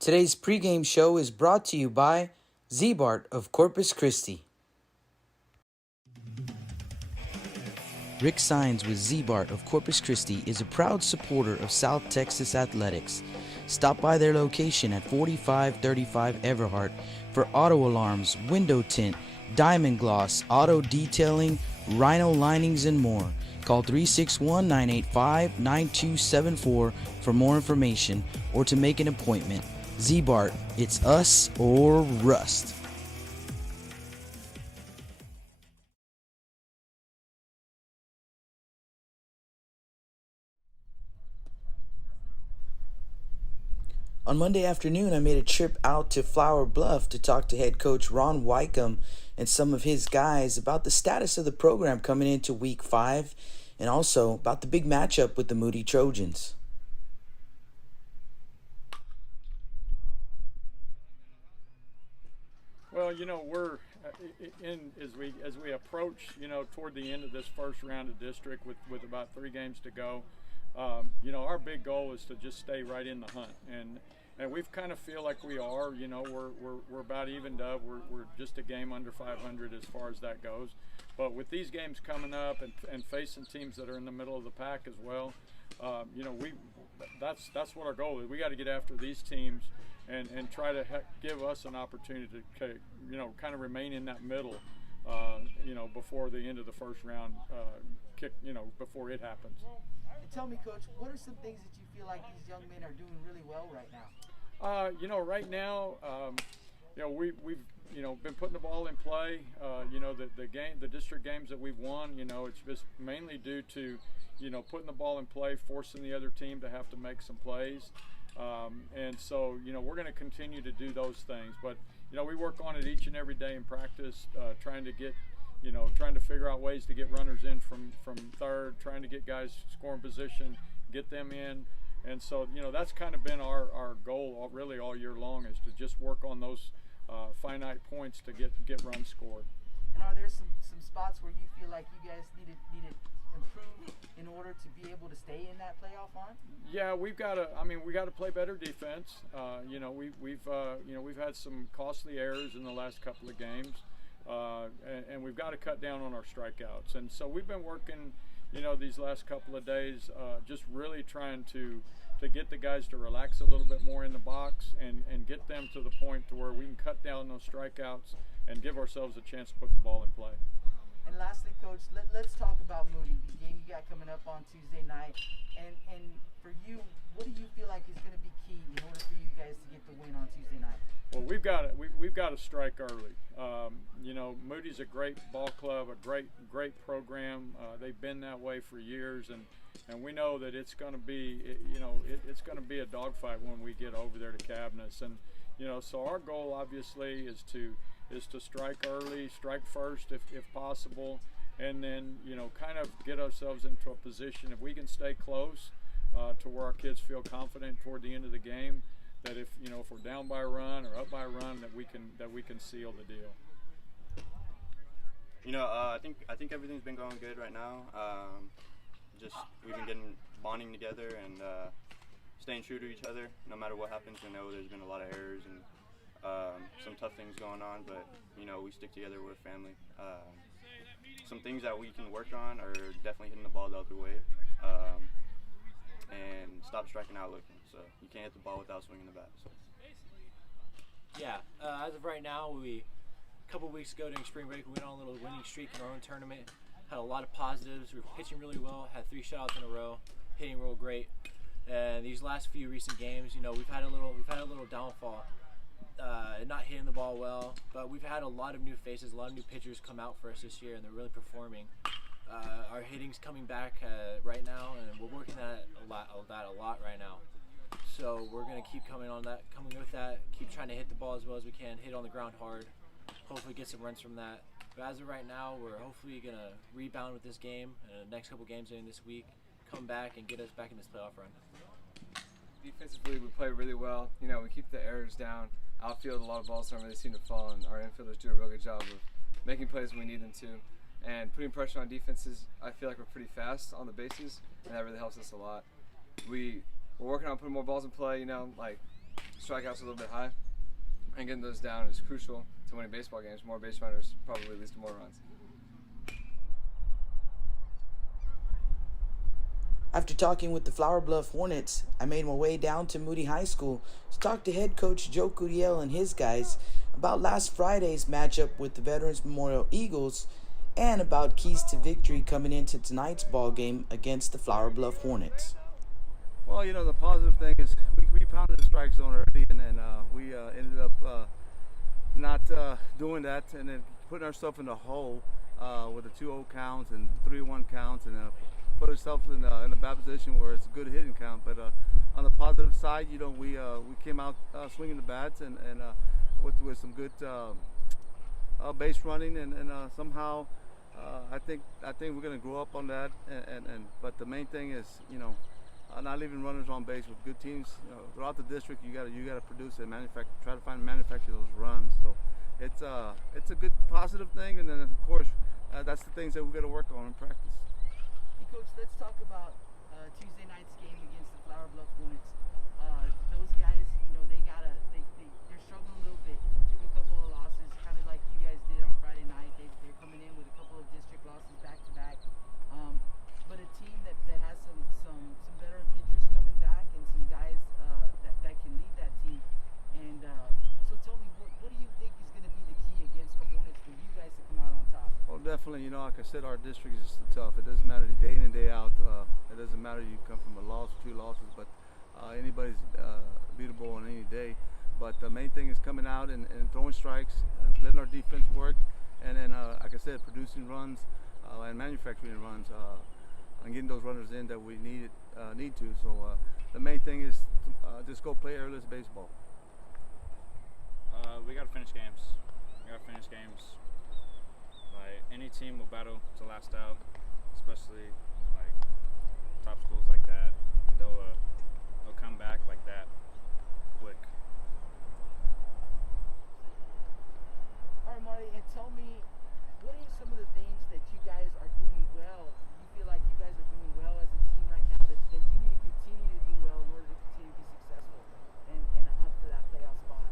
Today's pregame show is brought to you by Z-Bart of Corpus Christi. Rick Sines with Z-Bart of Corpus Christi is a proud supporter of South Texas athletics. Stop by their location at 4535 Everhart for auto alarms, window tint, diamond gloss, auto detailing, rhino linings, and more. Call 361-985-9274 for more information or to make an appointment. Z-Bart, it's us or rust. On Monday afternoon, I made a trip out to Flower Bluff to talk to head coach Ron Wycombe and some of his guys about the status of the program coming into Week 5 and also about the big matchup with the Moody Trojans. Well, we're as we approach, toward the end of this first round of district with about 3 games to go. Our big goal is to just stay right in the hunt, and we kind of feel like we are. We're about evened up. We're just a game under 500 as far as that goes. But with these games coming up and facing teams that are in the middle of the pack as well, that's what our goal is. We got to get after these teams and try to give us an opportunity to kind of remain in that middle, before the end of the first round kick, before it happens. And tell me, Coach, what are some things that you feel like these young men are doing really well right now? Right now, we've been putting the ball in play. The district games that we've won, it's just mainly due to putting the ball in play, forcing the other team to have to make some plays. And so, we're going to continue to do those things. But, we work on it each and every day in practice, trying to figure out ways to get runners in from third, trying to get guys scoring position, get them in. And so, that's kind of been our goal really all year long, is to just work on those finite points to get runs scored. And are there some spots where you feel like you guys need to improve in order to be able to stay in that playoff hunt? Yeah, we got to play better defense. We've had some costly errors in the last couple of games, and we've got to cut down on our strikeouts. And so we've been working, these last couple of days, just really trying to get the guys to relax a little bit more in the box and get them to the point to where we can cut down those strikeouts and give ourselves a chance to put the ball in play. And lastly, Coach, let's talk about Moody, the game you got coming up on Tuesday night. And for you, what do you feel like is going to be key in order for you guys to get the win on Tuesday night? Well, we've got to strike early. Moody's a great ball club, a great program. They've been that way for years, and we know that it's going to be it's going to be a dogfight when we get over there to Cabinets. And so our goal obviously is to strike early, strike first if possible, and then kind of get ourselves into a position, if we can stay close to where our kids feel confident toward the end of the game, that if we're down by a run or up by a run, that we can seal the deal. I think everything's been going good right now. Just we've been bonding together and staying true to each other no matter what happens. I know there's been a lot of errors and some tough things going on, but we stick together. We're a family. Some things that we can work on are definitely hitting the ball the other way, and stop striking out looking. So you can't hit the ball without swinging the bat. So. Yeah, as of right now, a couple weeks ago during spring break, we went on a little winning streak in our own tournament. Had a lot of positives. We were pitching really well. Had 3 shutouts in a row, hitting real great. And these last few recent games, we've had a little downfall. Not hitting the ball well, but we've had a lot of new faces, a lot of new pitchers come out for us this year, and they're really performing. Our hitting's coming back right now, and we're working at a lot right now. So we're gonna keep coming with that, keep trying to hit the ball as well as we can, hit on the ground hard, hopefully get some runs from that. But as of right now, we're hopefully gonna rebound with this game and the next couple games in this week, come back and get us back in this playoff run. Defensively, we play really well. We keep the errors down. Outfield, a lot of balls don't really seem to fall, and our infielders do a real good job of making plays when we need them to. And putting pressure on defenses, I feel like we're pretty fast on the bases, and that really helps us a lot. We're working on putting more balls in play, strikeouts a little bit high, and getting those down is crucial to winning baseball games. More base runners probably leads to more runs. After talking with the Flower Bluff Hornets, I made my way down to Moody High School to talk to head coach Joe Curiel and his guys about last Friday's matchup with the Veterans Memorial Eagles and about keys to victory coming into tonight's ball game against the Flower Bluff Hornets. Well, you know, the positive thing is we pounded the strike zone early, and then we ended up not doing that, and then putting ourselves in a hole with the 2-0 counts and 3-1 counts, and put ourselves in a bad position where it's a good hitting count. But on the positive side, you know, we came out swinging the bats and with some good base running, and somehow I think we're going to grow up on that. But the main thing is, you know, not leaving runners on base with good teams. You know, throughout the district, you gotta produce and try to manufacture those runs. So it's a good positive thing, and then of course that's the things that we got to work on in practice. Hey, Coach, let's talk about Tuesday night's game against the Flower Bluff Hornets. Those guys, you know, they're struggling a little bit. Took a couple of losses, kind of like you guys did on Friday night. They're coming in with a couple of district losses back to back. But a team that has some veteran pitchers coming back and some guys that can lead that team. And so tell me, what do you think is going to be the key against the Hornets for you guys to come out on top? Well, definitely, you know, like I said, our district is tough. It doesn't matter day in and day out. It doesn't matter you come from a loss or 2 losses, but anybody's beatable on any day. But the main thing is coming out and throwing strikes, and letting our defense work, and then, like I said, producing runs and manufacturing runs, and getting those runners in that we need to. So the main thing is just go play airless baseball. We got to finish games. Like, any team will battle to last out, especially like top schools like that. They'll come back like that quick. All right, Marty, and tell me, what are some of the things that you guys are doing well? You feel like you guys are doing well as a team right now that you need to continue to do well in order to continue to be successful and hunt for that playoff spot?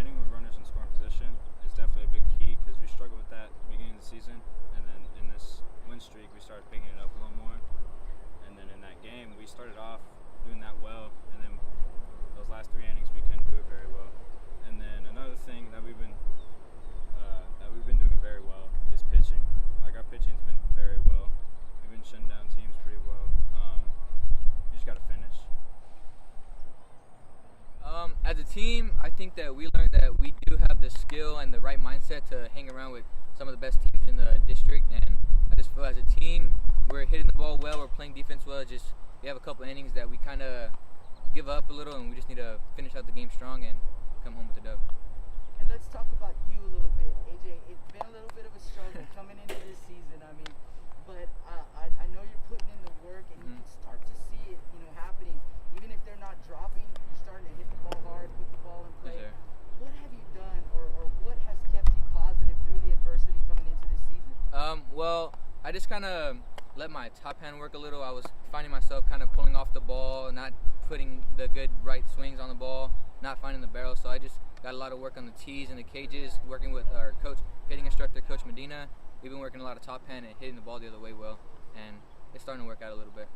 Hitting with runners in scoring position is definitely a big key because we struggled with that at the beginning of the season, and then in this win streak we started picking it up a little more. And then in that game we started off doing that well, and then those last 3 innings we couldn't do it very well. And then another thing that we've been doing very well is pitching. Like, our pitching's been very well. We've been shutting down teams pretty well. You just got to finish. As a team, I think that we learned that we do have the skill and the right mindset to hang around with some of the best teams in the district. And I just feel as a team, we're hitting the ball well, we're playing defense well. Just we have a couple innings that we kind of give up a little, and we just need to finish out the game strong and come home with the dub. And let's talk about you a little bit, AJ. It's been a little bit of a struggle coming into this season. I mean, but I know you're putting in the work, and you can start to see it, you know, happening. Even if they're not dropping, you're starting to hit the ball hard, put the ball in play. Yes, what have you done, or what has kept you positive through the adversity coming into this season? Well, I just kind of let my top hand work a little. I was finding myself kind of pulling off the ball, not putting the good right swings on the ball, not finding the barrel. So I just got a lot of work on the tees and the cages, working with our coach, hitting instructor, Coach Medina. We've been working a lot of top hand and hitting the ball the other way well, and it's starting to work out a little bit.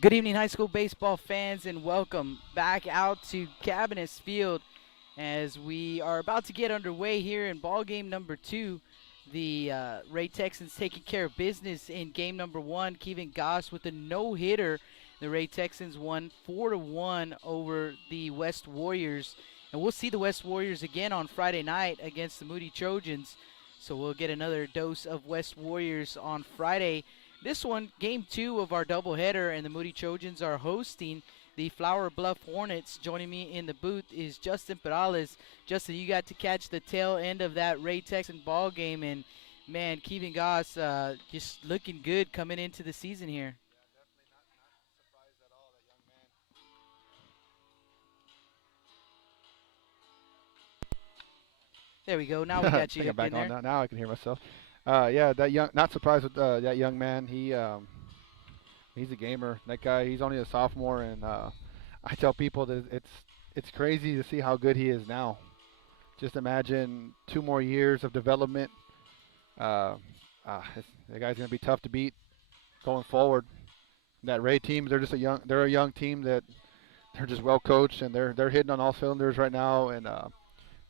Good evening, high school baseball fans, and welcome back out to Cabinets Field as we are about to get underway here in ball game number 2. The Ray Texans taking care of business in game number 1. Kevin Goss with a no-hitter. The Ray Texans won 4-1 over the West Warriors. And we'll see the West Warriors again on Friday night against the Moody Trojans. So we'll get another dose of West Warriors on Friday. This one, game 2 of our doubleheader, and the Moody Trojans are hosting the Flower Bluff Hornets. Joining me in the booth is Justin Perales. Justin, you got to catch the tail end of that Ray Texan ball game, and man, Kevin Goss just looking good coming into the season here. There we go. Now we got you I think I'm back in there. on now. Now I can hear myself. Yeah, that young. Not surprised with that young man. He's a gamer. That guy. He's only a sophomore, and I tell people that it's crazy to see how good he is now. Just imagine 2 more years of development. Uh, the guy's gonna be tough to beat going forward. That Ray team, they're a young team that they're just well coached and they're hitting on all cylinders right now. And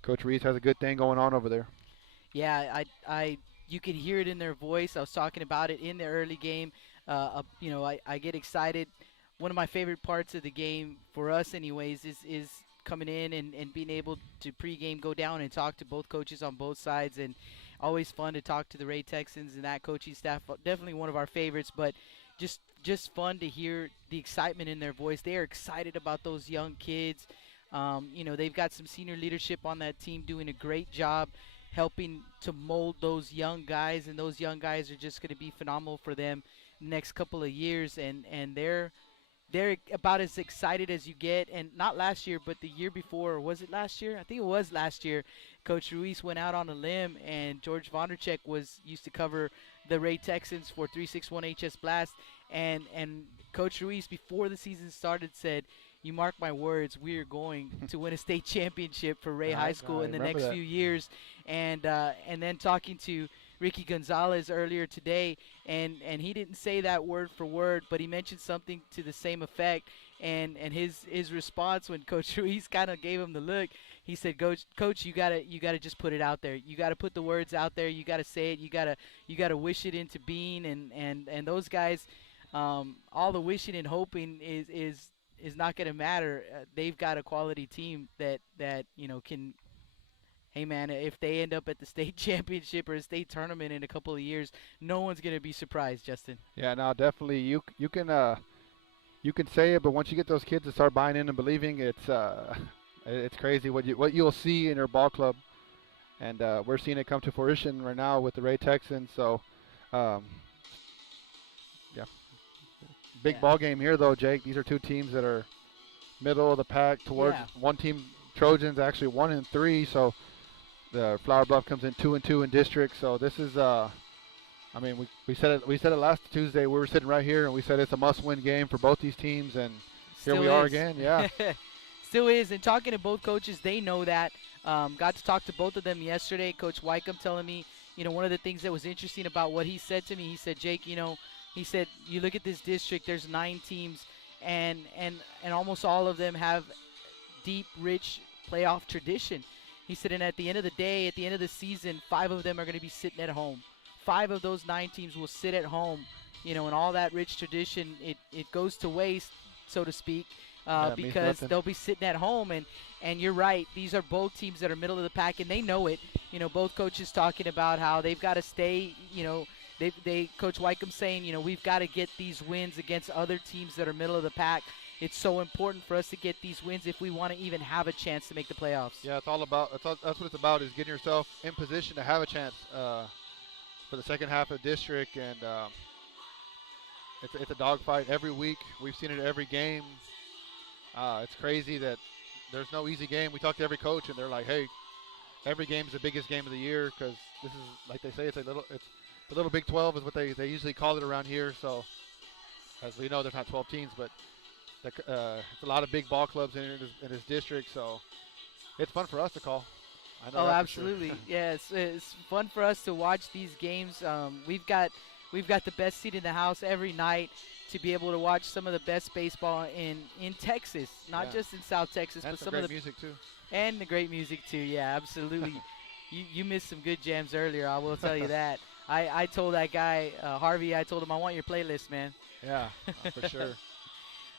Coach Reese has a good thing going on over there. Yeah, you can hear it in their voice. I was talking about it in the early game. I get excited. One of my favorite parts of the game for us, anyways, is coming in and being able to pregame, go down and talk to both coaches on both sides, and always fun to talk to the Ray Texans and that coaching staff. Definitely one of our favorites, but just fun to hear the excitement in their voice. They are excited about those young kids. They've got some senior leadership on that team doing a great job helping to mold those young guys, and those young guys are just going to be phenomenal for them next couple of years, and they're about as excited as you get. And not last year, but the year before, or was it last year? I think it was last year. Coach Ruiz went out on a limb, and George Vondercheck used to cover the Ray Texans for 361 HS Blast, and Coach Ruiz, before the season started, said, "You mark my words, we are going to win a state championship for Ray High School in the next few years." And then talking to Ricky Gonzalez earlier today, and he didn't say that word for word, but he mentioned something to the same effect. And his response when Coach Ruiz kind of gave him the look, he said, "Coach, you gotta just put it out there. You gotta put the words out there. You gotta say it. You gotta wish it into being." And those guys, all the wishing and hoping is not gonna matter. They've got a quality team that can. Hey man, if they end up at the state championship or a state tournament in a couple of years, no one's gonna be surprised, Justin. Yeah, no, definitely. You can say it, but once you get those kids to start buying in and believing, it's crazy what you'll see in your ball club, and we're seeing it come to fruition right now with the Ray Texans. So, yeah, big ball game here though, Jake. These are two teams that are middle of the pack towards one team. Trojans actually 1-3, so the Flower Bluff comes in 2-2 in district. So this is we said it last Tuesday. We were sitting right here and we said it's a must-win game for both these teams, and here we are again. Yeah. Still is. And talking to both coaches, they know that. Got to talk to both of them yesterday. Coach Wycombe telling me, one of the things that was interesting about what he said to me, he said, "Jake, he said, you look at this district, there's 9 teams, and almost all of them have deep, rich playoff tradition." He said, and at the end of the day, at the end of the season, 5 of them are going to be sitting at home. 5 of those 9 teams will sit at home, and all that rich tradition, it goes to waste, so to speak, because they'll be sitting at home. And you're right, these are both teams that are middle of the pack, and they know it. Both coaches talking about how they've got to stay, Coach Wycombe saying, we've got to get these wins against other teams that are middle of the pack. It's so important for us to get these wins if we want to even have a chance to make the playoffs. Yeah, that's what it's about, is getting yourself in position to have a chance for the second half of the district. And it's a dogfight every week. We've seen it every game. It's crazy that there's no easy game. We talk to every coach, and they're like, "Hey, every game is the biggest game of the year," because this is, like they say, it's the little Big 12 is what they usually call it around here. So, as we know, there's not 12 teams, but it's a lot of big ball clubs in this district, so it's fun for us to call. I know absolutely. Sure. Yeah, it's fun for us to watch these games. We've got the best seat in the house every night to be able to watch some of the best baseball in Texas, not just in South Texas, and but some of the music too. And the great music too. Yeah, absolutely. You missed some good jams earlier, I will tell you that. I told that guy, Harvey, I told him, I want your playlist, man. Yeah, for sure.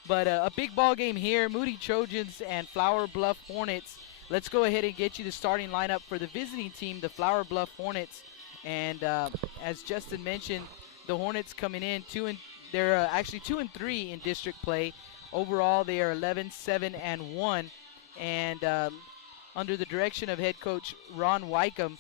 But a big ball game here, Moody Trojans and Flower Bluff Hornets. Let's go ahead and get you the starting lineup for the visiting team, the Flower Bluff Hornets. And as Justin mentioned, the Hornets coming in they're actually 2-3 in district play. Overall, they are 11-7-1, and under the direction of head coach Ron Wycombe.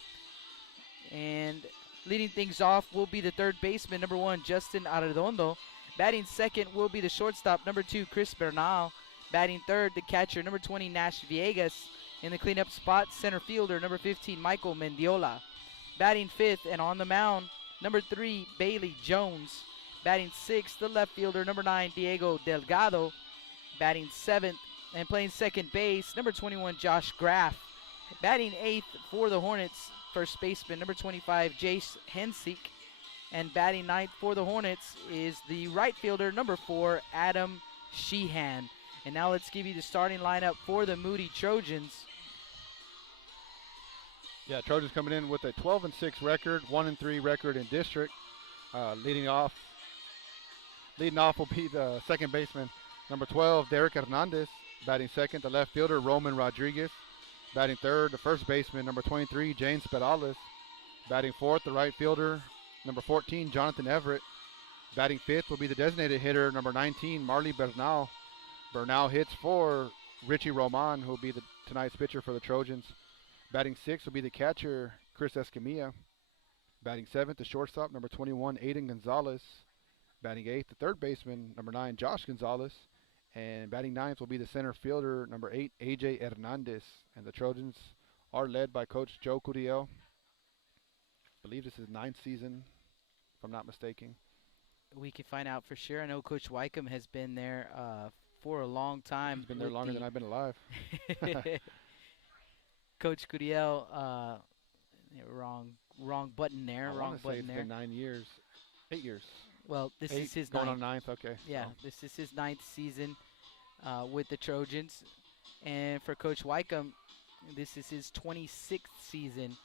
And leading things off will be the third baseman, number 1, Justin Arredondo. Batting second will be the shortstop, number 2, Chris Bernal. Batting third, the catcher, number 20, Nash Villegas. In the cleanup spot, center fielder, number 15, Michael Mendiola. Batting 5th and on the mound, number 3, Bailey Jones. Batting 6th, the left fielder, number 9, Diego Delgado. Batting 7th and playing second base, number 21, Josh Graff. Batting 8th for the Hornets, first baseman, number 25, Jace Hensick. And batting 9th for the Hornets is the right fielder, number 4, Adam Sheehan. And now let's give you the starting lineup for the Moody Trojans. Yeah, Trojans coming in with a 12-6 record, 1-3 record in district. Leading off will be the second baseman, number 12, Derek Hernandez. Batting second, the left fielder, Roman Rodriguez. Batting third, the first baseman, number 23, James Perales. Batting fourth, the right fielder, number 14, Jonathan Everett. Batting fifth will be the designated hitter, number 19, Marley Bernal. Bernal hits for Richie Roman, who will be tonight's pitcher for the Trojans. Batting sixth will be the catcher, Chris Escamilla. Batting seventh, the shortstop, number 21, Aiden Gonzalez. Batting eighth, the third baseman, number 9, Josh Gonzalez. And batting ninth will be the center fielder, number 8, AJ Hernandez. And the Trojans are led by Coach Joe Curiel. I believe this is 9th season, if I'm not mistaken. We can find out for sure. I know Coach Wycombe has been there for a long time. He's been there longer than I've been alive. Coach Curiel, wrong button there. Wrong button there. It's been 9 years, 8 years. Well, this is his going ninth. on 9th. Okay. Yeah, this is his 9th season with the Trojans, and for Coach Wycombe, this is his 26th season.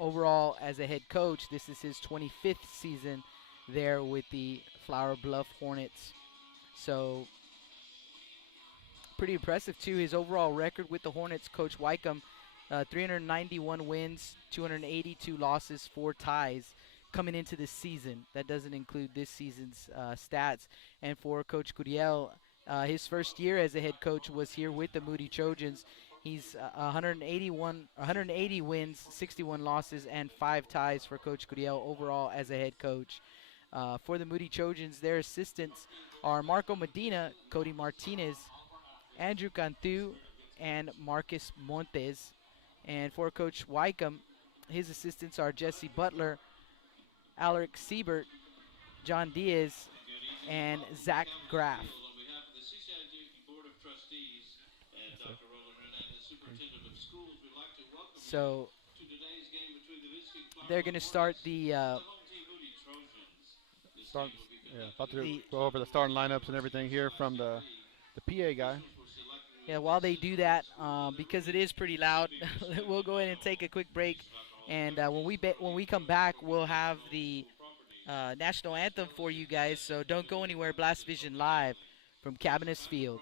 Overall, as a head coach, this is his 25th season there with the Flower Bluff Hornets. So, pretty impressive, too. His overall record with the Hornets, Coach Wycombe, 391 wins, 282 losses, 4 ties coming into this season. That doesn't include this season's stats. And for Coach Curiel, his first year as a head coach was here with the Moody Trojans. He's 180 wins, 61 losses, and 5 ties for Coach Curiel overall as a head coach. For the Moody Trojans, their assistants are Marco Medina, Cody Martinez, Andrew Cantu, and Marcus Montes. And for Coach Wycombe, his assistants are Jesse Butler, Alaric Siebert, John Diaz, and Zach Graff. So they're going to start the about to go over the starting lineups and everything here from the PA guy. Yeah, while they do that, because it is pretty loud, we'll go ahead and take a quick break. And when we come back, we'll have the national anthem for you guys. So don't go anywhere. Blast Vision live from Cabinets Field.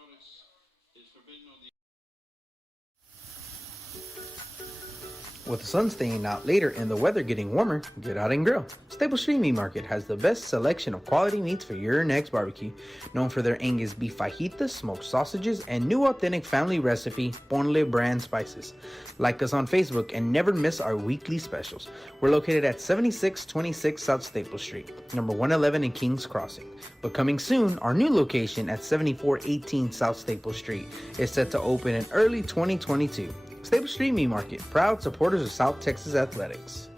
With the sun staying out later and the weather getting warmer, get out and grill. Staple Street Meat Market has the best selection of quality meats for your next barbecue. Known for their Angus beef fajitas, smoked sausages, and new authentic family recipe, Ponle brand spices. Like us on Facebook and never miss our weekly specials. We're located at 7626 South Staple Street, number 111 in Kings Crossing. But coming soon, our new location at 7418 South Staple Street is set to open in early 2022. Staple Street Meat Market, proud supporters of South Texas Athletics.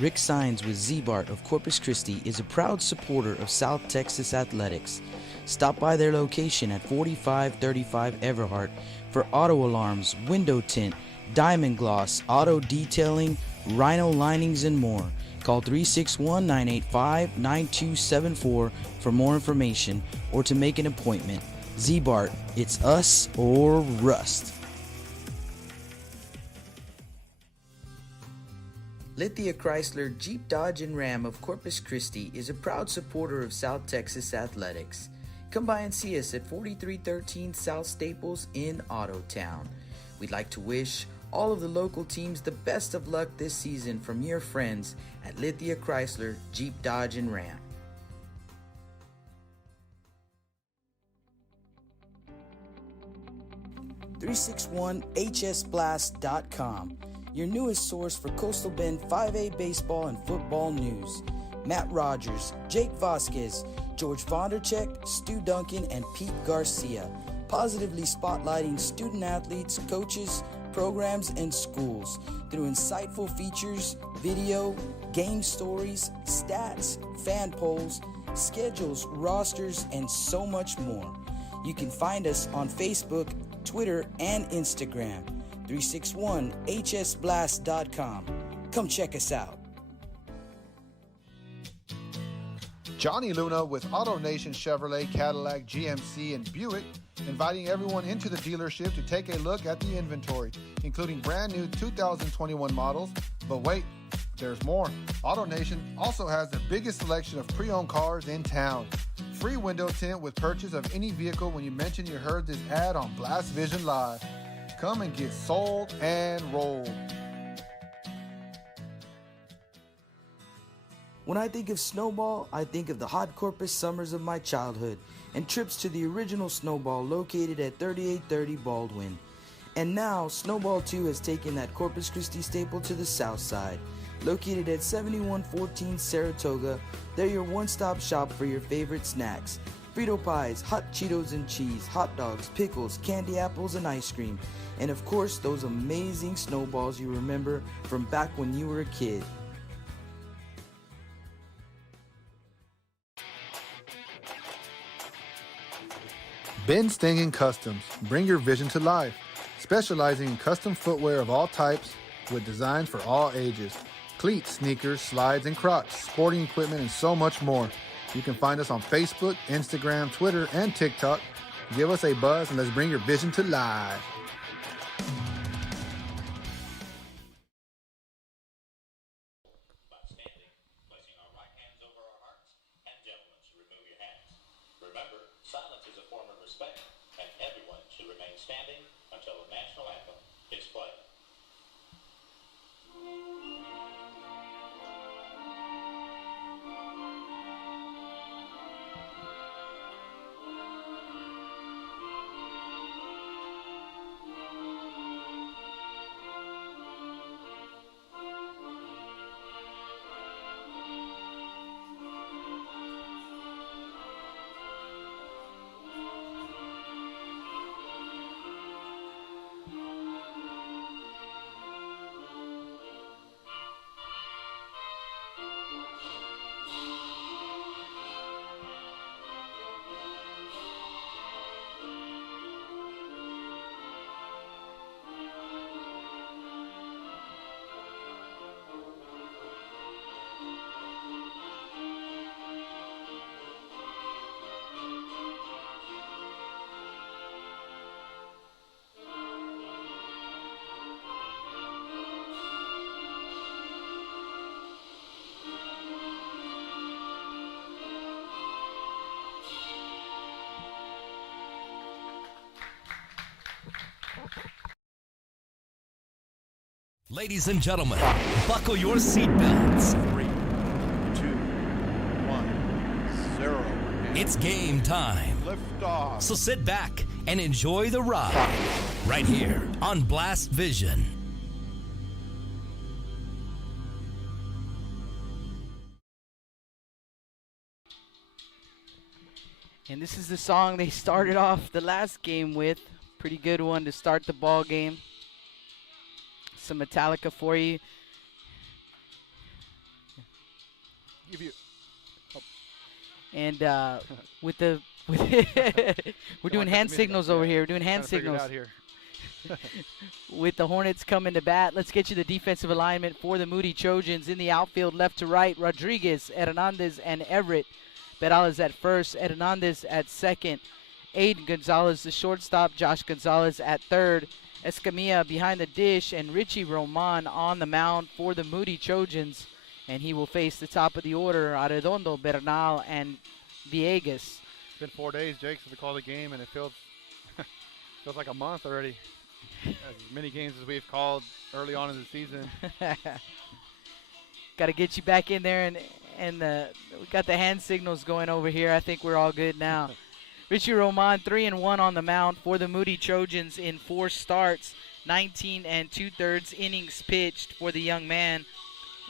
Rick Sines with Z-Bart of Corpus Christi is a proud supporter of South Texas Athletics. Stop by their location at 4535 Everhart for auto alarms, window tint, diamond gloss, auto detailing, rhino linings, and more. Call 361-985-9274 for more information or to make an appointment. Z-Bart, it's us or rust. Lithia Chrysler Jeep Dodge and Ram of Corpus Christi is a proud supporter of South Texas Athletics. Come by and see us at 4313 South Staples in Autotown. We'd like to wish all of the local teams the best of luck this season from your friends at Lithia Chrysler Jeep Dodge and Ram. 361hsblast.com, your newest source for Coastal Bend 5A baseball and football news. Matt Rogers, Jake Vasquez, George Vondercheck, Stu Duncan, and Pete Garcia. positively spotlighting student athletes, coaches, programs, and schools through insightful features, video, game stories, stats, fan polls, schedules, rosters, and so much more. You can find us on Facebook, Twitter, and Instagram. 361hsblast.com. Come check us out. Johnny Luna with AutoNation Chevrolet, Cadillac, GMC, and Buick, inviting everyone into the dealership to take a look at the inventory, including brand new 2021 models. But wait, there's more. AutoNation also has the biggest selection of pre-owned cars in town. Free window tint with purchase of any vehicle when you mention you heard this ad on Blast Vision Live. Come and get sold and rolled. When I think of Snowball, I think of the hot Corpus summers of my childhood and trips to the original Snowball located at 3830 Baldwin. And now, Snowball 2 has taken that Corpus Christi staple to the south side. Located at 7114 Saratoga, they're your one-stop shop for your favorite snacks. Frito pies, hot Cheetos and cheese, hot dogs, pickles, candy apples, and ice cream. And of course, those amazing snowballs you remember from back when you were a kid. Ben Stingen Customs. Bring your vision to life. Specializing in custom footwear of all types with designs for all ages. Cleats, sneakers, slides, and Crocs, sporting equipment, and so much more. You can find us on Facebook, Instagram, Twitter, and TikTok. Give us a buzz and let's bring your vision to life. Ladies and gentlemen, buckle your seatbelts. 3, 2, 1, 0. It's game time. Lift off. So sit back and enjoy the ride right here on Blast Vision. And this is the song they started off the last game with. Pretty good one to start the ball game. Some Metallica for you. Give you. And we're doing hand signals over here. We're doing hand signals. Out here. With the Hornets coming to bat, let's get you the defensive alignment for the Moody Trojans. In the outfield, left to right, Rodriguez, Hernandez, and Everett. Perales at first, Hernandez at second. Aiden Gonzalez, the shortstop. Josh Gonzalez at third. Escamilla behind the dish, and Richie Roman on the mound for the Moody Trojans. And he will face the top of the order, Arredondo, Bernal, and Villegas. It's been 4 days, Jake, since we called the game, and it feels like a month already. As many games as we've called early on in the season. Got to get you back in there, and we got the hand signals going over here. I think we're all good now. Richie Roman, 3-1 on the mound for the Moody Trojans in 4 starts, 19 2/3 innings pitched for the young man,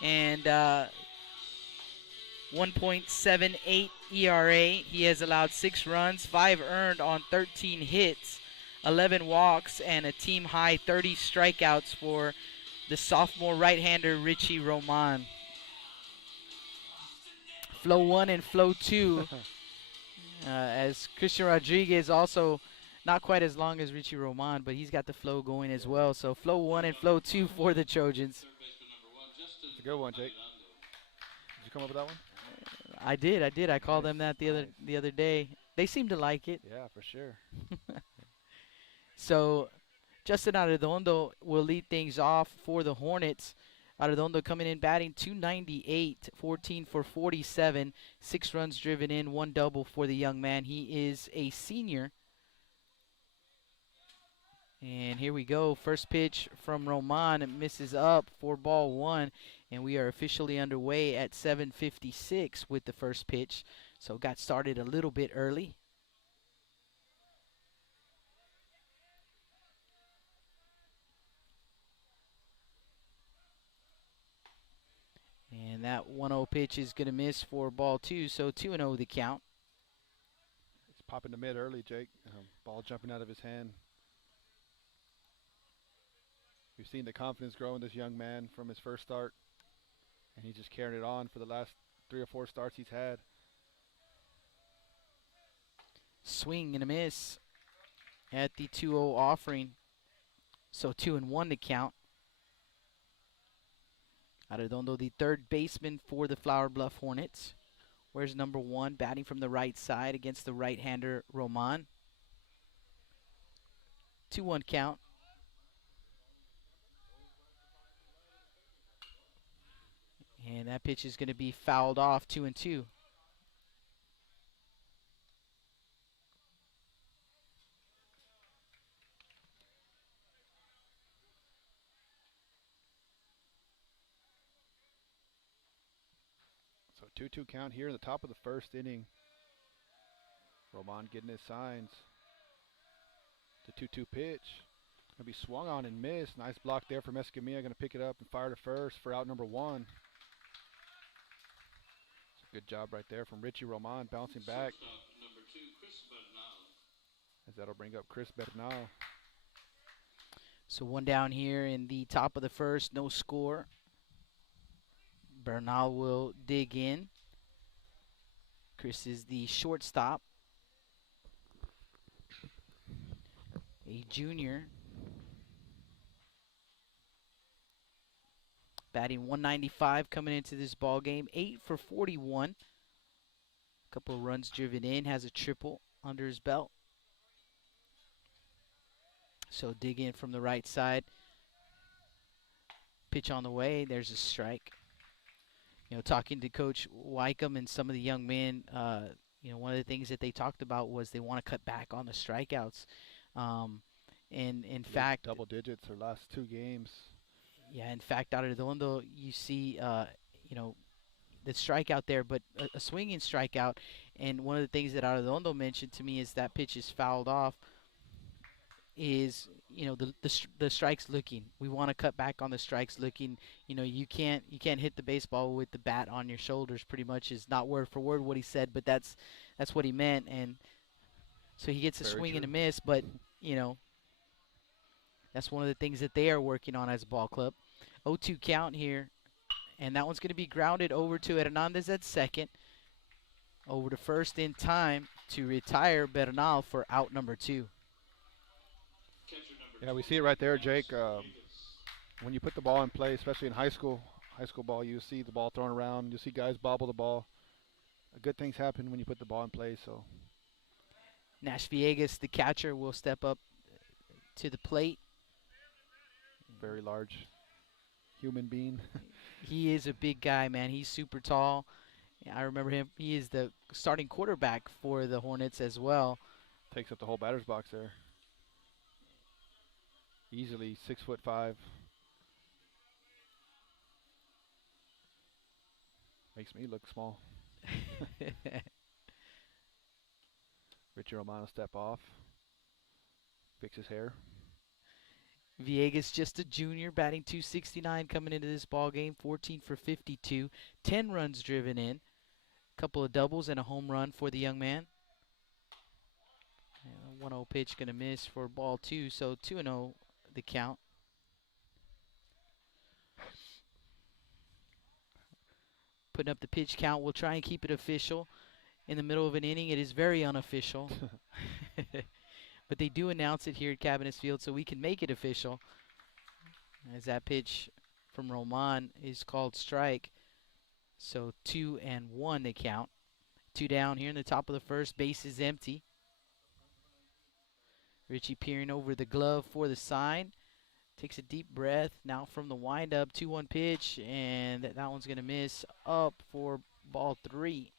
and 1.78 ERA. He has allowed 6 runs, 5 earned on 13 hits, 11 walks, and a team high 30 strikeouts for the sophomore right-hander Richie Roman. Flow 1 and Flow 2, as Christian Rodriguez also not quite as long as Richie Roman, but he's got the flow going as well. So Flow 1 and Flow 2 for the Trojans. It's a good one, Jake. Did you come up with that one? I did. I called them that the other day. They seem to like it. Yeah, for sure. So Justin Arredondo will lead things off for the Hornets. Arredondo coming in batting .298, 14 for 47, 6 runs driven in, 1 double for the young man. He is a senior. And here we go. First pitch from Roman. It misses up for ball 1. And we are officially underway at 7:56 with the first pitch. So got started a little bit early. And that 1-0 pitch is going to miss for ball 2. So 2-0 the count. It's popping the mid early, Jake. Ball jumping out of his hand. We've seen the confidence grow in this young man from his first start. And he's just carrying it on for the last 3 or 4 starts he's had. Swing and a miss at the 2-0 offering. So 2-1 to count. Arredondo, the third baseman for the Flower Bluff Hornets. Where's number 1 batting from the right side against the right-hander Roman. 2-1 count. And that pitch is going to be fouled off, 2-2. So 2-2 count here in the top of the first inning. Roman getting his signs. The 2-2 pitch. Gonna be swung on and missed. Nice block there from Escamilla. Gonna pick it up and fire to first for out number 1. Good job right there from Richie Roman bouncing back. As that'll bring up Chris Bernal. So 1 down here in the top of the first, no score. Bernal will dig in. Chris is the shortstop. A junior. Batting .195 coming into this ball game. 8 for 41. Couple of runs driven in. Has a triple under his belt. So dig in from the right side. Pitch on the way. There's a strike. You know, talking to Coach Wycombe and some of the young men, you know, one of the things that they talked about was they want to cut back on the strikeouts. And in fact, double digits their last 2 games. Yeah, in fact, Arredondo, you see, you know, the strikeout there, but a swinging strikeout. And one of the things that Arredondo mentioned to me is that pitch is fouled off. Is, you know, the strikes looking. We want to cut back on the strikes looking. You know, you can't hit the baseball with the bat on your shoulders. Pretty much is not word for word what he said, but that's what he meant. And so he gets a swing and a miss, but you know, that's one of the things that they are working on as a ball club. 0-2 count here, and that one's going to be grounded over to Hernandez at second. Over to first in time to retire Bernal for out number 2. Yeah, we see it right there, Jake. When you put the ball in play, especially in high school ball, you see the ball thrown around. You see guys bobble the ball. Good things happen when you put the ball in play. So Nash Villegas, the catcher, will step up to the plate. Very large human being. He is a big guy, man. He's super tall. I remember him. He is the starting quarterback for the Hornets as well. Takes up the whole batter's box there. Easily 6'5". Makes me look small. Richie Romano step off. Fix his hair. Villegas just a junior, batting .269 coming into this ball game. 14 for 52, 10 runs driven in. couple of doubles and a home run for the young man. And a 1-0 pitch going to miss for ball 2, so 2-0 the count. Putting up the pitch count. We'll try and keep it official. In the middle of an inning, it is very unofficial. But they do announce it here at Cabinets Field, so we can make it official. As that pitch from Roman is called strike. So 2-1 they count. 2 down here in the top of the first. Base is empty. Richie peering over the glove for the sign. Takes a deep breath. Now from the windup, 2-1 pitch, and that one's going to miss up for ball 3.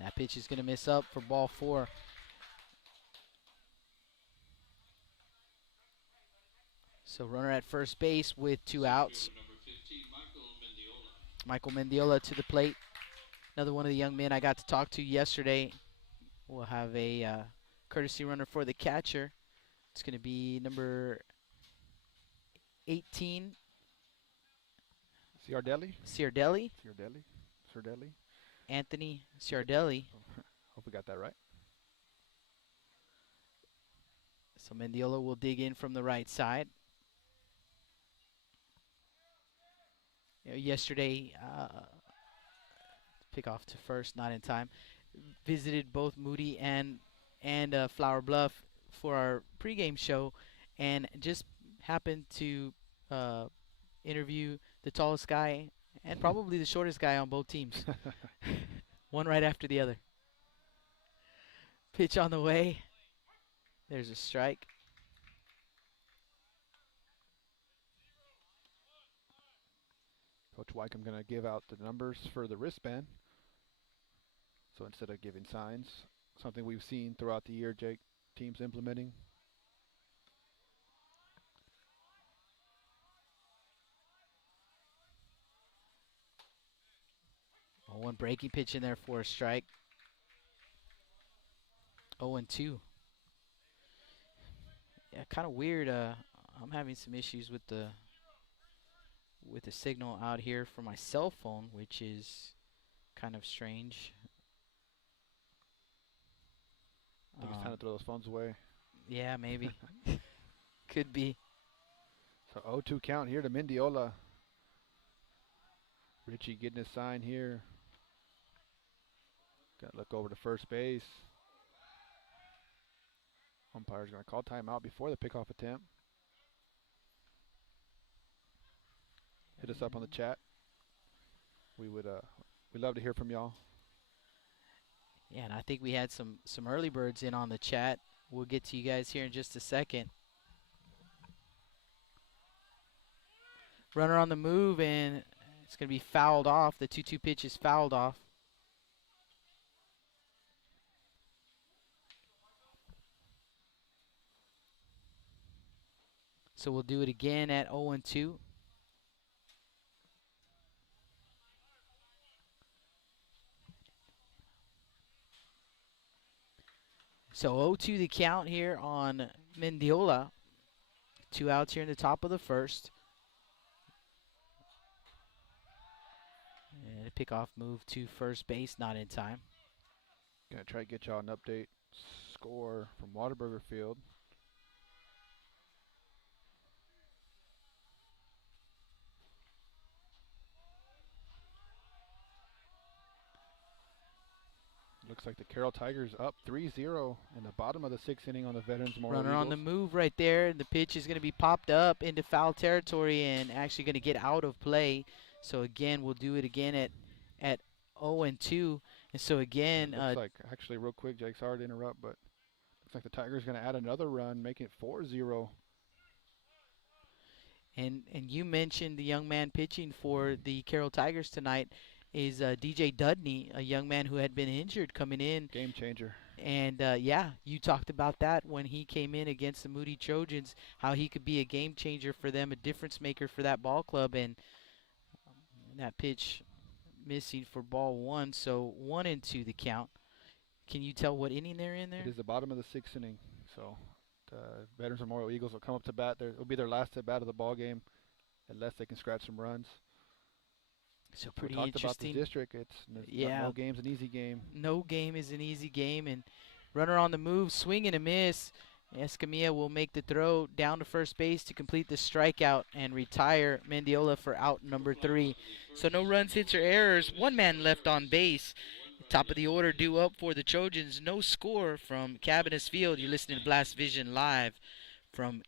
That pitch is going to miss up for ball 4. So runner at first base with 2 outs. Michael Mendiola to the plate. Another one of the young men I got to talk to yesterday. We'll have a courtesy runner for the catcher. It's going to be number 18. Ciardelli. Anthony Ciardelli. Hope we got that right. So Mendiola will dig in from the right side. Yesterday, pick off to first, not in time. Visited both Moody and Flower Bluff for our pregame show, and just happened to interview the tallest guy and probably the shortest guy on both teams. One right after the other. Pitch on the way. There's a strike. Coach Wycombe going to give out the numbers for the wristband. So instead of giving signs, something we've seen throughout the year, Jake, teams implementing. One breaking pitch in there for a strike. 0-2. Yeah, kind of weird. I'm having some issues with the signal out here for my cell phone, which is kind of strange. I think it's time to throw those phones away. Yeah, maybe. Could be. So 0-2 count here to Mendiola. Richie getting his sign here. Got to look over to first base. Umpire's going to call timeout before the pickoff attempt. Hit us up on the chat. We'd love to hear from y'all. Yeah, and I think we had some early birds in on the chat. We'll get to you guys here in just a second. Runner on the move, and it's going to be fouled off. The 2-2 pitch is fouled off. So we'll do it again at 0-2. So 0-2 the count here on Mendiola. 2 outs here in the top of the first. And a pickoff move to first base, not in time. Gonna try to get y'all an update score from Whataburger Field. Looks like the Carroll Tigers up 3-0 in the bottom of the 6th inning on the Veterans Memorial Runner on the Eagles. move right there. The pitch is going to be popped up into foul territory and actually going to get out of play. So again, we'll do it again at 0-2. And so again, looks like, actually real quick, Jake, sorry to interrupt, but looks like the Tigers going to add another run, making it 4-0. And you mentioned the young man pitching for the Carroll Tigers tonight is DJ Dudney, a young man who had been injured coming in. Game changer. And yeah, you talked about that when he came in against the Moody Trojans, how he could be a game changer for them, a difference maker for that ball club. And That pitch missing for ball one, so 1-2 the count. Can you tell what inning they're in there? It is the bottom of the 6th inning. So the Veterans Memorial Eagles will come up to bat. It'll be their last at bat of the ball game, unless they can scratch some runs. So pretty we talked interesting. About the district. No game's an easy game. No game is an easy game, and runner on the move, swing and a miss. Escamilla will make the throw down to first base to complete the strikeout and retire Mendiola for out number 3. So no runs, hits, or errors. One man left on base. Top of the order due up for the Trojans. No score from Cabinets Field. You're listening to Blast Vision live from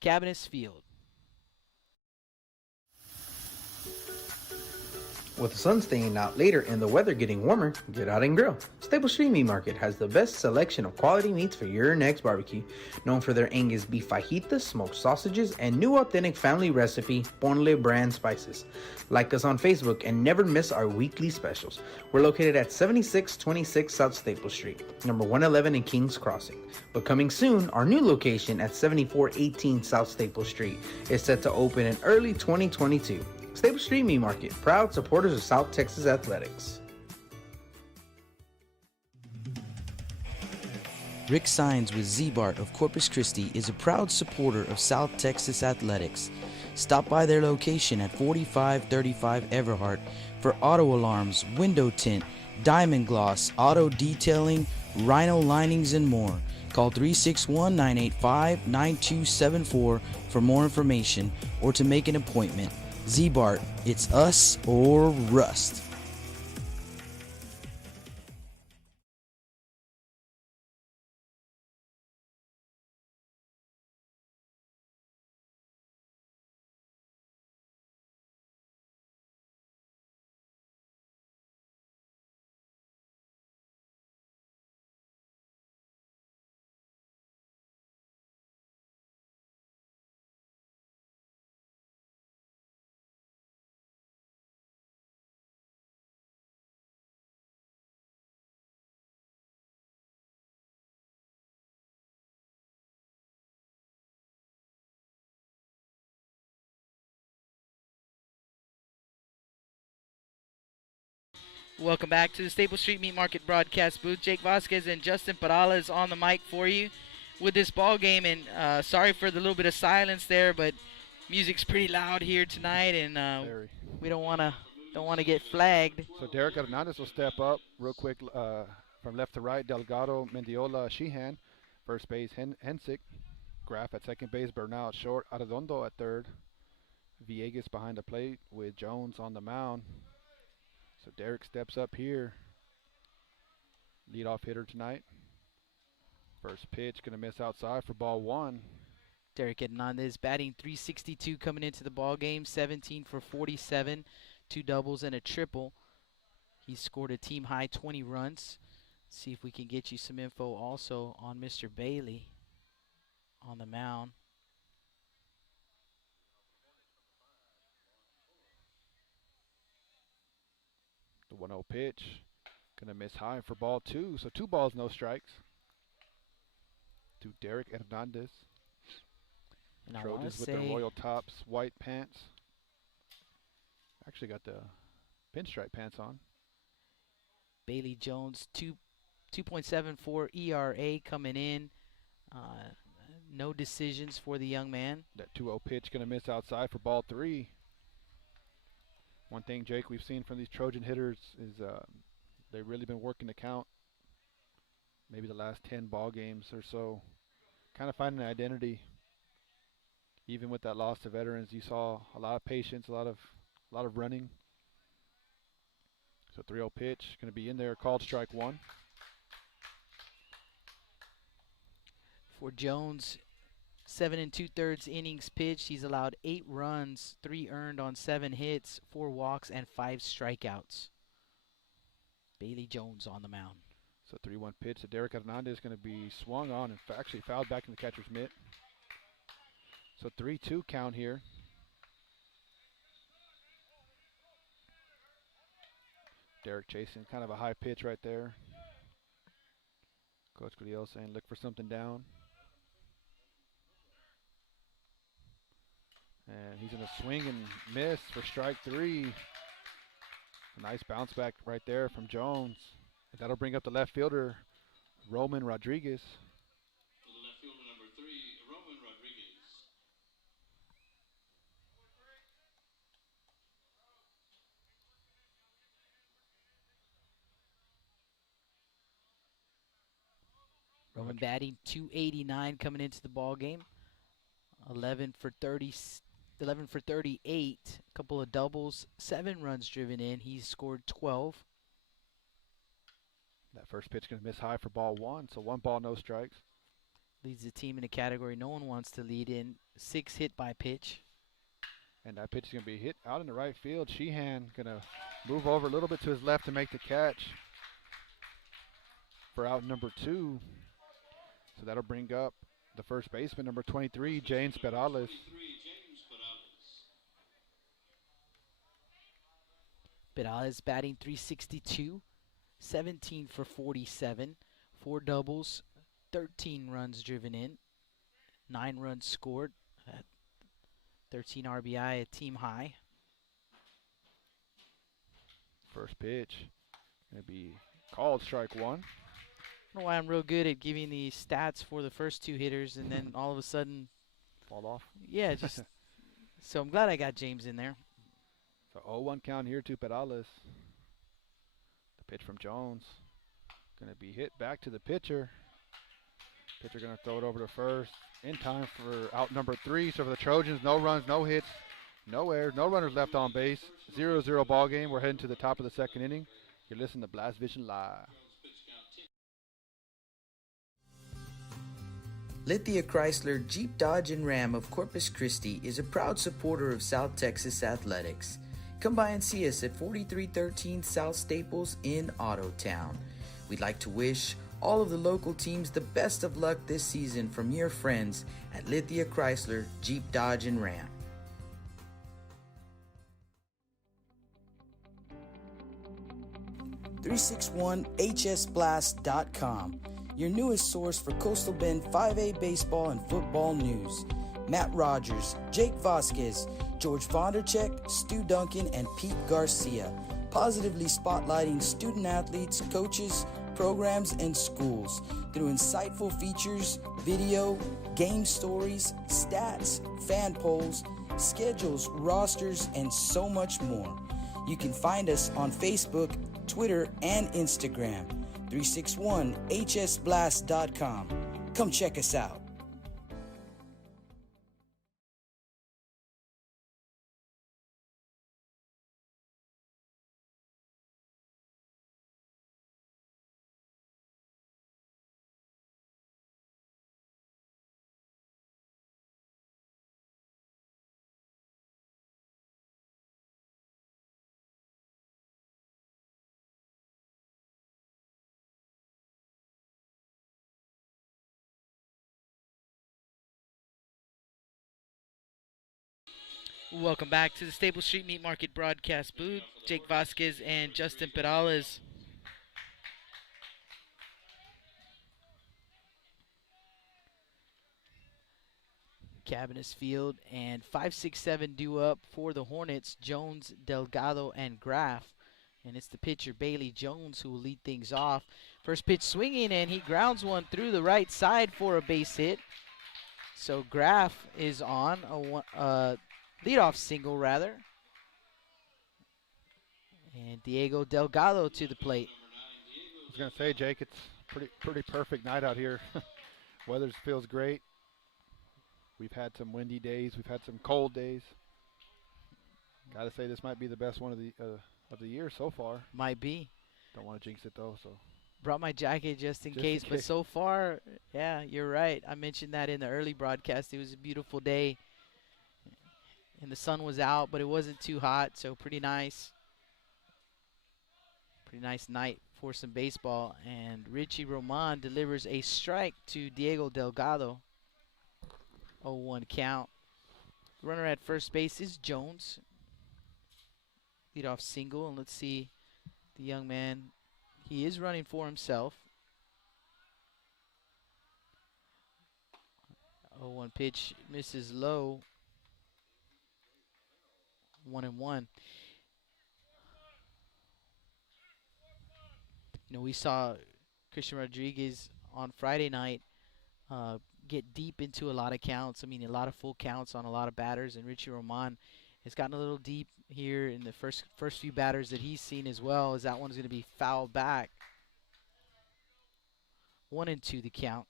Cabinets Field. With the sun staying out later and the weather getting warmer, get out and grill. Staple Street Meat Market has the best selection of quality meats for your next barbecue. Known for their Angus beef fajitas, smoked sausages, and new authentic family recipe Ponle brand spices. Like us on Facebook and never miss our weekly specials. We're located at 7626 South Staple Street, number 111 in Kings Crossing. But coming soon, our new location at 7418 South Staple Street is set to open in early 2022. Staple Street Meat Market, proud supporters of South Texas Athletics. Rick Signs with Z-Bart of Corpus Christi is a proud supporter of South Texas Athletics. Stop by their location at 4535 Everhart for auto alarms, window tint, diamond gloss, auto detailing, rhino linings, and more. Call 361-985-9274 for more information or to make an appointment. Z-Bart, it's us or rust. Welcome back to the Staple Street Meat Market broadcast booth. Jake Vasquez and Justin Parala is on the mic for you with this ball game. And sorry for the little bit of silence there, but music's pretty loud here tonight, and we don't want to get flagged. So Derek Hernandez will step up real quick from left to right. Delgado, Mendiola, Sheehan, first base. Hensick, Graff at second base. Bernal at short. Arredondo at third. Villegas behind the plate with Jones on the mound. So Derek steps up here. Leadoff hitter tonight. First pitch going to miss outside for ball one. Derek Hernandez batting .362 coming into the ball game. 17 for 47, 2 doubles and a triple. He scored a team high 20 runs. See if we can get you some info also on Mr. Bailey on the mound. The 1-0 pitch. Going to miss high for ball two. So 2 balls, no strikes. To Derek Hernandez. And Trojans with their royal tops, white pants. Actually got the pinstripe pants on. Bailey Jones, 2.74 ERA coming in. No decisions for the young man. That 2-0 pitch going to miss outside for ball 3. One thing, Jake, we've seen from these Trojan hitters is they've really been working the count. Maybe the last 10 ball games or so. Kind of finding an identity. Even with that loss to veterans, you saw a lot of patience, a lot of running. So 3-0 pitch going to be in there, called strike one. For Jones, 7 2/3 innings pitched. He's allowed 8 runs, 3 earned on 7 hits, 4 walks, and 5 strikeouts. Bailey Jones on the mound. So 3-1 pitch to Derek Hernandez is going to be swung on and actually fouled back in the catcher's mitt. So 3-2 count here. Derek chasing kind of a high pitch right there. Coach Gurriel saying look for something down. And he's going to swing and miss for strike 3. A nice bounce back right there from Jones. That'll bring up the left fielder, Roman Rodriguez. For the left fielder, number 3, Roman Rodriguez. Roman batting .289 coming into the ball game. 11 for 38, a couple of doubles, 7 runs driven in. He's scored 12. That first pitch going to miss high for ball 1, so 1 ball, no strikes. Leads the team in a category no one wants to lead in. 6 hit by pitch. And that pitch is going to be hit out in the right field. Sheehan going to move over a little bit to his left to make the catch for out number 2. So that'll bring up the first baseman, number 23, James Perales. Perales batting .362, 17 for 47, 4 doubles, 13 runs driven in, 9 runs scored, 13 RBI, a team high. First pitch going to be called strike 1. I don't know why I'm real good at giving the stats for the first 2 hitters and then all of a sudden fall off. Yeah, just so I'm glad I got James in there. So 0-1 count here to Perales. The pitch from Jones going to be hit back to the pitcher. Pitcher going to throw it over to first in time for out number 3. So for the Trojans, no runs, no hits, no errors, no runners left on base. 0-0 ball game. We're heading to the top of the 2nd inning. You're listening to Blast Vision Live. Lithia Chrysler Jeep Dodge and Ram of Corpus Christi is a proud supporter of South Texas athletics. Come by and see us at 4313 South Staples in Ottotown. We'd like to wish all of the local teams the best of luck this season from your friends at Lithia Chrysler Jeep Dodge and Ram. .361hsblast.com, your newest source for Coastal Bend 5A baseball and football news. Matt Rogers, Jake Vasquez, George Vondercheck, Stu Duncan, and Pete Garcia, positively spotlighting student athletes, coaches, programs, and schools through insightful features, video, game stories, stats, fan polls, schedules, rosters, and so much more. You can find us on Facebook, Twitter, and Instagram. 361hsblast.com. Come check us out. Welcome back to the Staples Street Meat Market broadcast booth. Jake Vasquez and Justin Perales. Cabinets Field and 5-6-7 due up for the Hornets. Jones, Delgado, and Graff. And it's the pitcher Bailey Jones who will lead things off. First pitch swinging, and he grounds one through the right side for a base hit. So Graff is on a leadoff single, rather. And Diego Delgado to the plate. I was going to say, Jake, it's pretty perfect night out here. Weather feels great. We've had some windy days. We've had some cold days. Got to say, this might be the best one of the year so far. Might be. Don't want to jinx it, though. So brought my jacket just in case. But so far, yeah, you're right. I mentioned that in the early broadcast. It was a beautiful day. And the sun was out, but it wasn't too hot, so pretty nice. Pretty nice night for some baseball. And Richie Roman delivers a strike to Diego Delgado. 0-1 count. Runner at first base is Jones. Leadoff single, and let's see the young man. He is running for himself. 0-1 pitch misses low. 1-1. We saw Christian Rodriguez on Friday night get deep into a lot of counts. I mean, a lot of full counts on a lot of batters, and Richie Roman has gotten a little deep here in the first few batters that he's seen as well, as that one's going to be fouled back. 1-2 the count.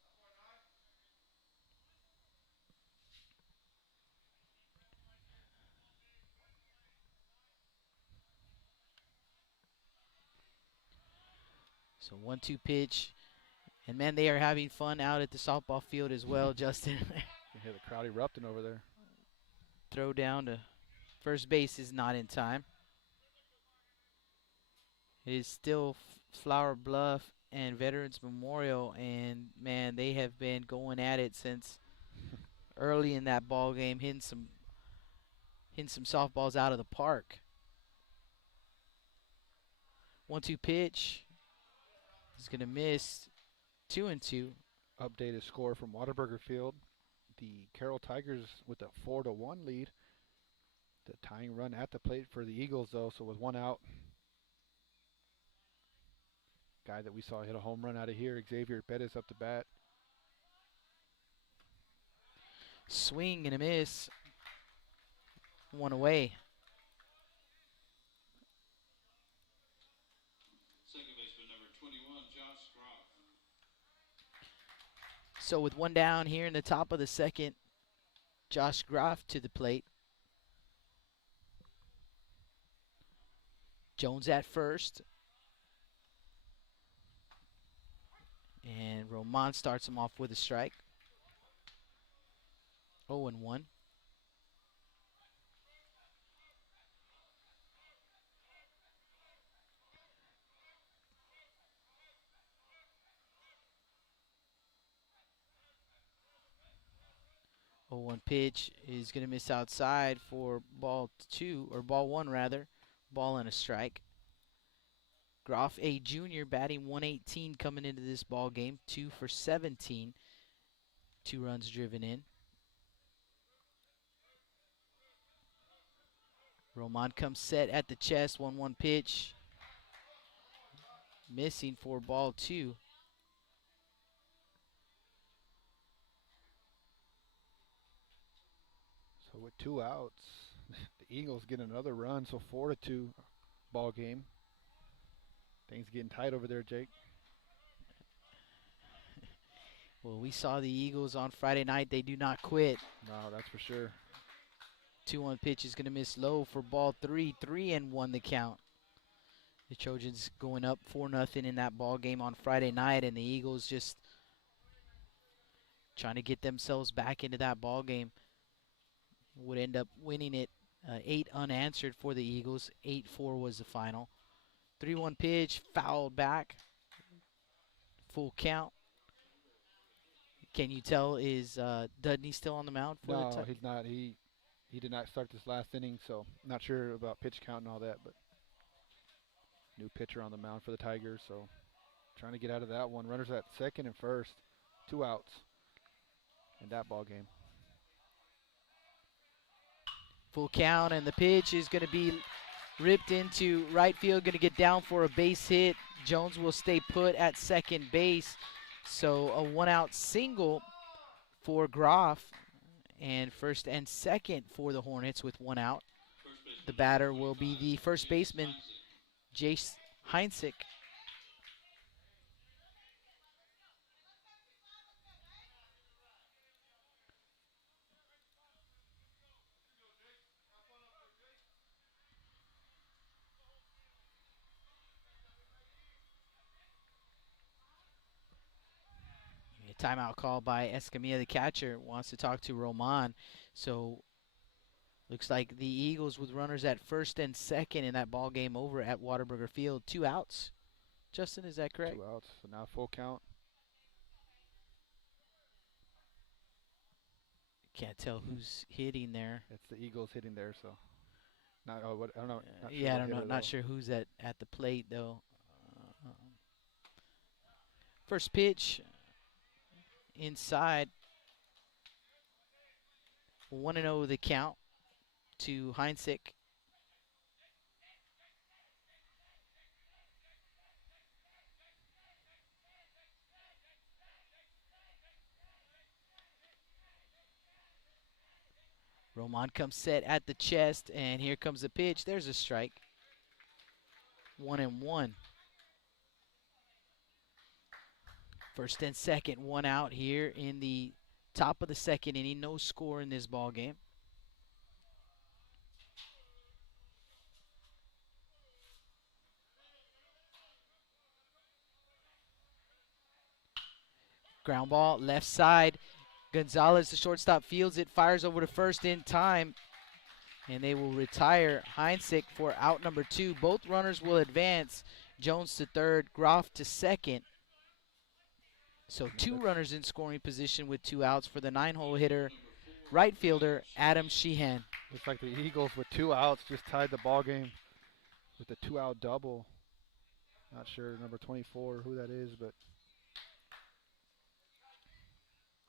So 1-2 pitch. And, man, they are having fun out at the softball field as well, Justin. You hear the crowd erupting over there. Throw down to first base is not in time. It is still Flower Bluff and Veterans Memorial, and, man, they have been going at it since early in that ball game, hitting some softballs out of the park. 1-2 pitch is going to miss. 2-2. Updated score from Whataburger Field. The Carroll Tigers with a 4-1 lead. The tying run at the plate for the Eagles, though, so with one out. Guy that we saw hit a home run out of here, Xavier Bettis up to bat. Swing and a miss. One away. Second baseman number 21, Josh Groff. So with one down here in the top of the second, Josh Groff to the plate. Jones at first. And Roman starts him off with a strike. 0-1. One pitch is going to miss outside for ball one rather. Ball and a strike. Groff, a junior, batting 118 coming into this ball game. 2 for 17. 2 runs driven in. Roman comes set at the chest. 1-1 pitch. Missing for ball 2. So with 2 outs, the Eagles get another run, so 4-2 ball game. Things getting tight over there, Jake. Well, we saw the Eagles on Friday night. They do not quit. No, that's for sure. 2-1 pitch is going to miss low for ball 3. 3-1 the count. The Trojans going up 4-0 in that ball game on Friday night, and the Eagles just trying to get themselves back into that ball game. Would end up winning it 8 unanswered for the Eagles. 8-4 was the final. 3-1 pitch, fouled back. Full count. Can you tell, is Dudney still on the mound for No, the he's not. He did not start this last inning, so not sure about pitch count and all that, but new pitcher on the mound for the Tigers, so trying to get out of that one. Runners at second and first. 2 outs in that ball game. Full count, and the pitch is going to be ripped into right field, going to get down for a base hit. Jones will stay put at second base. So a 1-out single for Groff, and first and second for the Hornets with 1 out. The batter will be the first baseman, Jace Heinsick. A timeout call by Escamilla, the catcher, wants to talk to Roman. So looks like the Eagles with runners at first and second in that ball game over at Whataburger Field. 2 outs. Justin, is that correct? 2 outs, so now full count. Can't tell who's hitting there. It's the Eagles hitting there, so not. Oh, what I don't know. Not sure Yeah, I what don't know. hitter, Not though. sure who's at the plate though. First pitch inside. 1-0 the count to Heinsick. Roman comes set at the chest, and here comes the pitch. There's a strike. 1-1. First and second, one out here in the top of the second inning. No score in this ball game. Ground ball, left side. Gonzalez, the shortstop, fields it, fires over to first in time, and they will retire Heinsick for out number 2. Both runners will advance. Jones to third, Groff to second. So 2 runners in scoring position with 2 outs for the 9-hole hitter, right fielder Adam Sheehan. Looks like the Eagles with 2 outs just tied the ball game with a 2-out double. Not sure number 24 who that is, but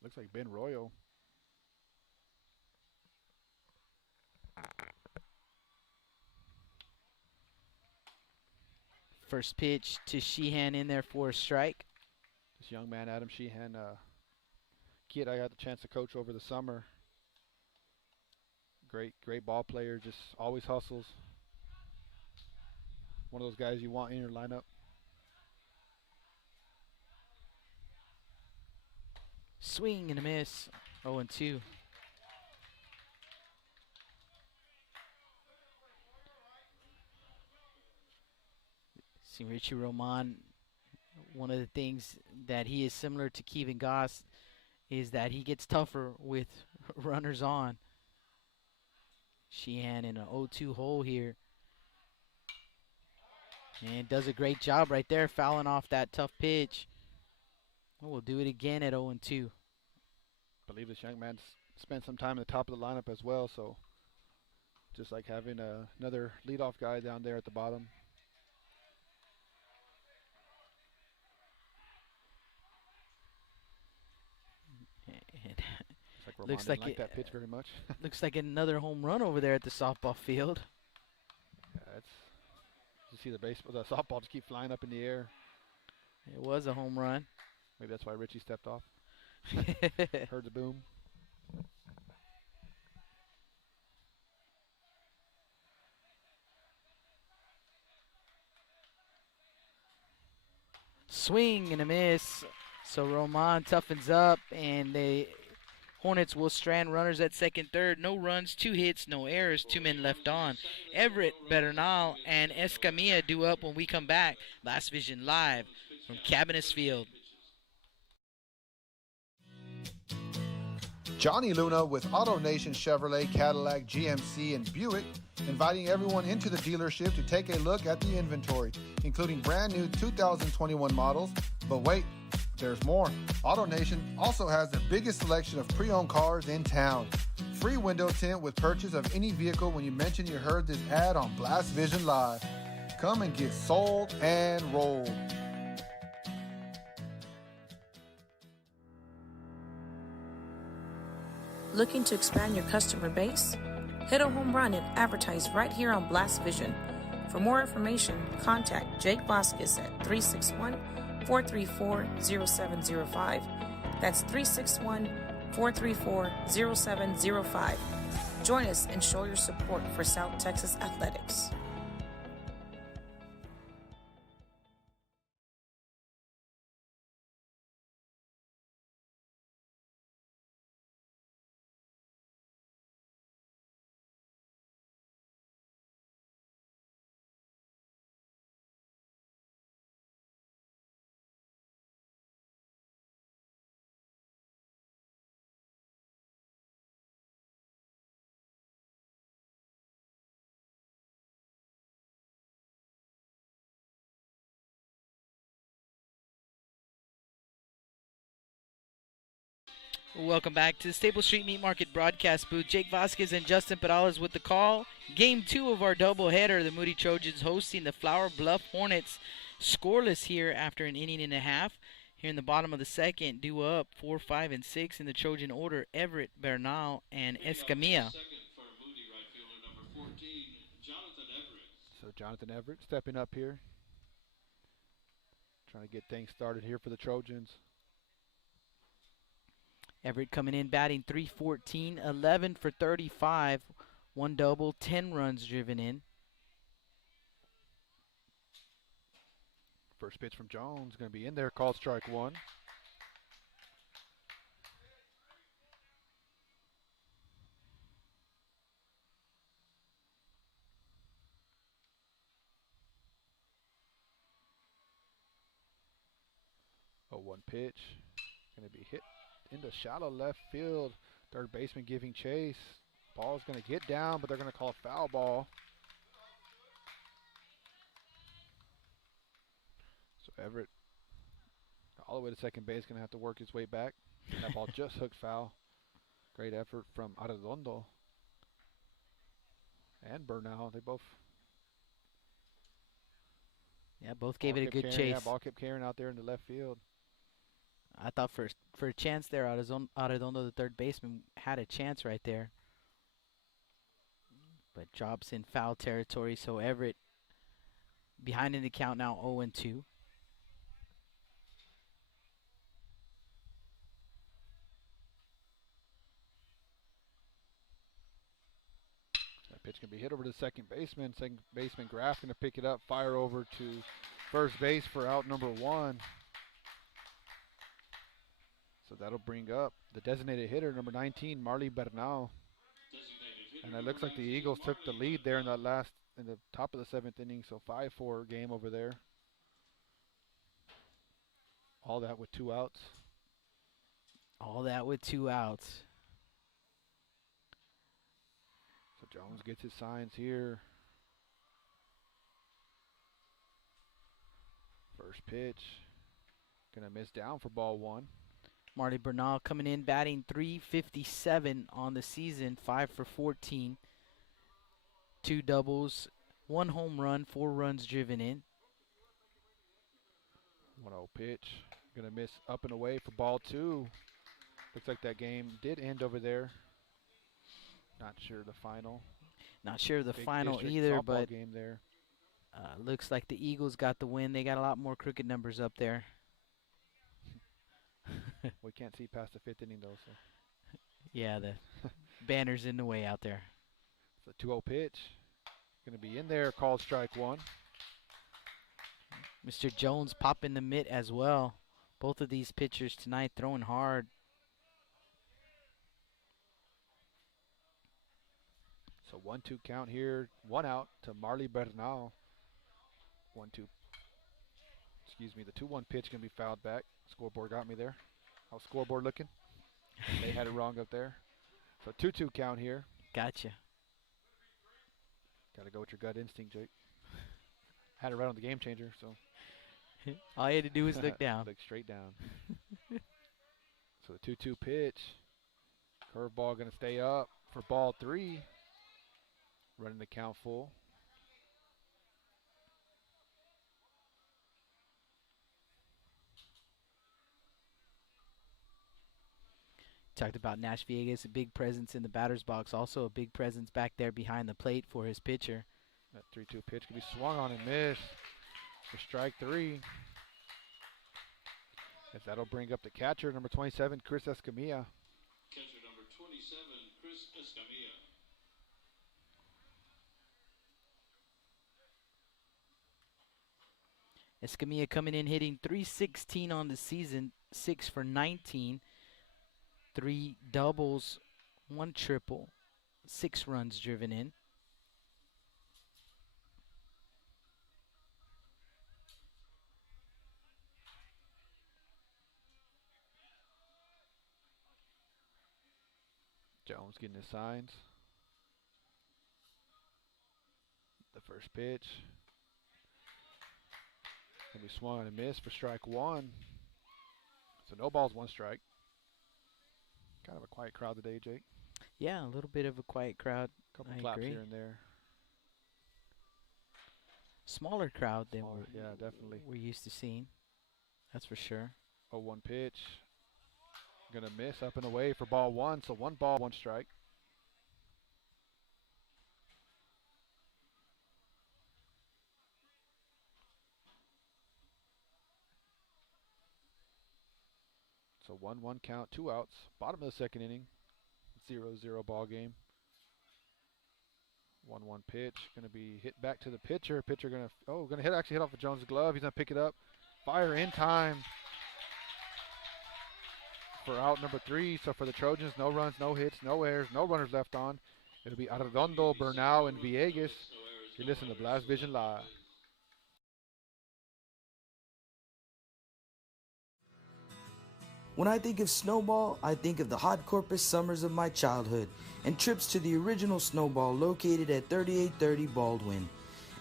looks like Ben Royal. First pitch to Sheehan in there for a strike. This young man, Adam Sheehan, kid I got the chance to coach over the summer. Great ball player, just always hustles. One of those guys you want in your lineup. Swing and a miss. 0-2. See Richie Roman, one of the things that he is similar to Kevin Goss is that he gets tougher with runners on. Sheehan in an 0-2 hole here. And does a great job right there, fouling off that tough pitch. We'll do it again at 0-2. I believe this young man spent some time at the top of the lineup as well, so just like having another leadoff guy down there at the bottom. Looks like like that pitch very much. Looks like another home run over there at the softball field. Yeah, you see the softball just keep flying up in the air. It was a home run. Maybe that's why Richie stepped off. Heard the boom. Swing and a miss. So Roman toughens up, and the Hornets will strand runners at second, third. No runs, 2 hits, no errors, 2 men left on. Everett, Bernal, and Escamilla due up when we come back. Last Vision live from Cabinets Field. Johnny Luna with AutoNation Chevrolet, Cadillac, GMC, and Buick, inviting everyone into the dealership to take a look at the inventory, including brand new 2021 models. But wait, there's more. AutoNation also has the biggest selection of pre-owned cars in town. Free window tint with purchase of any vehicle when you mention you heard this ad on Blast Vision Live. Come and get sold and rolled. Looking to expand your customer base? Hit a home run and advertise right here on Blast Vision. For more information, contact Jake Vasquez at 361-434-0705. That's 361-434-0705. Join us and show your support for South Texas athletics. Welcome back to the Staple Street Meat Market broadcast booth. Jake Vasquez and Justin Perales with the call. Game 2 of our doubleheader. The Moody Trojans hosting the Flower Bluff Hornets. Scoreless here after an inning and a half. Here in the bottom of the second, due up 4, 5, and 6 in the Trojan order. Everett, Bernal, and Escamilla. So Jonathan Everett stepping up here. Trying to get things started here for the Trojans. Everett coming in batting .314, 11 for 35, 1 double, 10 runs driven in. First pitch from Jones going to be in there, called strike one. A 1 pitch. Going to be hit into shallow left field. Third baseman giving chase. Ball's going to get down, but they're going to call a foul ball. So Everett, all the way to second base, going to have to work his way back. That ball just hooked foul. Great effort from Arredondo and Bernal. They both. Yeah, both gave it a good chase. Yeah, ball kept carrying out there in the left field. I thought for a chance there, Arredondo, the third baseman, had a chance right there. But drops in foul territory, so Everett behind in the count now 0-2. That pitch can be hit over to second baseman. Second baseman Graff going to pick it up, fire over to first base for out number 1. So that'll bring up the designated hitter, number 19, Marley Bernal. And it looks like the Eagles took the lead there in the top of the 7th inning, so 5-4 game over there. All that with 2 outs. All that with 2 outs. So Jones gets his signs here. First pitch. Gonna miss down for ball 1. Marty Bernal coming in batting .357 on the season, 5 for 14. 2 doubles, 1 home run, 4 runs driven in. 1-0 pitch. Gonna miss up and away for ball 2. Looks like that game did end over there. Not sure the final. Not sure the Big final district either, softball but game there. looks like the Eagles got the win. They got a lot more crooked numbers up there. We can't see past the 5th inning though. So. Yeah, the banner's in the way out there. It's a 2-0 pitch. Going to be in there, called strike 1. Mr. Jones popping the mitt as well. Both of these pitchers tonight throwing hard. So 1-2 count here. 1 out to Marley Bernal. 1-2. Excuse me, the 2-1 pitch going to be fouled back. Scoreboard got me there. How's scoreboard looking? They had it wrong up there. So 2-2 count here. Gotcha. Got to go with your gut instinct, Jake. Had it right on the game changer, so. All you had to do was look down. Look straight down. So the 2-2 pitch. Curveball going to stay up for ball 3. Running the count full. Talked about Nash Villegas, a big presence in the batter's box. Also a big presence back there behind the plate for his pitcher. That 3-2 pitch can be swung on and missed for strike 3. If that'll bring up the catcher, number 27, Chris Escamilla. Catcher number 27, Chris Escamilla. Escamilla coming in hitting .316 on the season, 6 for 19. 3 doubles, 1 triple, 6 runs driven in. Jones getting his signs. The first pitch. Gonna be swung and a miss for strike 1. So no balls, 1 strike. Kind of a quiet crowd today, Jake. Yeah, a little bit of a quiet crowd. Couple I claps agree. here and there. Smaller crowd than yeah, definitely. we're used to seeing. That's for sure. 0-1 pitch. Gonna miss up and away for ball 1. So 1 ball, 1 strike. So 1-1 count, 2 outs. Bottom of the second inning. 0-0 ball game. 1-1 pitch. Going to be hit back to the pitcher. Pitcher going to actually hit off of Jones' glove. He's going to pick it up. Fire in time for out number 3. So for the Trojans, no runs, no hits, no errors, no runners left on. It'll be Arredondo, Bernal, and Villegas. You listen to Blast Vision Live. When I think of Snowball, I think of the hot Corpus summers of my childhood and trips to the original Snowball located at 3830 Baldwin.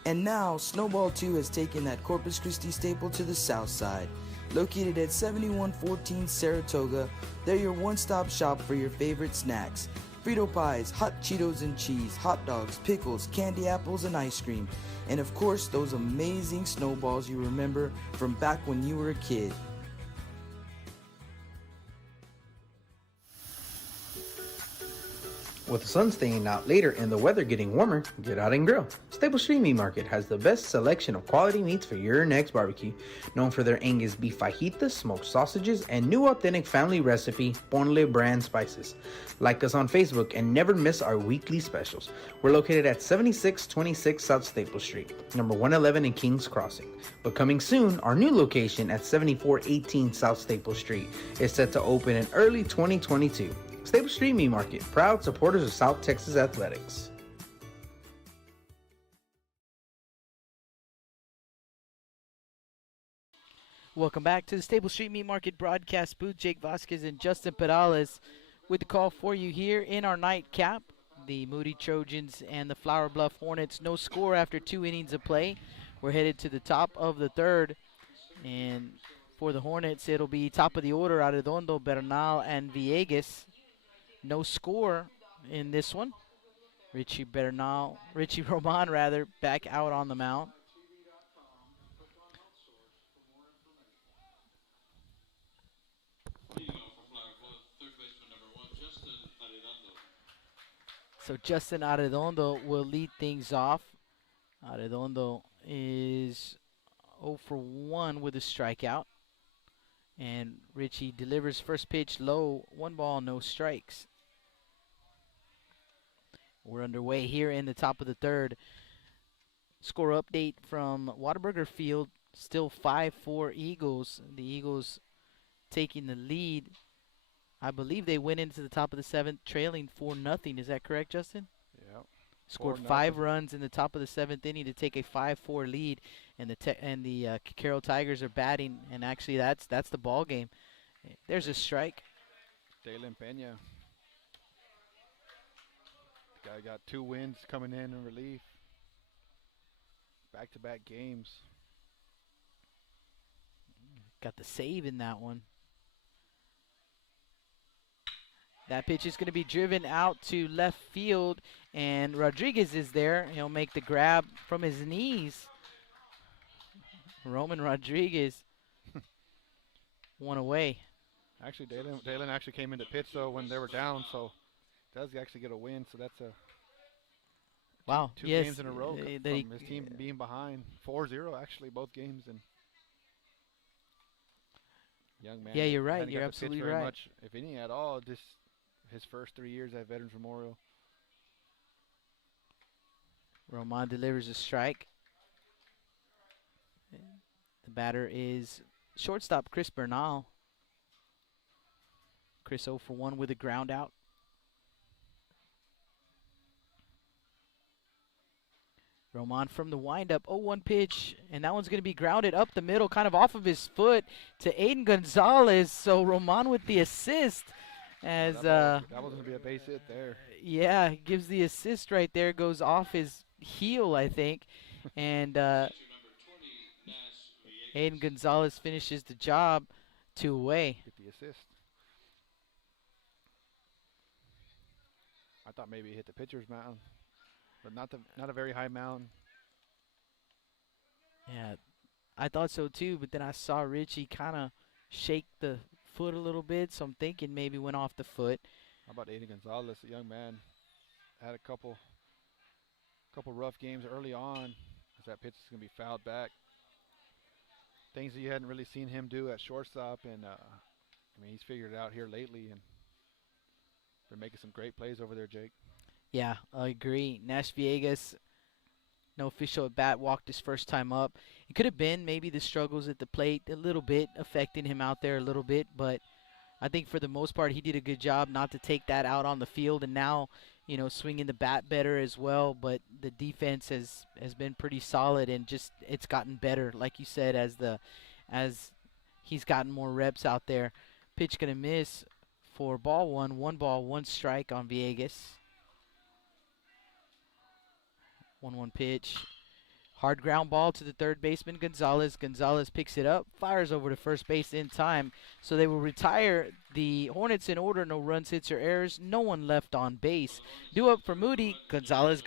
And now, Snowball 2 has taken that Corpus Christi staple to the south side. Located at 7114 Saratoga, they're your one-stop shop for your favorite snacks. Frito pies, hot Cheetos and cheese, hot dogs, pickles, candy apples, and ice cream. And of course, those amazing snowballs you remember from back when you were a kid. With the sun staying out later and the weather getting warmer, get out and grill. Staple Street Meat Market has the best selection of quality meats for your next barbecue. Known for their Angus beef fajitas, smoked sausages, and new authentic family recipe Ponle brand spices. Like us on Facebook and never miss our weekly specials. We're located at 7626 South Staple Street, number 111 in Kings Crossing. But coming soon, our new location at 7418 South Staple Street is set to open in early 2022. Staple Street Meat Market, proud supporters of South Texas Athletics. Welcome back to the Staple Street Meat Market broadcast booth. Jake Vasquez and Justin Perales with the call for you here in our nightcap. The Moody Trojans and the Flower Bluff Hornets, no score after 2 innings of play. We're headed to the top of the third, and for the Hornets, it'll be top of the order, Arredondo, Bernal, and Villegas. No score in this one. Richie Roman back out on the mound. So Justin Arredondo will lead things off. Arredondo is 0 for 1 with a strikeout. And Richie delivers first pitch low, 1 ball, no strikes. We're underway here in the top of the third. Score update from Whataburger Field, still 5-4 Eagles. The Eagles taking the lead. I believe they went into the top of the 7th trailing 4-0. Is that correct, Justin? Yep. Scored 5 runs in the top of the 7th inning to take a 5-4 lead, and the Carroll Tigers are batting, and actually that's the ball game. There's a strike. Dalen Peña. The guy got 2 wins coming in relief. Back-to-back games. Got the save in that one. That pitch is going to be driven out to left field, and Rodriguez is there. He'll make the grab from his knees. Roman Rodriguez, 1 away. Actually, Dalen actually came into pitch, though, when they were down, so does actually get a win. So that's a wow, two yes, games in a row from his team being behind. 4-0, actually, both games. And young man. Yeah, you're right. Hadn't You're got to absolutely pitch very right. much, if any at all, just his first 3 years at Veterans Memorial. Roman delivers a strike. The batter is shortstop Chris Bernal. Chris 0 for 1 with a ground out. Roman from the windup, 0-1 pitch, and that one's going to be grounded up the middle, kind of off of his foot to Aiden Gonzalez. So Roman with the assist. As that was going to be a base hit there. Yeah, gives the assist right there, goes off his heel, I think. And Aiden Gonzalez finishes the job, 2 away. Get the assist. I thought maybe he hit the pitcher's mound, but not a very high mound. Yeah, I thought so too, but then I saw Richie kind of shake the foot a little bit, so I'm thinking maybe went off the foot. How about Aiden Gonzalez, a young man, had a couple rough games early on, as that pitch is going to be fouled back. Things that you hadn't really seen him do at shortstop, and I mean, he's figured it out here lately, and they're making some great plays over there, Jake. Yeah, I agree. Nash Villegas, no official at bat, walked his first time up. It could have been maybe the struggles at the plate a little bit, affecting him out there a little bit, but I think for the most part he did a good job not to take that out on the field, and now, swinging the bat better as well, but the defense has been pretty solid, and just it's gotten better, like you said, as he's gotten more reps out there. Pitch going to miss for ball one. 1 ball, 1 strike on Villegas. 1-1 pitch. Hard ground ball to the third baseman, Gonzalez. Gonzalez picks it up, fires over to first base in time. So they will retire the Hornets in order. No runs, hits, or errors. No one left on base. Due up for Moody, Gonzalez,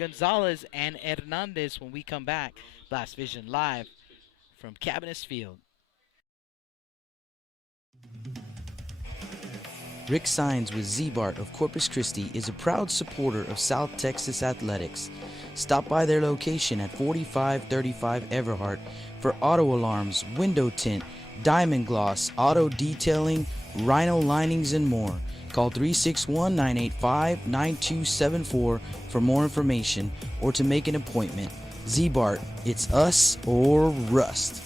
and Hernandez when we come back. Blast Vision live from Cabinets Field. Rick Sines with Z-Bart of Corpus Christi is a proud supporter of South Texas Athletics. Stop by their location at 4535 Everhart for auto alarms, window tint, diamond gloss, auto detailing, rhino linings, and more. Call 361-985-9274 for more information or to make an appointment. Z-Bart, it's us or rust.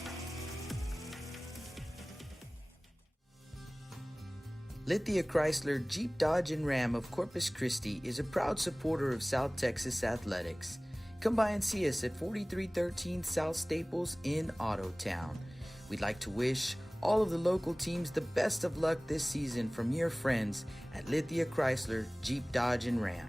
Lithia Chrysler Jeep Dodge and Ram of Corpus Christi is a proud supporter of South Texas Athletics. Come by and see us at 4313 South Staples in Ottotown. We'd like to wish all of the local teams the best of luck this season from your friends at Lithia Chrysler Jeep Dodge and Ram.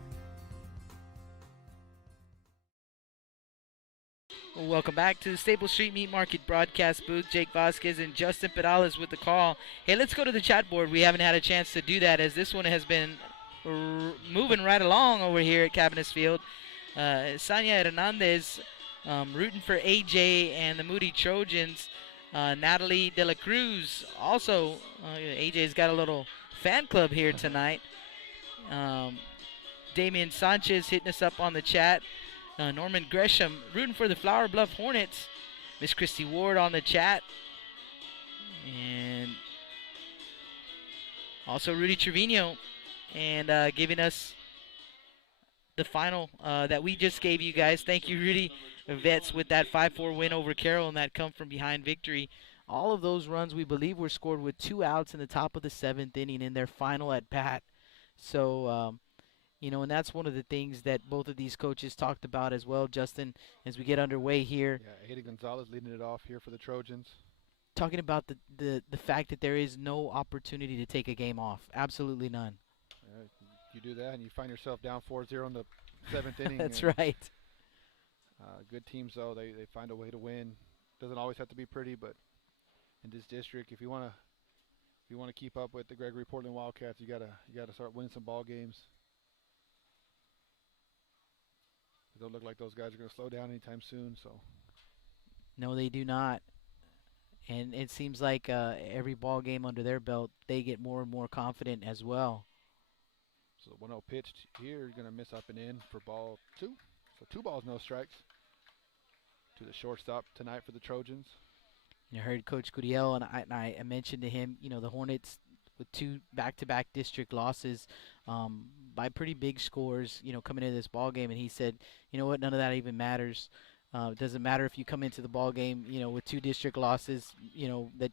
Well, welcome back to the Staples Street Meat Market broadcast booth. Jake Vasquez and Justin Perales with the call. Hey, let's go to the chat board. We haven't had a chance to do that as this one has been moving right along over here at Cabinets Field. Sanya Hernandez rooting for AJ and the Moody Trojans. Natalie De La Cruz also. AJ's got a little fan club here tonight. Damian Sanchez hitting us up on the chat. Norman Gresham rooting for the Flower Bluff Hornets. Miss Christy Ward on the chat. And also Rudy Trevino. And giving us the final that we just gave you guys. Thank you, Rudy. Vets with that 5-4 win over Carroll and that come from behind victory. All of those runs we believe were scored with 2 outs in the top of the 7th inning in their final at bat. So, and that's one of the things that both of these coaches talked about as well, Justin, as we get underway here. Yeah, Aiden Gonzalez leading it off here for the Trojans. Talking about the fact that there is no opportunity to take a game off. Absolutely none. You do that and you find yourself down 4-0 in the 7th inning. That's right. Good teams, though, they find a way to win. Doesn't always have to be pretty, but in this district, if you want to keep up with the Gregory Portland Wildcats, you gotta start winning some ball games. It don't look like those guys are going to slow down anytime soon. So. No, they do not. And it seems like every ball game under their belt, they get more and more confident as well. So 1-0 pitched here, going to miss up and in for ball 2. So 2 balls, no strikes to the shortstop tonight for the Trojans. You heard Coach Curiel, and I mentioned to him, the Hornets with 2 back-to-back district losses by pretty big scores, coming into this ball game, and he said, you know what, none of that even matters. It doesn't matter if you come into the ball game, with 2 district losses, that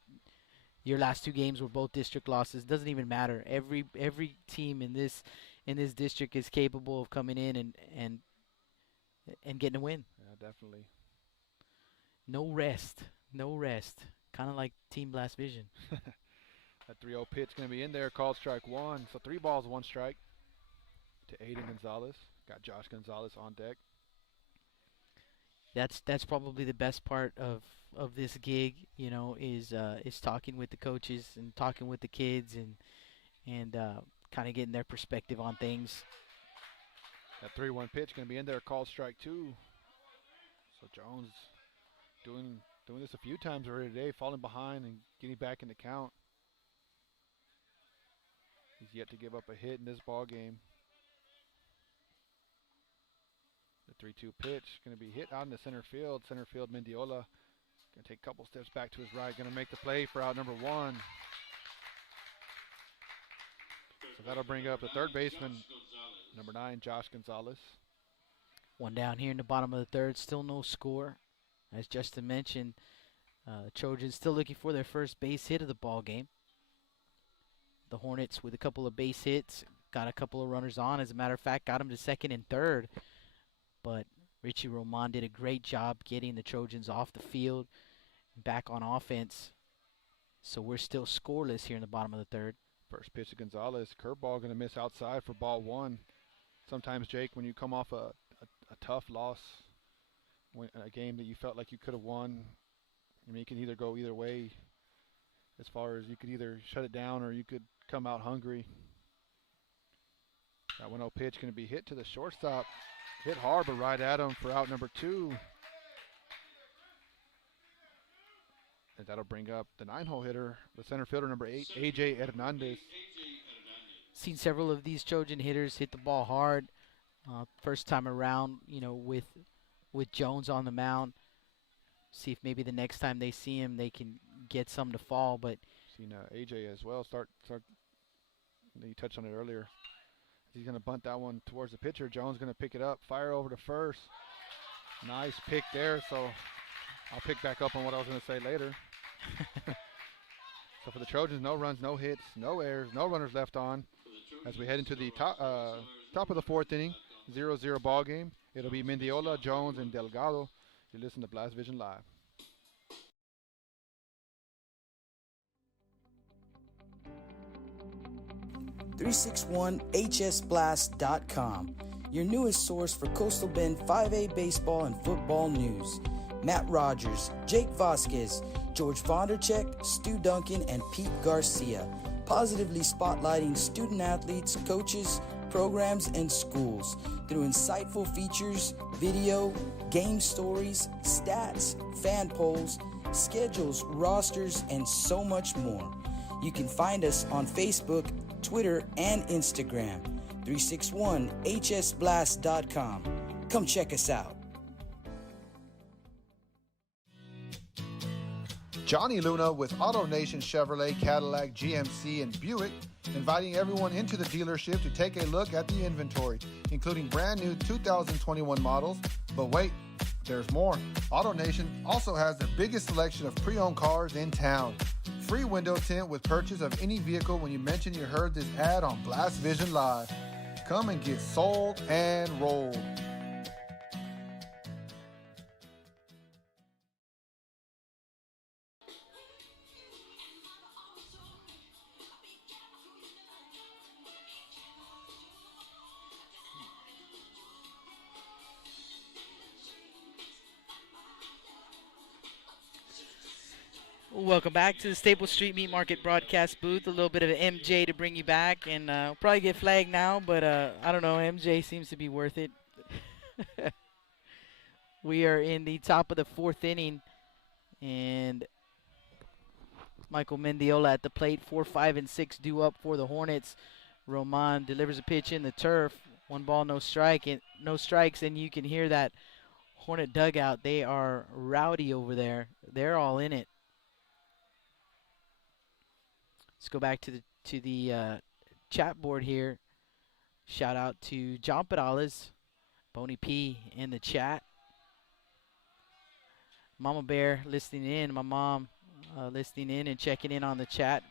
your last 2 games were both district losses. Doesn't even matter. Every team in this district is capable of coming in and getting a win. Yeah, definitely. No rest. Kind of like Team Blast Vision. That 3-0 pitch going to be in there, called strike 1. So 3 balls, 1 strike to Aiden Gonzalez. Got Josh Gonzalez on deck. That's probably the best part of this gig, is talking with the coaches and talking with the kids and kind of getting their perspective on things. That 3-1 pitch going to be in there, called strike 2. So Jones doing this a few times already today, falling behind and getting back in the count. He's yet to give up a hit in this ball game. The 3-2 pitch going to be hit out in the center field. Center field Mendiola going to take a couple steps back to his right. Going to make the play for out number 1. So that'll bring up the third baseman, number 9, Josh Gonzalez. One down here in the bottom of the third, still no score. As Justin mentioned, Trojans still looking for their first base hit of the ball game. The Hornets with a couple of base hits, got a couple of runners on. As a matter of fact, got them to second and third. But Richie Roman did a great job getting the Trojans off the field, back on offense. So we're still scoreless here in the bottom of the third. First pitch to Gonzalez, curveball going to miss outside for ball 1. Sometimes, Jake, when you come off a tough loss, a game that you felt like you could have won, I mean, you can either go either way. As far as you could either shut it down or you could come out hungry. That 1-0 pitch going to be hit to the shortstop. Hit hard, but right at him for out number 2. And that'll bring up the 9-hole hitter, the center fielder, number 8, A.J. Hernandez. Seen several of these Trojan hitters hit the ball hard. First time around, with Jones on the mound. See if maybe the next time they see him, they can get some to fall. But seen A.J. as well. You touched on it earlier. He's going to bunt that one towards the pitcher. Jones going to pick it up, fire over to first. Nice pick there. So I'll pick back up on what I was going to say later. So for the Trojans, no runs, no hits, no errors, no runners left on. As we head into the top of the 4th inning, 0-0 ball game. It'll be Mendiola, Jones, and Delgado. You listen to Blast Vision Live. .361hsblast.com, your newest source for Coastal Bend 5A baseball and football news. Matt Rogers, Jake Vasquez, George Vondercheck, Stu Duncan, and Pete Garcia, positively spotlighting student athletes, coaches, programs, and schools through insightful features, video, game stories, stats, fan polls, schedules, rosters, and so much more. You can find us on Facebook, Twitter, and Instagram. 361hsblast.com. Come check us out. Johnny Luna with AutoNation Chevrolet, Cadillac, GMC, and Buick, inviting everyone into the dealership to take a look at the inventory, including brand new 2021 models. But wait, there's more. AutoNation also has the biggest selection of pre-owned cars in town. Free window tint with purchase of any vehicle when you mention you heard this ad on Blast Vision Live. Come and get sold and rolled. Welcome back to the Staples Street Meat Market broadcast booth. A little bit of an MJ to bring you back, and we'll probably get flagged now, but I don't know. MJ seems to be worth it. We are in the top of the 4th inning, and Michael Mendiola at the plate. 4, 5, and 6 due up for the Hornets. Roman delivers a pitch in the turf. 1 ball, no strikes, and you can hear that Hornet dugout. They are rowdy over there. They're all in it. Let's go back to the chat board here. Shout out to John Perales, Boney P in the chat. Mama Bear listening in. My mom listening in and checking in on the chat.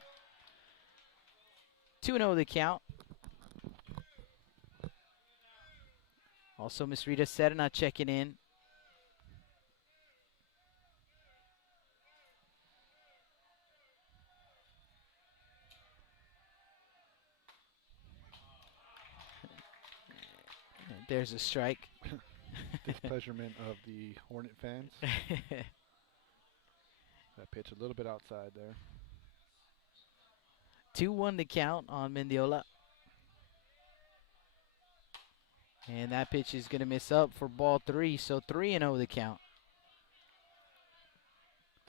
2-0 the count. Also, Miss Rita Serna checking in. There's a strike. Displeasurement of the Hornet fans. That pitch a little bit outside there. 2-1 the count on Mendiola. And that pitch is going to miss up for ball 3, so 3-0 the count.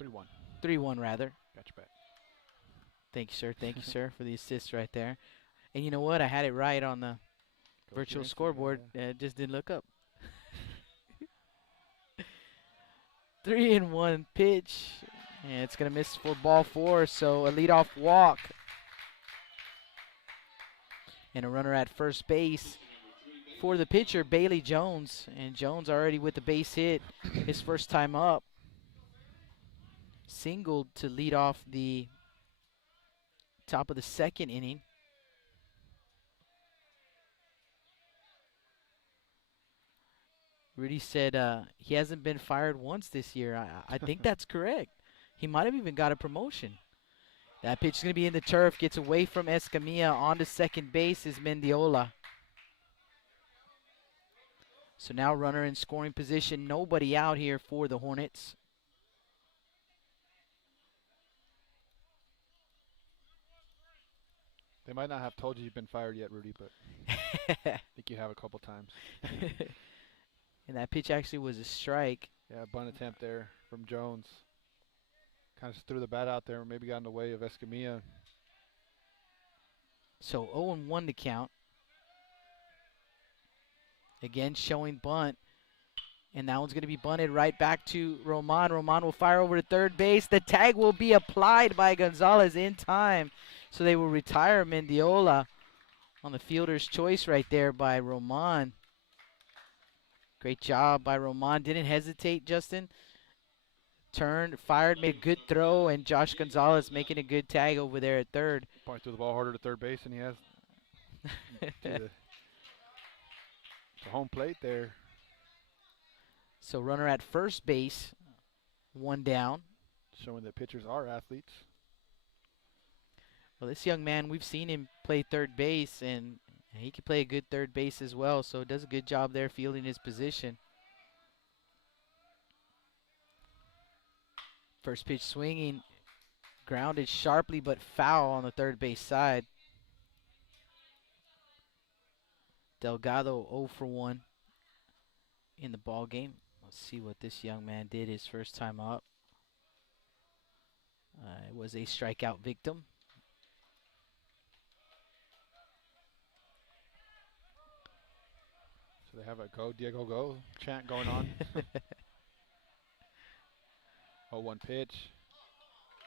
3-1. 3-1 rather. Got your back. Thank you, sir. Thank you, sir, for the assist right there. And you know what? I had it right on the virtual scoreboard. Just didn't look up. 3-1 pitch. And it's going to miss for ball 4, so a leadoff walk. And a runner at first base for the pitcher, Bailey Jones. And Jones already with the base hit his first time up. Singled to lead off the top of the second inning. Rudy said he hasn't been fired once this year. I think that's correct. He might have even got a promotion. That pitch is going to be in the turf. Gets away from Escamilla. On to second base is Mendiola. So now runner in scoring position. Nobody out here for the Hornets. They might not have told you you've been fired yet, Rudy, but I think you have a couple times. And that pitch actually was a strike. Yeah, bunt attempt there from Jones. Kind of threw the bat out there, maybe got in the way of Escamilla. So 0-1 to count. Again, showing bunt. And that one's going to be bunted right back to Roman. Roman will fire over to third base. The tag will be applied by Gonzalez in time. So they will retire Mendiola on the fielder's choice right there by Roman. Great job by Roman. Didn't hesitate, Justin. Turned, fired, made a good throw, and Josh Gonzalez making a good tag over there at third. Probably threw the ball harder to third base than he has to the home plate there. So runner at first base, one down. Showing that pitchers are athletes. Well, this young man, we've seen him play third base, and he can play a good third base as well, so does a good job there fielding his position. First pitch swinging, grounded sharply but foul on the third base side. Delgado 0 for 1 in the ball game. Let's see what this young man did his first time up. It was a strikeout victim. So they have a go, Diego, go chant going on. 0-1 pitch.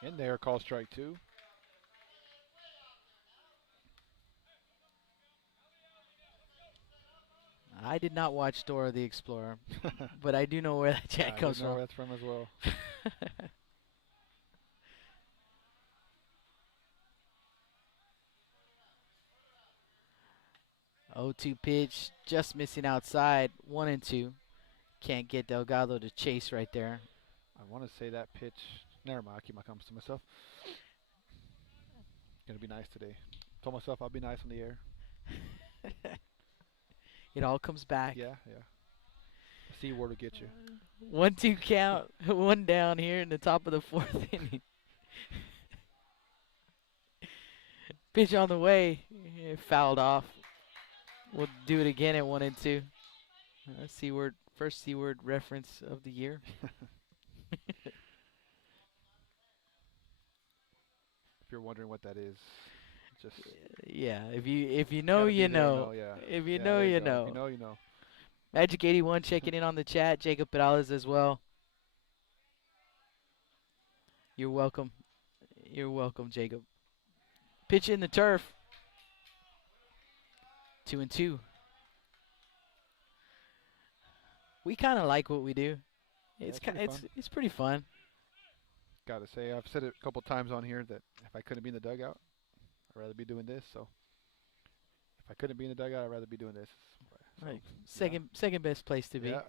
In there, call strike 2. I did not watch Dora the Explorer, but I do know where that chant comes I know from. where that's from as well. 0-2 pitch, just missing outside, 1-2. Can't get Delgado to chase right there. I want to say that pitch. Never mind, I'll keep my comments to myself. Gonna be nice today. Told myself I'll be nice on the air. It all comes back. Yeah, yeah. C word will get you. 1-2 count, one down here in the top of the fourth inning. Pitch on the way, fouled off. We'll do it again at 1-2. C-word, first C-word reference of the year. If you're wondering what that is, just yeah. If you know, you know. Yeah. If you know, you know. If you know, you know. Magic 81 checking in on the chat. Jacob Perales as well. You're welcome. You're welcome, Jacob. Pitch in the turf. 2-2. We kind of like what we do. It's it's pretty fun. Gotta say, I've said it a couple times on here that if I couldn't be in the dugout, I'd rather be doing this. So if I couldn't be in the dugout, I'd rather be doing this. So, Right. Second best place to be. Yeah.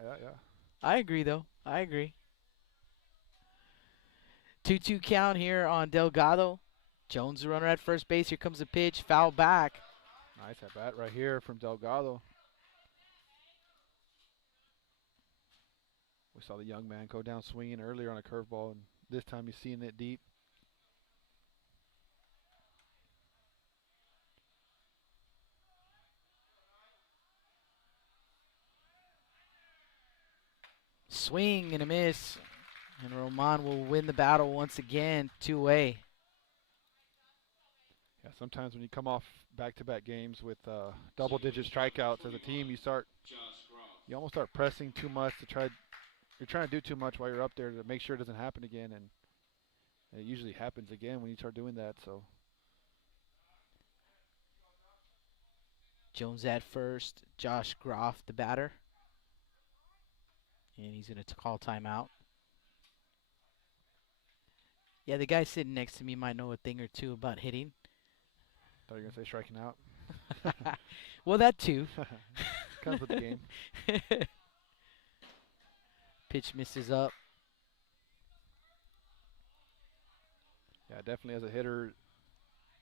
I agree though. I agree. 2-2 count here on Delgado. Jones the runner at first base. Here comes the pitch. Foul back. Nice at bat right here from Delgado. We saw the young man go down swinging earlier on a curveball, and this time he's seeing it deep. Swing and a miss. And Roman will win the battle once again, 2-way. Yeah, sometimes when you come off back-to-back games with double-digit strikeouts as a team, you almost start pressing too much to try. You're trying to do too much while you're up there to make sure it doesn't happen again, and it usually happens again when you start doing that. So Jones at first. Josh Groff, the batter. And he's going to call timeout. Yeah, the guy sitting next to me might know a thing or two about hitting. Thought you were going to say striking out. Well, that too. Comes with the game. Pitch misses up. Yeah, definitely as a hitter,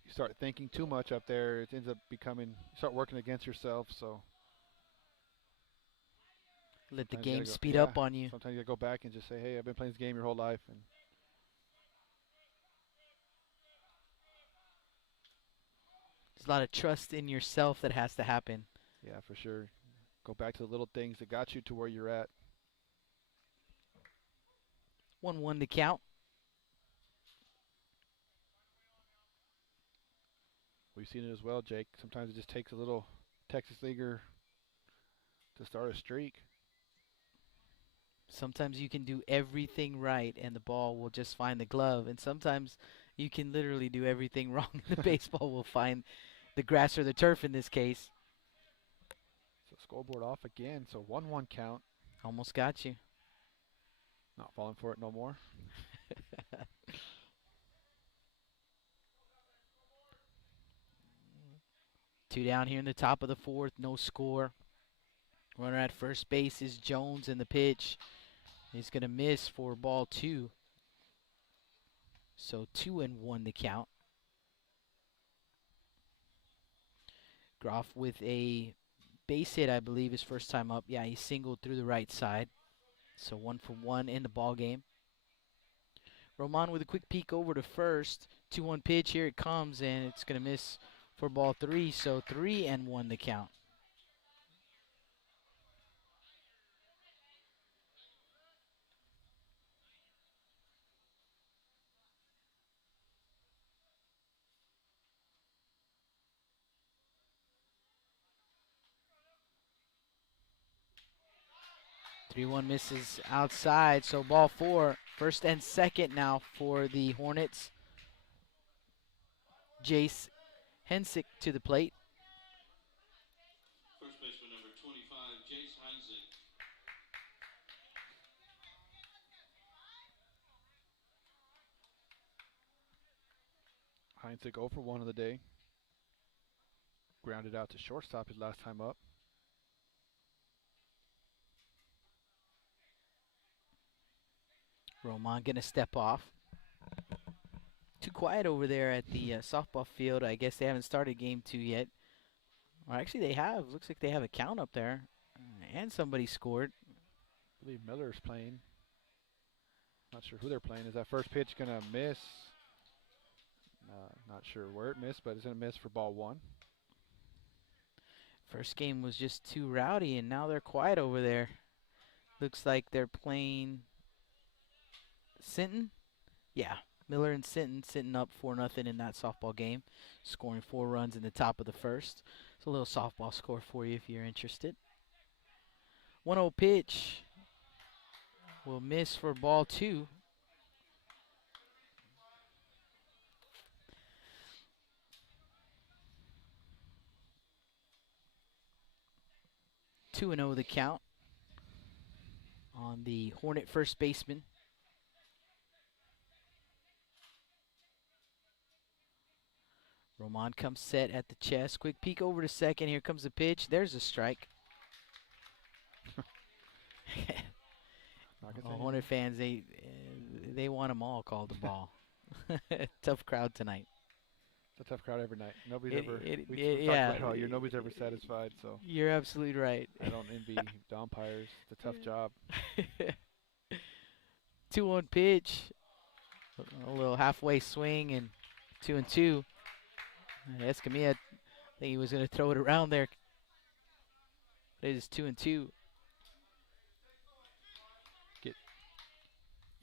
you start thinking too much up there. It ends up becoming, you start working against yourself, so. Let the game speed up on you. Sometimes you gotta go back and just say, hey, I've been playing this game your whole life. And there's a lot of trust in yourself that has to happen. yeah, for sure. Go back to the little things that got you to where you're at. 1-1 to count. We've seen it as well, Jake. Sometimes it just takes a little Texas leaguer to start a streak. Sometimes you can do everything right and the ball will just find the glove. And sometimes you can literally do everything wrong and the baseball will find the grass or the turf in this case. So scoreboard off again. So 1-1 count. Almost got you. Not falling for it no more. Two down here in the top of the fourth. No score. Runner at first base is Jones, and the pitch is going to miss for ball 2. So 2-1 the count. Groff with a base hit, I believe, his first time up. Yeah, he singled through the right side. So 1 for 1 in the ball game. Roman with a quick peek over to first. 2-1 pitch. Here it comes, and it's going to miss for ball 3. So 3-1 the count. Three-one misses outside, so ball 4. First and second now for the Hornets. Jace Hensick to the plate. First baseman number 25, Jace Heinzig. Heinzig 0 for 1 of the day. Grounded out to shortstop his last time up. Roman going to step off. Too quiet over there at the softball field. I guess they haven't started game 2 yet. Or actually they have. Looks like they have a count up there. And somebody scored. I believe Miller's playing. Not sure who they're playing. Is that first pitch going to miss? Not sure where it missed, but it's going to miss for ball 1. First game was just too rowdy, and now they're quiet over there. Looks like they're playing Sinton. Yeah, Miller and Sinton. Sinton up 4-0 in that softball game, scoring 4 runs in the top of the first. It's a little softball score for you if you're interested. 1-0 pitch will miss for ball 2. Two and 0 the count on the Hornet first baseman. Roman comes set at the chest. Quick peek over to second. Here comes the pitch. There's a strike. Hornet fans, they want them all called the ball. Tough crowd tonight. It's a tough crowd every night. Nobody's ever satisfied. So you're absolutely right. I don't envy the umpires. It's a tough job. 2-1 pitch. A little halfway swing and 2-2. Escamilla, I think he was going to throw it around there. It is 2-2. You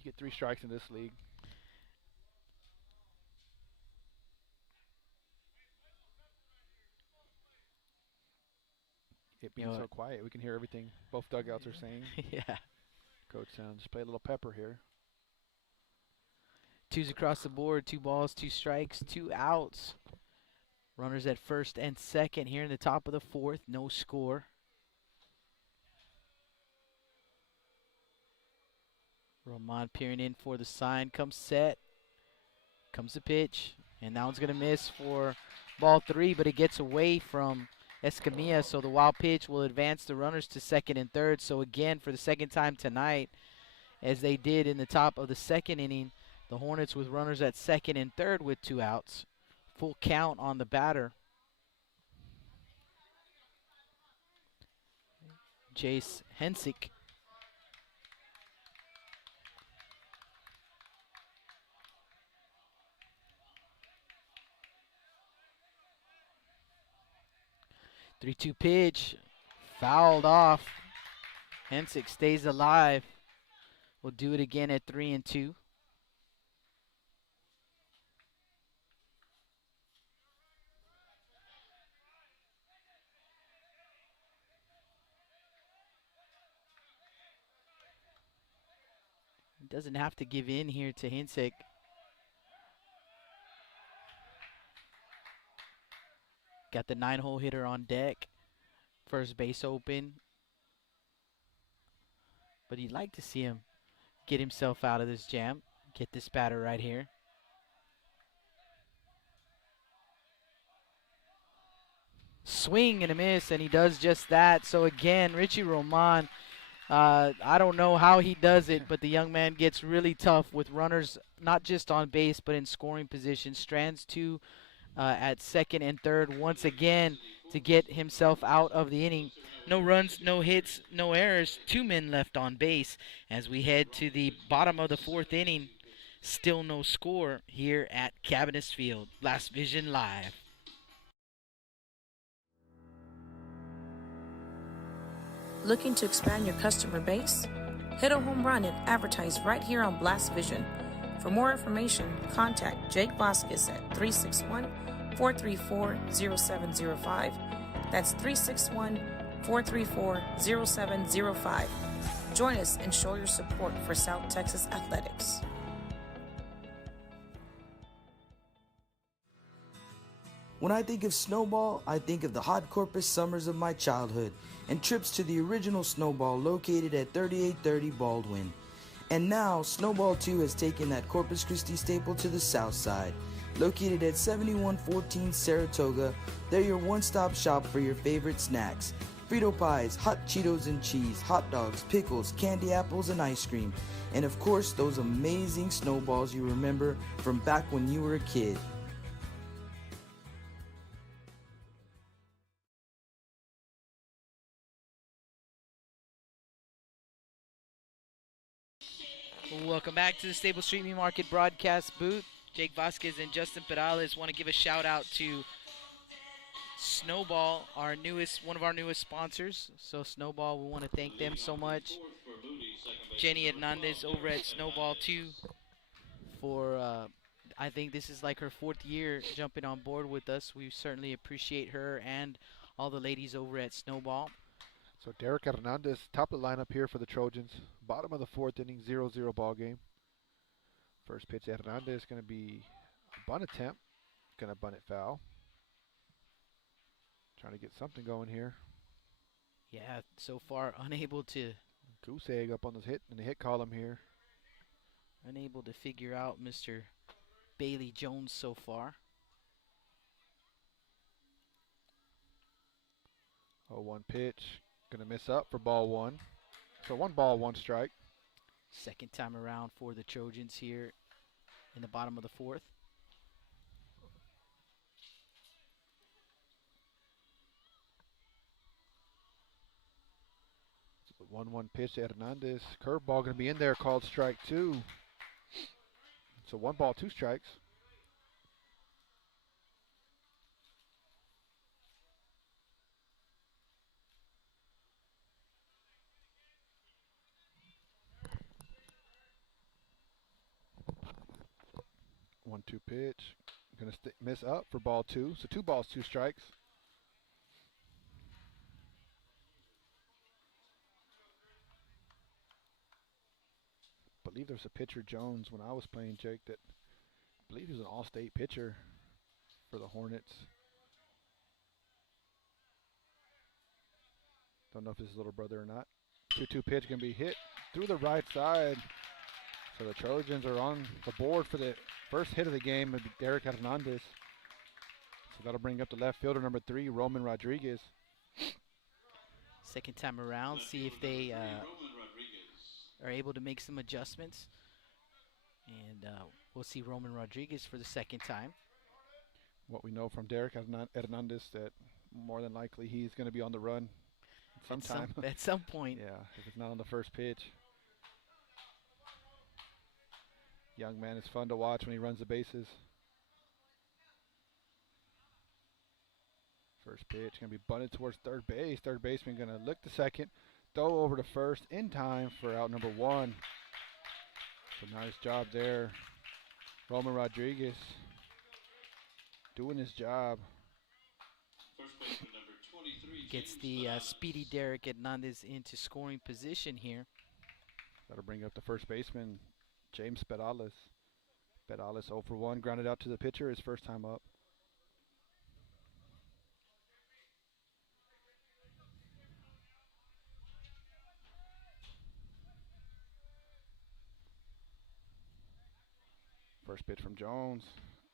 get 3 strikes in this league. It being so quiet, we can hear everything both dugouts are saying. Yeah. Coach sounds, just play a little pepper here. 2s across the board, 2 balls, 2 strikes, 2 outs Runners at first and second here in the top of the fourth. No score. Roman peering in for the sign. Comes set. Comes the pitch. And that one's going to miss for ball 3, but it gets away from Escamilla, so the wild pitch will advance the runners to second and third. So again, for the second time tonight, as they did in the top of the second inning, the Hornets with runners at second and third with 2 outs. Full count on the batter. Jace Hensick. Three-two pitch, fouled off. Hensick stays alive. We'll do it again at 3-2. Doesn't have to give in here to Hensick. Got the 9-hole hitter on deck. First base open. But you'd like to see him get himself out of this jam. Get this batter right here. Swing and a miss, and he does just that. So again, Richie Roman, I don't know how he does it, but the young man gets really tough with runners not just on base but in scoring position. Strands 2 at second and third once again to get himself out of the inning. No runs, no hits, no errors. 2 men left on base as we head to the bottom of the 4th inning. Still no score here at Cabinets Field. Blast Vision Live. Looking to expand your customer base? Hit a home run and advertise right here on Blast Vision. For more information, contact Jake Vasquez at 361-434-0705. That's 361-434-0705. Join us and show your support for South Texas Athletics. When I think of Snowball, I think of the hot Corpus summers of my childhood and trips to the original Snowball located at 3830 Baldwin. And now, Snowball 2 has taken that Corpus Christi staple to the south side. Located at 7114 Saratoga, they're your one-stop shop for your favorite snacks. Frito pies, hot Cheetos and cheese, hot dogs, pickles, candy apples, and ice cream. And of course, those amazing snowballs you remember from back when you were a kid. Welcome back to the Stable Street Meat Market broadcast booth. Jake Vasquez and Justin Perales want to give a shout out to Snowball, one of our newest sponsors. So Snowball, we want to thank them so much. Jenny Hernandez over at Snowball 2 for, I think this is like her 4th year jumping on board with us. We certainly appreciate her and all the ladies over at Snowball. So Derek Hernandez, top of the lineup here for the Trojans. Bottom of the 4th inning, 0-0 ball game. First pitch at Hernandez going to be a bunt attempt. Going to bunt it foul. Trying to get something going here. Yeah, so far unable to. Goose egg up on the hit column here. Unable to figure out Mr. Bailey Jones so far. 0-1 pitch. Going to miss up for ball 1. So 1 ball, 1 strike. Second time around for the Trojans here in the bottom of the 4th. So the 1-1 pitch to Hernandez. Curveball going to be in there, called strike 2. So 1 ball, 2 strikes. One-two pitch. Going to miss up for ball 2. So 2 balls, 2 strikes. I believe there's a pitcher, Jones, when I was playing, Jake, that I believe he was an all-state pitcher for the Hornets. Don't know if it's his little brother or not. 2-2 pitch going to be hit through the right side. So the Trojans are on the board for the first hit of the game with Derek Hernandez. So that'll bring up the left fielder, number 3, Roman Rodriguez. Second time around, see if they are able to make some adjustments. And we'll see Roman Rodriguez for the second time. What we know from Derek Hernandez that more than likely he's going to be on the run sometime. At some point. Yeah, if it's not on the first pitch. Young man is fun to watch when he runs the bases. First pitch going to be bunted towards third base. Third baseman going to look to second, throw over to first in time for out number 1. So nice job there. Roman Rodriguez doing his job. First baseman number 23 Gets the speedy Derek Hernandez into scoring position here. That'll bring up the first baseman, James Perales. Perales 0 for 1, grounded out to the pitcher, his first time up. First pitch from Jones.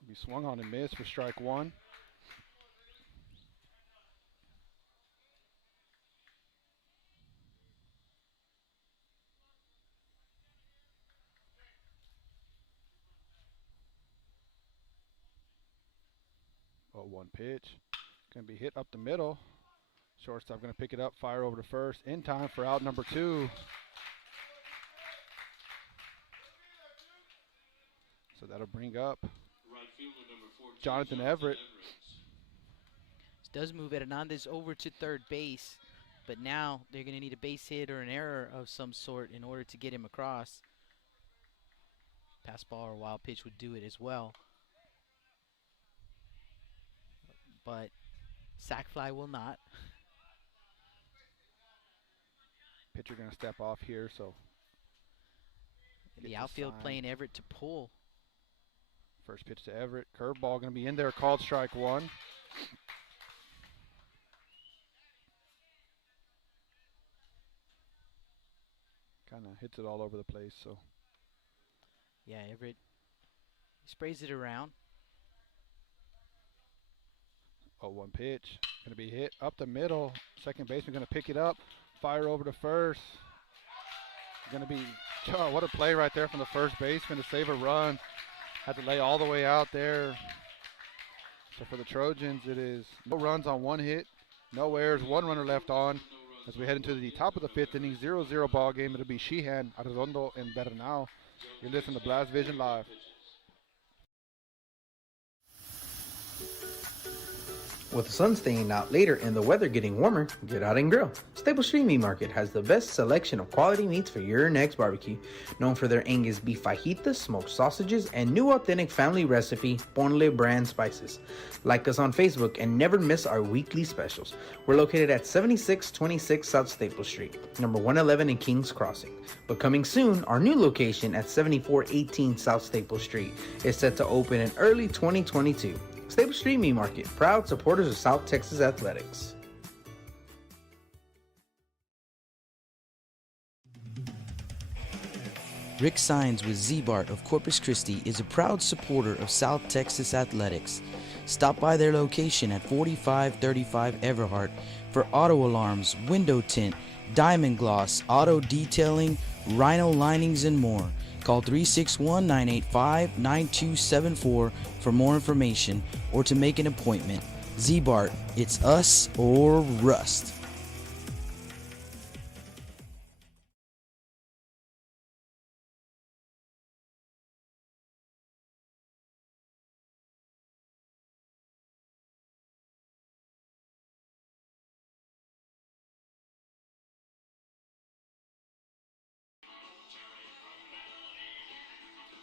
Be swung on and missed for strike 1. Oh, 1 pitch. Going to be hit up the middle. Shortstop going to pick it up, fire over to first in time for out number 2. So that'll bring up right fielder number 14, Jonathan Everett. This does move Hernandez over to third base, but now they're going to need a base hit or an error of some sort in order to get him across. Pass ball or wild pitch would do it as well. But sac fly will not. Pitcher going to step off here, so the outfield playing Everett to pull. First pitch to Everett. Curveball going to be in there, called strike 1. Kind of hits it all over the place, so. Yeah, Everett sprays it around. 0-1 pitch. Going to be hit up the middle. Second baseman going to pick it up. Fire over to first. Going to be, oh, what a play right there from the first baseman to save a run. Had to lay all the way out there. So for the Trojans, it is no runs on 1 hit, no errors, 1 runner left on. As we head into the top of the 5th inning, 0-0 ball game. It'll be Sheehan, Arredondo, and Bernal. You're listening to Blast Vision Live. With the sun staying out later and the weather getting warmer, get out and grill. Stable Street Meat Market has the best selection of quality meats for your next barbecue. Known for their Angus beef fajitas, smoked sausages, and new authentic family recipe, Ponle brand spices. Like us on Facebook and never miss our weekly specials. We're located at 7626 South Staple Street, number 111 in Kings Crossing. But coming soon, our new location at 7418 South Staple Street is set to open in early 2022. Stable Street Meat Market, proud supporters of South Texas Athletics. Rick Sines with Z-Bart of Corpus Christi is a proud supporter of South Texas Athletics. Stop by their location at 4535 Everhart for auto alarms, window tint, diamond gloss, auto detailing, rhino linings, and more. Call 361-985-9274 for more information or to make an appointment. Z-Bart, it's us or rust.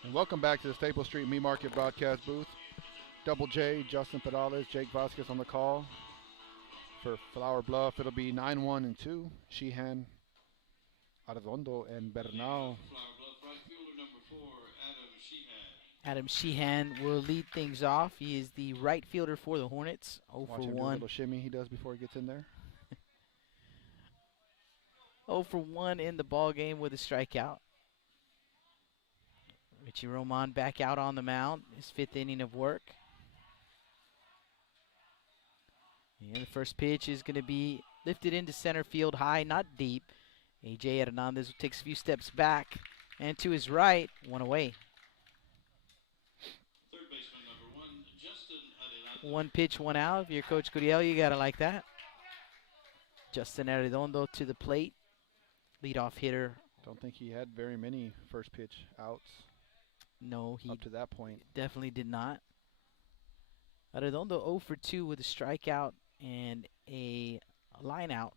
And welcome back to the Staple Street Meat Market broadcast booth. Double J, Justin Perales, Jake Vasquez on the call. For Flower Bluff, it'll be 9-1-2. Sheehan, Arredondo, and Bernal. Adam Sheehan will lead things off. He is the right fielder for the Hornets. 0 Watch for him do a 1. little shimmy he does before he gets in there. 0 for 1 in the ball game with a strikeout. Richie Roman back out on the mound, his 5th inning of work. And the first pitch is going to be lifted into center field high, not deep. A.J. Hernandez takes a few steps back, and to his right, one away. Third baseman number 1, Justin Arredondo. One pitch, one out. If you're Coach Gurriel, you got to like that. Justin Arredondo to the plate. Leadoff hitter. Don't think he had very many first pitch outs. No, he up to that point definitely did not. Arredondo 0 for 2 with a strikeout and a line out.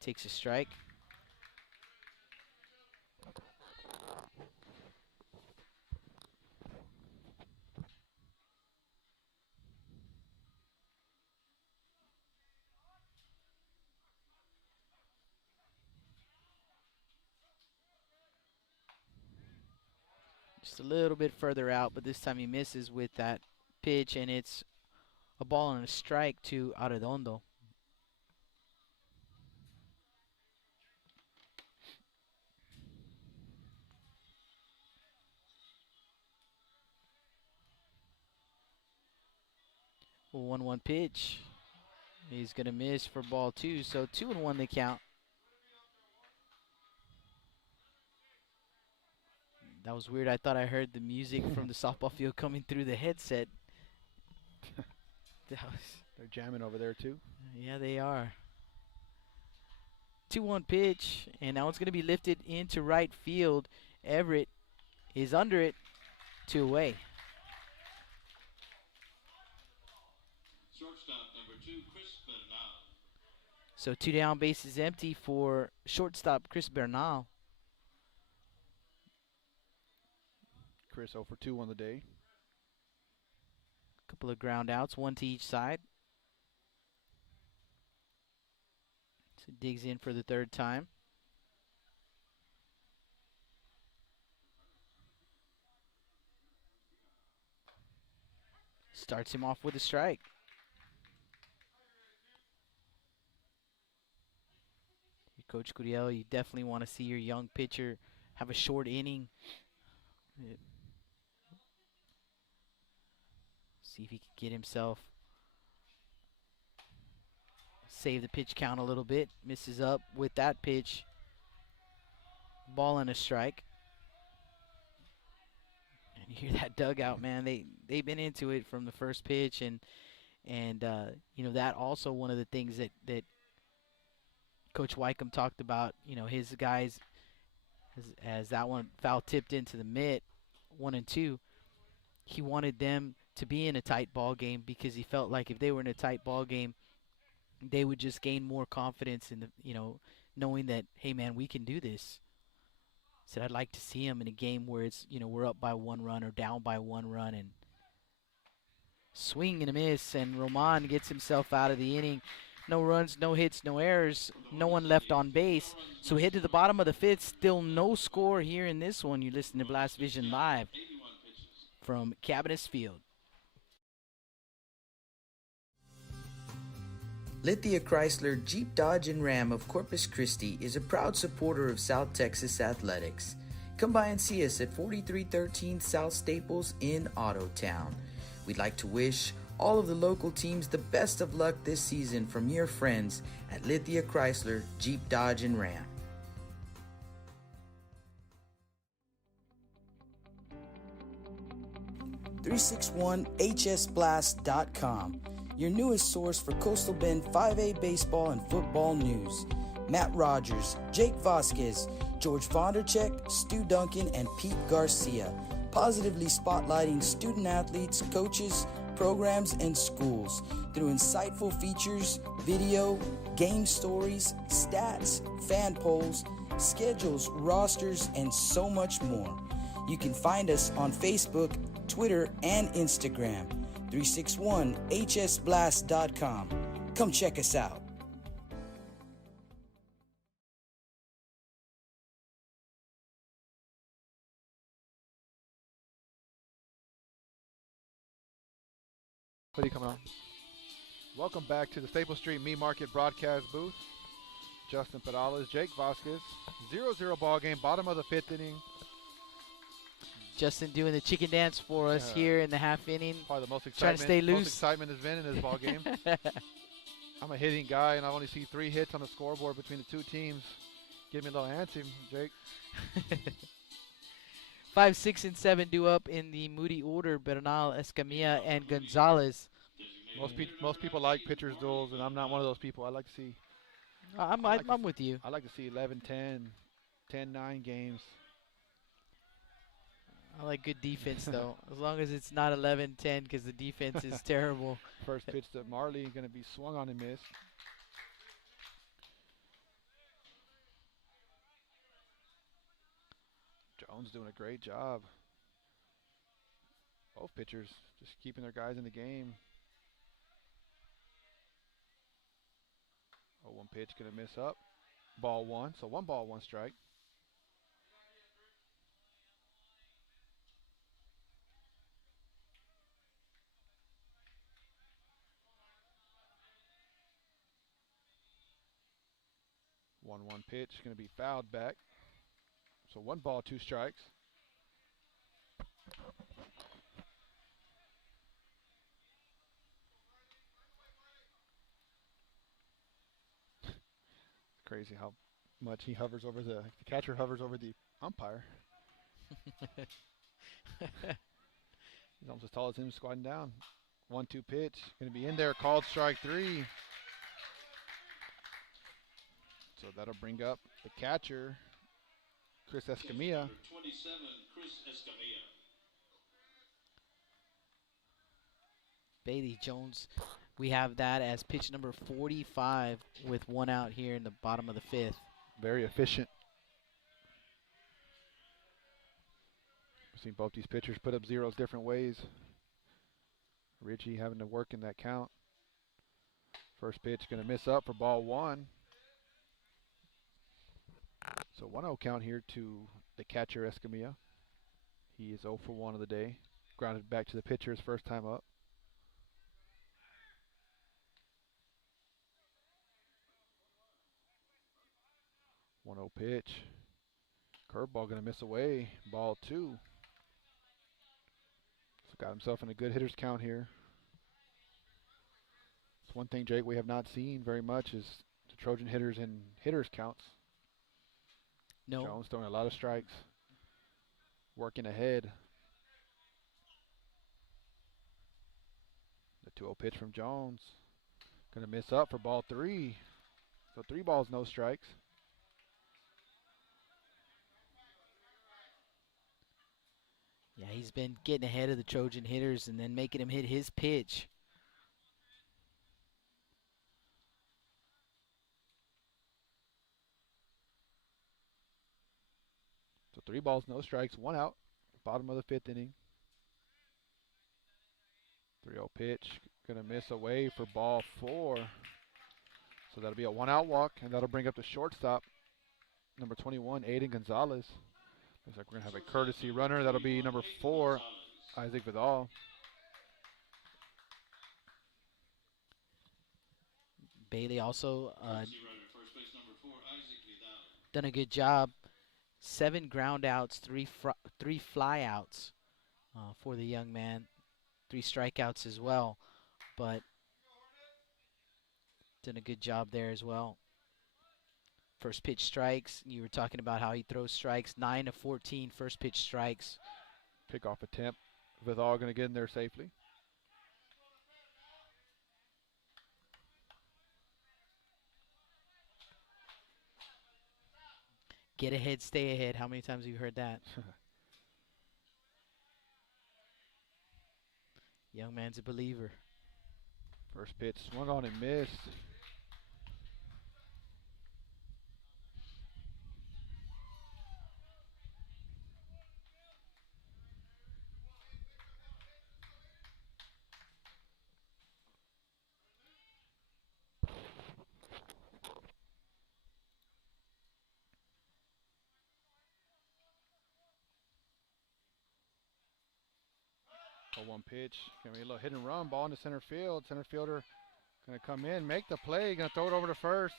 Takes a strike. Just a little bit further out, but this time he misses with that pitch, and it's a ball and a strike to Arredondo. A 1-1 pitch. He's going to miss for ball 2, so 2-1 the count. That was weird. I thought I heard the music from the softball field coming through the headset. They're jamming over there too. Yeah, they are. 2-1 pitch, and now it's going to be lifted into right field. Everett is under it, 2 away. Shortstop number 2, Chris Bernal. So 2 down, bases empty for shortstop Chris Bernal. Chris 0 for 2 on the day. Couple of ground outs, 1 to each side. So digs in for the 3rd time. Starts him off with a strike. Coach Gurriel, you definitely want to see your young pitcher have a short inning. See if he can get himself, save the pitch count a little bit. Misses up with that pitch. Ball and a strike. And you hear that dugout, man. They've been into it from the first pitch, and you know, that also one of the things that Coach Wycombe talked about. You know, his guys, as that one foul tipped into the mitt, 1 and 2. He wanted them to be in a tight ball game because he felt like if they were in a tight ball game, they would just gain more confidence in the, you know, knowing that, hey man, we can do this. Said I'd like to see him in a game where it's, you know, we're up by 1 run or down by 1 run, and swing and a miss, and Roman gets himself out of the inning. No runs, no hits, no errors, no one left on base. So we head to the bottom of the 5th, still no score here in this one. You listen to Blast Vision Live from Cabinets Field. Lithia Chrysler Jeep Dodge and Ram of Corpus Christi is a proud supporter of South Texas athletics. Come by and see us at 4313 South Staples in Ottotown. We'd like to wish all of the local teams the best of luck this season from your friends at Lithia Chrysler Jeep Dodge and Ram. .361hsblast.com, your newest source for Coastal Bend 5A baseball and football news. Matt Rogers, Jake Vasquez, George Vondercheck, Stu Duncan, and Pete Garcia, positively spotlighting student athletes, coaches, programs, and schools through insightful features, video, game stories, stats, fan polls, schedules, rosters, and so much more. You can find us on Facebook, Twitter, and Instagram. 361hsblast.com. Come check us out. What are you coming on? Welcome back to the Staple Street Meat Market broadcast booth. Justin Perales, Jake Vasquez, 0-0 ball game, bottom of the 5th inning. Justin doing the chicken dance for us here in the half inning. Probably the most excitement, trying to stay loose. most excitement has been in this ball game. I'm a hitting guy, and I only see 3 hits on the scoreboard between the two teams. Give me a little anthem, Jake. 5, 6, and 7 due up in the Moody order. Bernal, Escamilla, and Gonzalez. Most people like pitchers duels, and I'm not one of those people. I like to see. I'm with you. I like to see 11-10, 10-9 games. I like good defense, though, as long as it's not 11-10 because the defense is terrible. First pitch to Marley, going to be swung on and missed. Jones doing a great job. Both pitchers just keeping their guys in the game. 0-1 pitch, going to miss up. Ball 1, so 1 ball, 1 strike. One pitch, going to be fouled back. So 1 ball, 2 strikes. Crazy how much he hovers over the catcher hovers over the umpire. He's almost as tall as him, squatting down. 1-2 pitch, going to be in there, called strike 3. So that'll bring up the catcher, Chris Escamilla. Number 27, Chris Escamilla. Bailey Jones, we have that as pitch number 45 with 1 out here in the bottom of the 5th. Very efficient. I've seen both these pitchers put up zeros different ways. Richie having to work in that count. First pitch going to miss up for ball 1. So 1-0 count here to the catcher Escamilla. He is 0 for 1 of the day. Grounded back to the pitcher his first time up. 1-0 pitch. Curveball going to miss away. Ball 2. So got himself in a good hitter's count here. It's one thing, Jake, we have not seen very much is the Trojan hitters in hitters counts. No. Jones throwing a lot of strikes. Working ahead. The 2-0 pitch from Jones. Going to miss up for ball 3. So 3 balls, no strikes. Yeah, he's been getting ahead of the Trojan hitters and then making him hit his pitch. So 3 balls, no strikes, 1 out. Bottom of the 5th inning. 3-0 pitch. Going to miss away for ball 4. So that'll be a 1-out walk, and that'll bring up the shortstop, number 21, Aiden Gonzalez. Looks like we're going to have a courtesy runner. That'll be number 4, Isaac Vidal. Bailey also done a good job. 7 ground outs, 3 fly outs for the young man. 3 strikeouts as well, but done a good job there as well. First pitch strikes. You were talking about how he throws strikes. 9 of 14 first pitch strikes. Pickoff attempt. Vidal going to get in there safely. Get ahead, stay ahead. How many times have you heard that? Young man's a believer. First pitch swung on and missed. A 1 pitch. Gonna be a little hit and run. Ball into center field. Center fielder Going to come in, make the play, going to throw it over to first.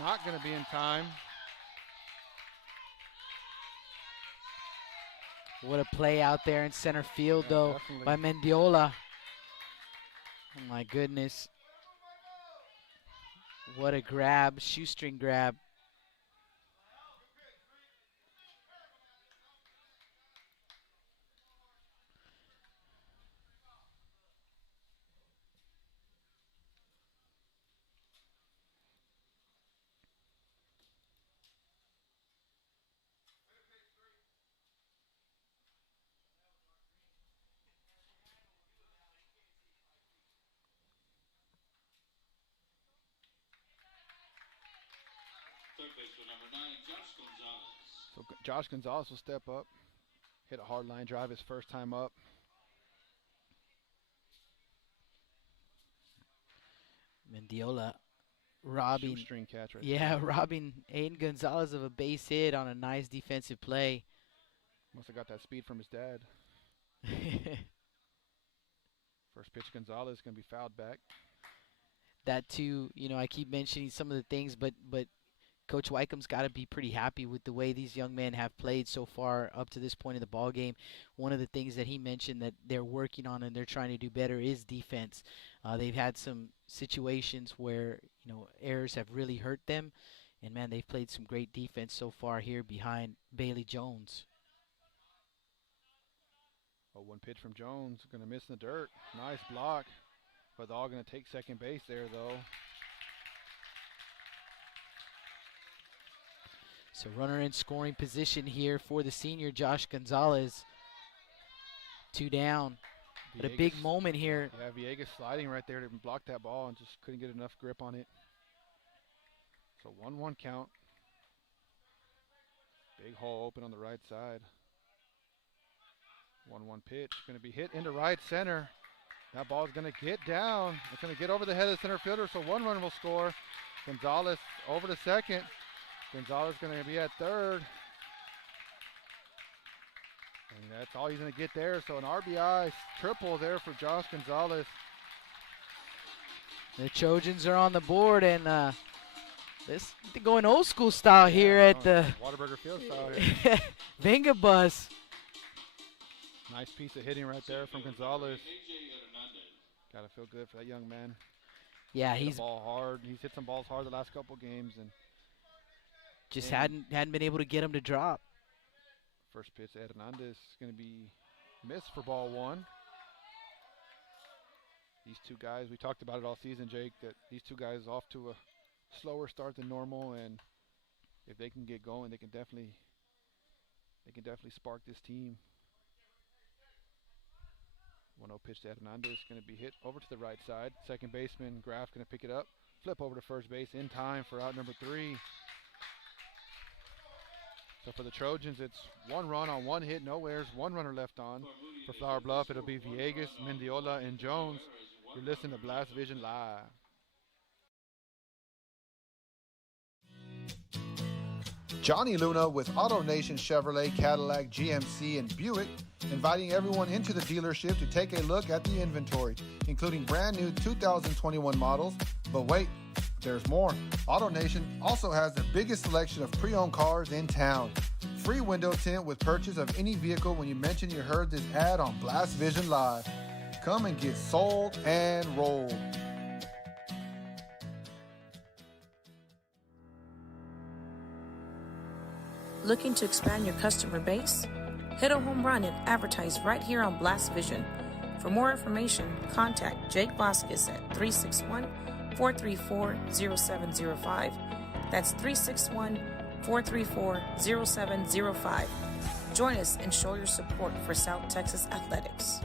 Not going to be in time. What a play out there in center field, Yeah, though, definitely. by Mendiola. Oh, my goodness. What a grab, shoestring grab. Third baseman number 9, Josh Gonzalez. So Josh Gonzalez will step up, hit a hard line drive his first time up. Mendiola robbing. Shoestring catch right Yeah, there. robbing Aiden Gonzalez of a base hit on a nice defensive play. Must have got that speed from his dad. First pitch, Gonzalez going to be fouled back. That too, you know, I keep mentioning some of the things, but Coach Wycombe's got to be pretty happy with the way these young men have played so far up to this point in the ball game. One of the things that he mentioned that they're working on and they're trying to do better is defense. They've had some situations where, you know, errors have really hurt them, and man, they've played some great defense so far here behind Bailey Jones. Oh, one pitch from Jones, going to miss in the dirt. Nice block, but they're all going to take second base there, though. So runner in scoring position here for the senior, Josh Gonzalez. 2 down. But a big moment here. Yeah, Villegas sliding right there to block that ball and just couldn't get enough grip on it. So 1-1 count. Big hole open on the right side. 1-1 pitch. Going to be hit into right center. That ball is going to get down. It's going to get over the head of the center fielder, so 1 run will score. Gonzalez over to second. Gonzalez going to be at third. And that's all he's going to get there. So an RBI triple there for Josh Gonzalez. The Trojans are on the board, and this going old school style here at the Whataburger Field style here. Venga Bus. Nice piece of hitting right there from Gonzalez. Got to feel good for that young man. Yeah, Hit he's the ball hard. He's hit some balls hard the last couple games, and just hadn't been able to get him to drop. first pitch to Hernandez is going to be missed for ball 1. These two guys, we talked about it all season, Jake, that these two guys off to a slower start than normal, and if they can get going, they can definitely spark this team. 1-0 pitch to Hernandez, going to be hit over to the right side. Second baseman Graff going to pick it up, flip over to first base in time for out number 3. So for the Trojans, it's 1 run on 1 hit, no errors, 1 runner left on. For Flower Bluff, it'll be Villegas, Mendiola, and Jones. You're listening to Blast Vision Live. Johnny Luna with AutoNation Chevrolet, Cadillac, GMC, and Buick, inviting everyone into the dealership to take a look at the inventory, including brand new 2021 models. But wait, there's more. AutoNation also has the biggest selection of pre-owned cars in town. Free window tint with purchase of any vehicle when you mention you heard this ad on Blast Vision Live. Come and get sold and rolled. Looking to expand your customer base? Hit a home run and advertise right here on Blast Vision. For more information, contact Jake Vasquez at 361-434-0705. That's 361-434-0705. Join us and show your support for South Texas Athletics.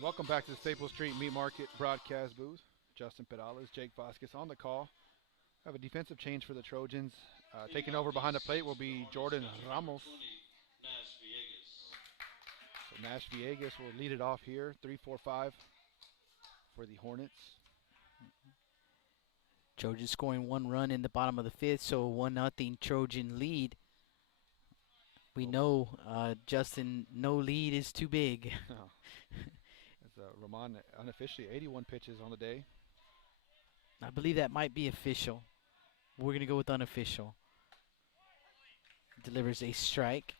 Welcome back to the Staples Street Meat Market broadcast booth. Justin Pedales, Jake Vasquez on the call. Have a defensive change for the Trojans. Taking over behind the plate will be Jordan Ramos. So Nash Villegas will lead it off here, 3-4-5 for the Hornets. Trojans scoring 1 run in the bottom of the 5th, so a 1-0 Trojan lead. We know, Justin, no lead is too big. As Roman unofficially 81 pitches on the day. I believe that might be official. We're going to go with unofficial. Delivers a strike.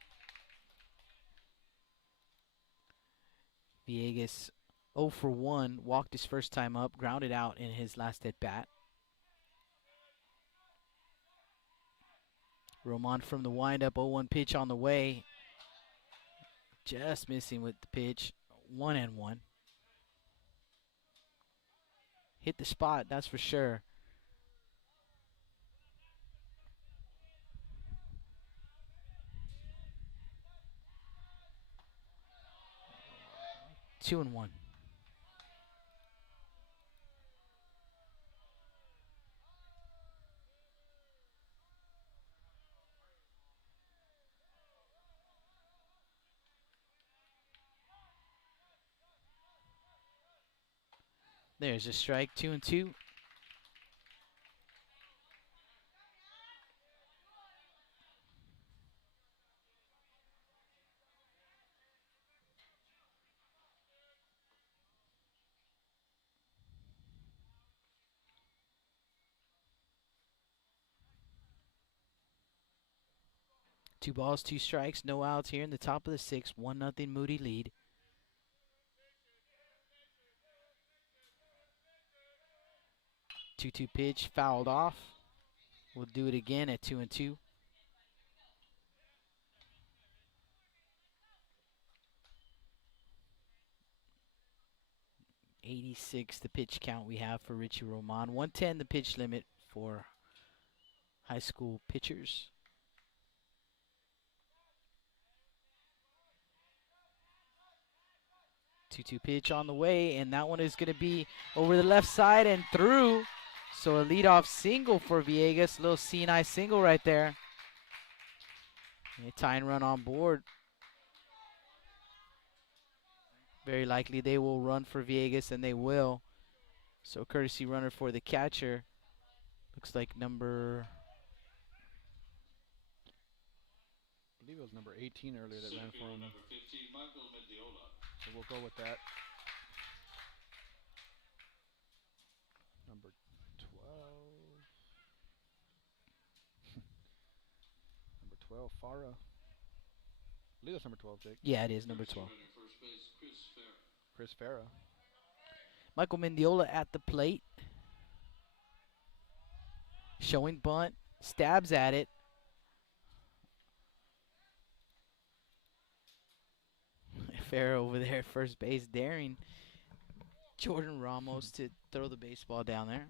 Villegas 0 for 1, walked his first time up, grounded out in his last at bat. Roman from the windup, 0-1 pitch on the way. Just missing with the pitch, 1-1. Hit the spot, that's for sure. Two and one. There's a strike, 2-2. Two balls, two strikes, no outs here in the top of the 6th. 1-0 Moody lead. Two-two pitch, fouled off. We'll do it again at 2-2. .86 the pitch count we have for Richie Roman. 110 the pitch limit for high school pitchers. 2-2 pitch on the way, and that one is going to be over the left side and through. So a leadoff single for Villegas. Little C&I single right there. A tying run on board. Very likely they will run for Villegas, and they will. So courtesy runner for the catcher. Looks like number... I believe it was number 18 earlier that ran for him. Number 15, Michael Mendiola. So we'll go with that. Number 12. Number 12, Farah. I believe that's number 12, Jake. Yeah, it is number 12. First base, Chris Farah. Michael Mendiola at the plate. Showing bunt. Stabs at it. Farah over there at first base, daring Jordan Ramos to throw the baseball down there.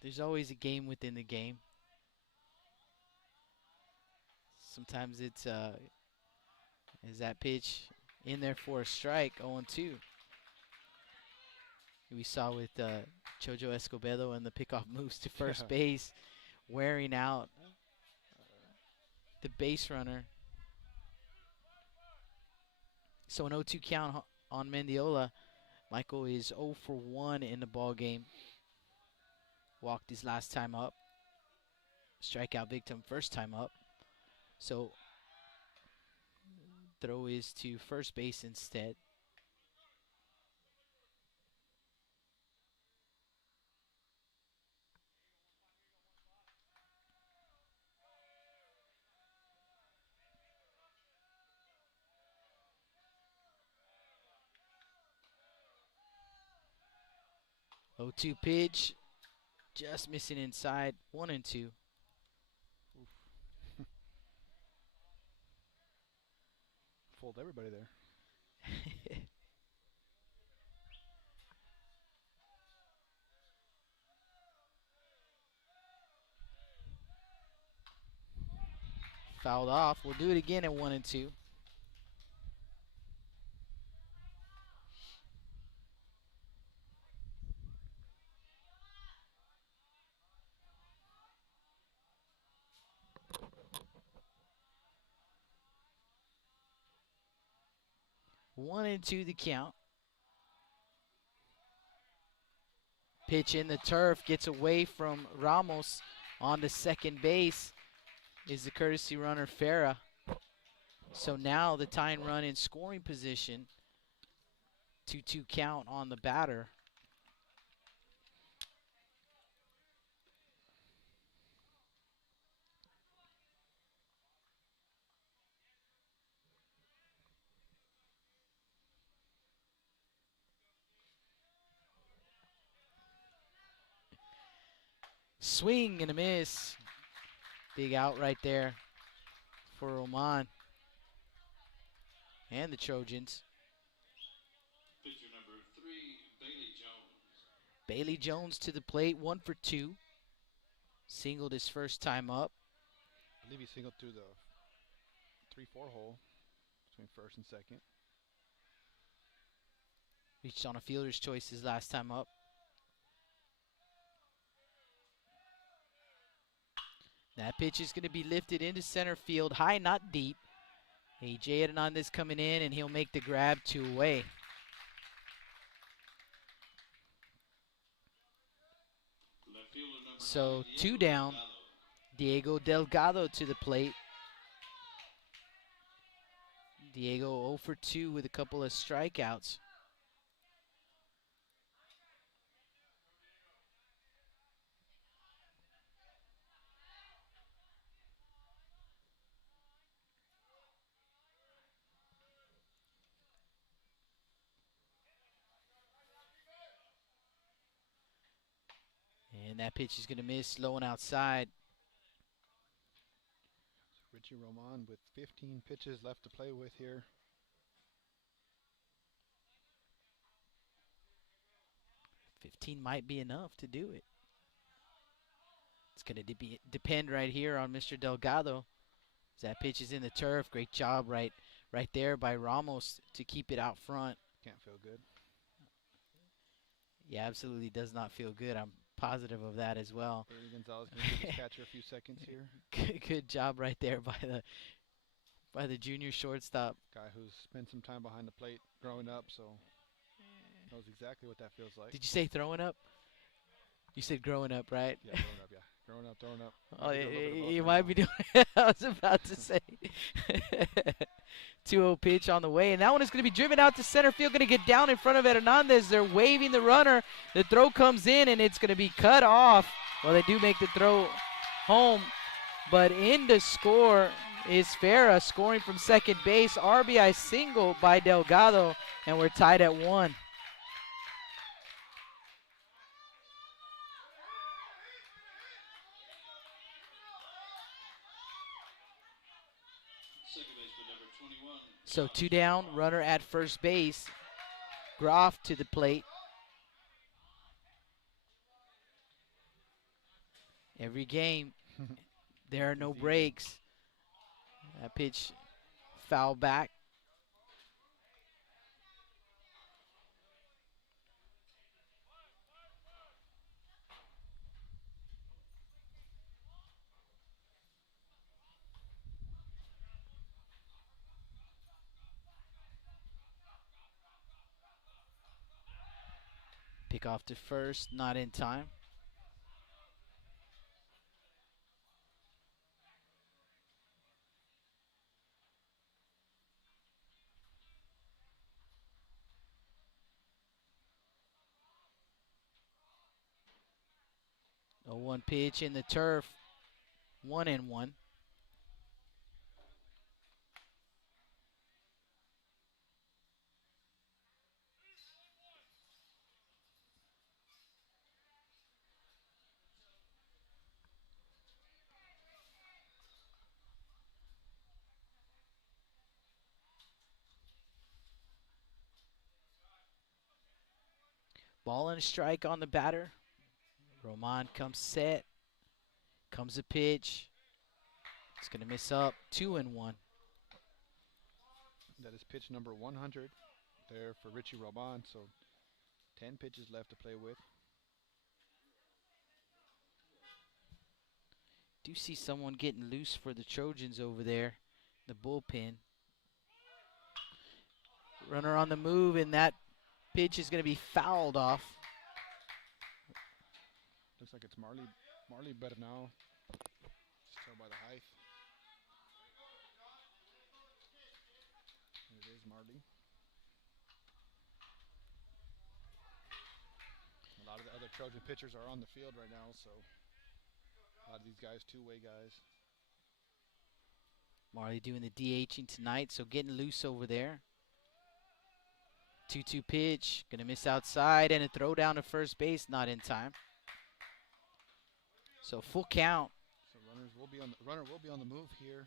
There's always a game within the game. Sometimes it's is that pitch in there for a strike, 0-2. We saw with Chojo Escobedo and the pickoff moves to first base, wearing out the base runner. So an 0-2 count on Mendiola. Michael is 0 for 1 in the ball game. Walked his last time up. Strikeout victim first time up. So throw is to first base instead. Oh, 2 pitch, just missing inside, 1-2. Fooled everybody there. Fouled off. We'll do it again at 1-2. One and two the count. Pitch in the turf, gets away from Ramos. On to second base is the courtesy runner Farah. So now the tying run in scoring position. 2-2 count on the batter. Swing and a miss. Big out right there for Oman and the Trojans. Pitcher number 3, Bailey Jones. Bailey Jones to the plate, 1 for 2. Singled his first time up. I believe he singled through the 3-4 hole between first and second. Reached on a fielder's choice his last time up. That pitch is going to be lifted into center field, high, not deep. A.J. Hernandez coming in, and he'll make the grab 2 away. So 2 down. Diego Delgado to the plate. Diego 0 for 2 with a couple of strikeouts. And that pitch is going to miss, low and outside. Richie Roman with 15 pitches left to play with here. $15 might be enough to do it. It's going to depend right here on Mr. Delgado. That pitch is in the turf. Great job right there by Ramos to keep it out front. Can't feel good. Yeah, absolutely does not feel good. I'm positive of that as well. Ernie Gonzalez going to give his catcher a few seconds here. Good job right there by the junior shortstop. Guy who's spent some time behind the plate growing up, so knows exactly what that feels like. Did you say throwing up? You said growing up, right? Yeah, growing up, yeah. Throwing up. Oh, yeah, you might be doing it. I was about to say. 2-0 pitch on the way, and that one is going to be driven out to center field, going to get down in front of Hernandez. They're waving the runner. The throw comes in, and it's going to be cut off. Well, they do make the throw home, but in to score is Farah, scoring from second base. RBI single by Delgado, and we're tied at 1. So 2 down, runner at first base. Groff to the plate. Every game, there are no breaks. That pitch foul back. Pick off to first, not in time. A 1 pitch in the turf, 1-1. Ball and a strike on the batter. Roman comes set. Comes a pitch. It's going to miss up 2-1. That is pitch number 100 there for Richie Roman. So 10 pitches left to play with. Do see someone getting loose for the Trojans over there, the bullpen. Runner on the move, and that pitch is going to be fouled off. Looks like it's Marley better now. Just tell by the height. It is Marley. A lot of the other Trojan pitchers are on the field right now, so a lot of these guys, two-way guys. Marley doing the DHing tonight, so getting loose over there. 2-2 pitch, gonna miss outside, and a throw down to first base, not in time. So full count. So runner will be on the move here.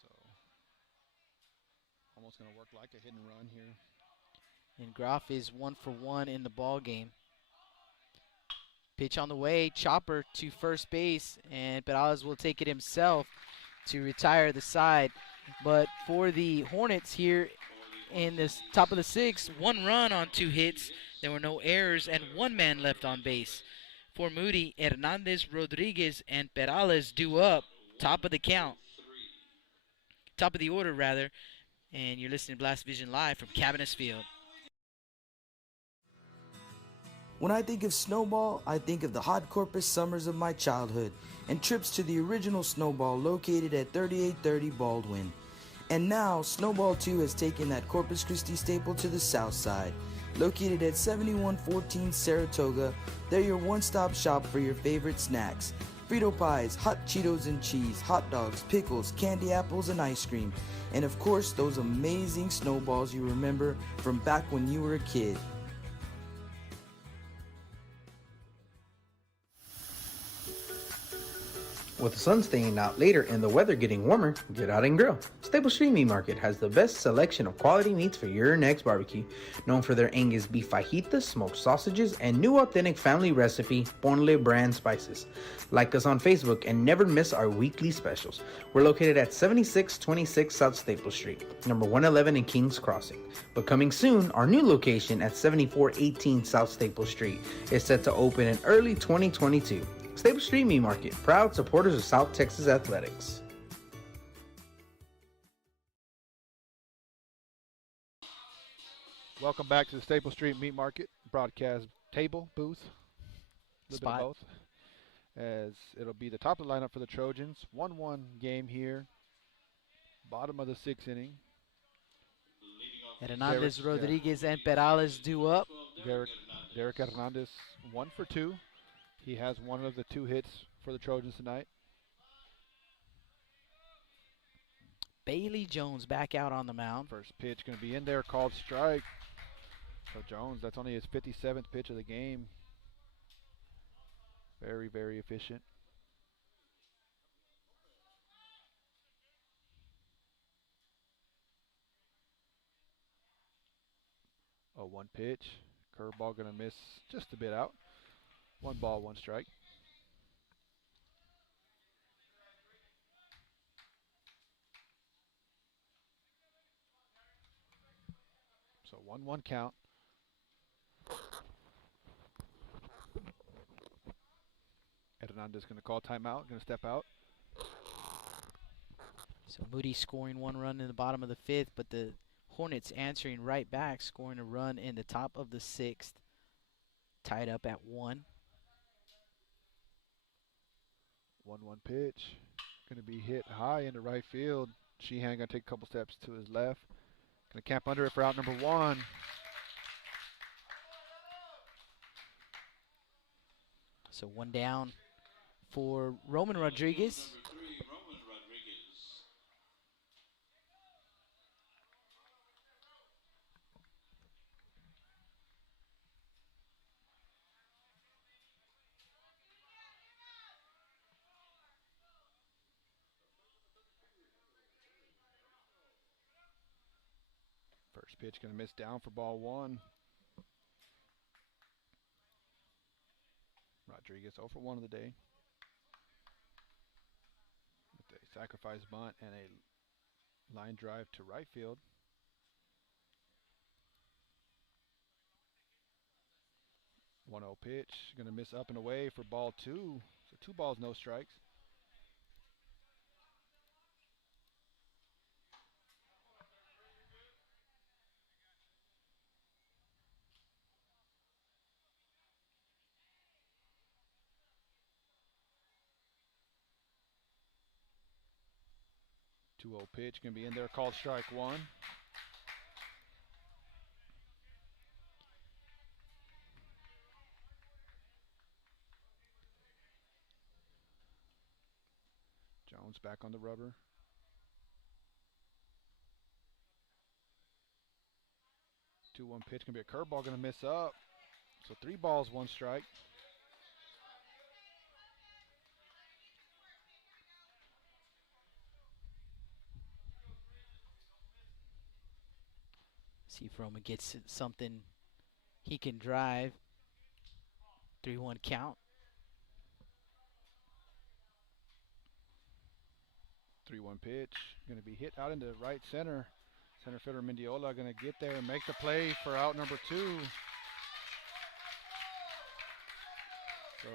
So almost gonna work like a hit and run here. And Groff is 1 for 1 in the ball game. Pitch on the way, chopper to first base, and Perales will take it himself to retire the side. But for the Hornets here in this top of the 6th, 1 run on 2 hits. There were no errors and 1 man left on base. For Moody, Hernandez, Rodriguez, and Perales due up, top of the count. Top of the order, rather. And you're listening to Blast Vision Live from Cabinets Field. When I think of Snowball, I think of the hot Corpus summers of my childhood and trips to the original Snowball located at 3830 Baldwin. And now, Snowball 2 has taken that Corpus Christi staple to the south side. Located at 7114 Saratoga, they're your one-stop shop for your favorite snacks. Frito pies, hot Cheetos and cheese, hot dogs, pickles, candy apples, and ice cream. And of course, those amazing snowballs you remember from back when you were a kid. With the sun staying out later and the weather getting warmer, get out and grill. Staple Street Meat Market has the best selection of quality meats for your next barbecue. Known for their Angus beef fajitas, smoked sausages, and new authentic family recipe, Ponle brand spices. Like us on Facebook and never miss our weekly specials. We're located at 7626 South Staple Street, number 111 in Kings Crossing. But coming soon, our new location at 7418 South Staple Street is set to open in early 2022. Staple Street Meat Market, proud supporters of South Texas athletics. Welcome back to the Staple Street Meat Market broadcast table booth. A little bit of both. As it'll be the top of the lineup for the Trojans. 1-1 game here. Bottom of the 6th inning. Hernandez, Rodriguez, and Perales due up. Derek Hernandez 1 for 2. He has one of the 2 hits for the Trojans tonight. Bailey Jones back out on the mound. First pitch going to be in there, called strike. So Jones, that's only his 57th pitch of the game. Very, very efficient. Oh, 1 pitch. Curveball going to miss just a bit out. 1 ball, 1 strike. So 1-1 count. Hernandez going to call timeout, going to step out. So Moody scoring 1 run in the bottom of the 5th, but the Hornets answering right back, scoring a run in the top of the 6th. Tied up at 1. 1-1 pitch. Going to be hit high into right field. Sheehan going to take a couple steps to his left. Going to camp under it for out number 1. So 1 down for Roman Rodriguez. First pitch going to miss down for ball 1. Rodriguez 0 for 1 of the day. With a sacrifice bunt and a line drive to right field. One 0 pitch, going to miss up and away for ball 2. So 2 balls, no strikes. Two 0 pitch, going to be in there, called strike 1. Jones back on the rubber. 2-1 pitch, going to be a curveball, going to miss up. So 3 balls, 1 strike. See if Roma gets something he can drive. 3-1 count. 3-1 pitch, going to be hit out into right center. Center fielder Mendiola going to get there and make the play for out number 2. So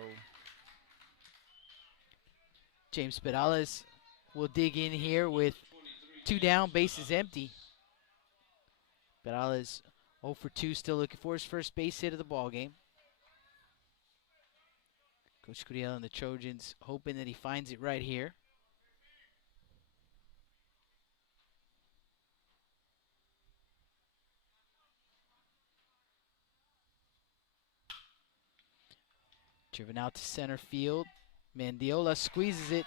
James Perales will dig in here with 2 down, bases empty. Perales 0 for 2, still looking for his first base hit of the ball game. Coach Curiel and the Trojans hoping that he finds it right here. Driven out to center field. Mendiola squeezes it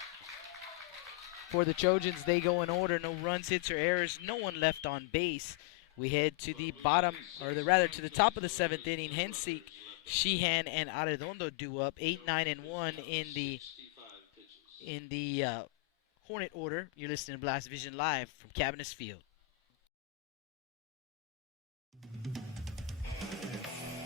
for the Trojans. They go in order. No runs, hits, or errors. No one left on base. We head to the bottom, or rather to the top of the 7th inning. Hensick, Sheehan, and Arredondo do up 8, 9, and 1 in the Hornet order. You're listening to Blast Vision live from Cabinets Field.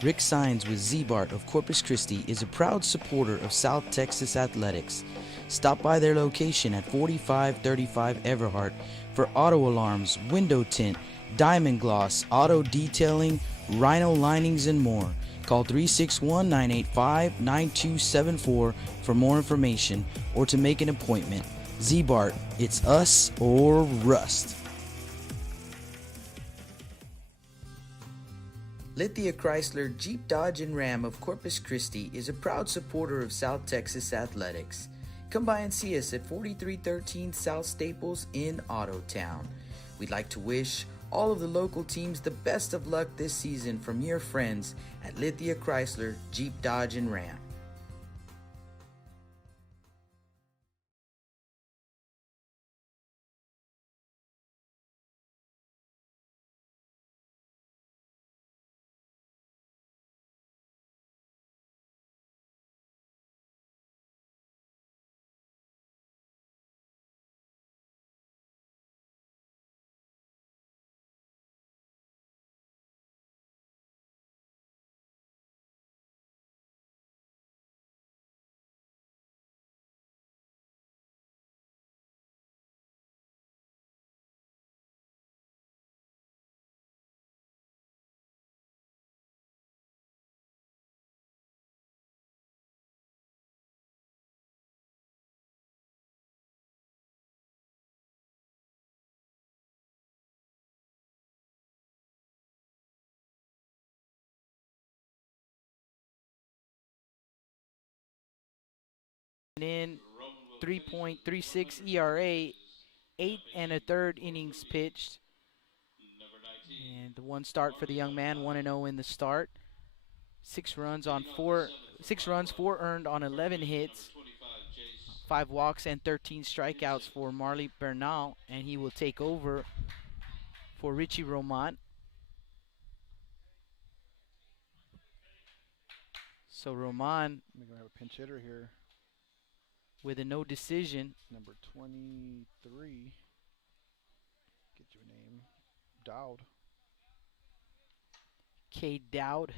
Rick Signs with Z-Bart of Corpus Christi is a proud supporter of South Texas Athletics. Stop by their location at 4535 Everhart for auto alarms, window tint, diamond gloss, auto detailing, rhino linings, and more. Call 361-985-9274 for more information or to make an appointment. Z-Bart, it's us or rust. Lithia Chrysler Jeep Dodge and Ram of Corpus Christi is a proud supporter of South Texas Athletics. Come by and see us at 4313 South Staples in Ottotown. We'd like to wish all of the local teams the best of luck this season from your friends at Lithia Chrysler Jeep Dodge and Ram. In 3.36 ERA, 8 1/3 innings pitched. And the 1 start for the young man, 1-0 in the start. 6 runs, 4 earned on 11 hits. 5 walks and 13 strikeouts for Marley Bernal, and he will take over for Richie Romant. So Romant, we're going to have a pinch hitter here with a no decision. Number 23. Get your name. Dowd. K. Dowd.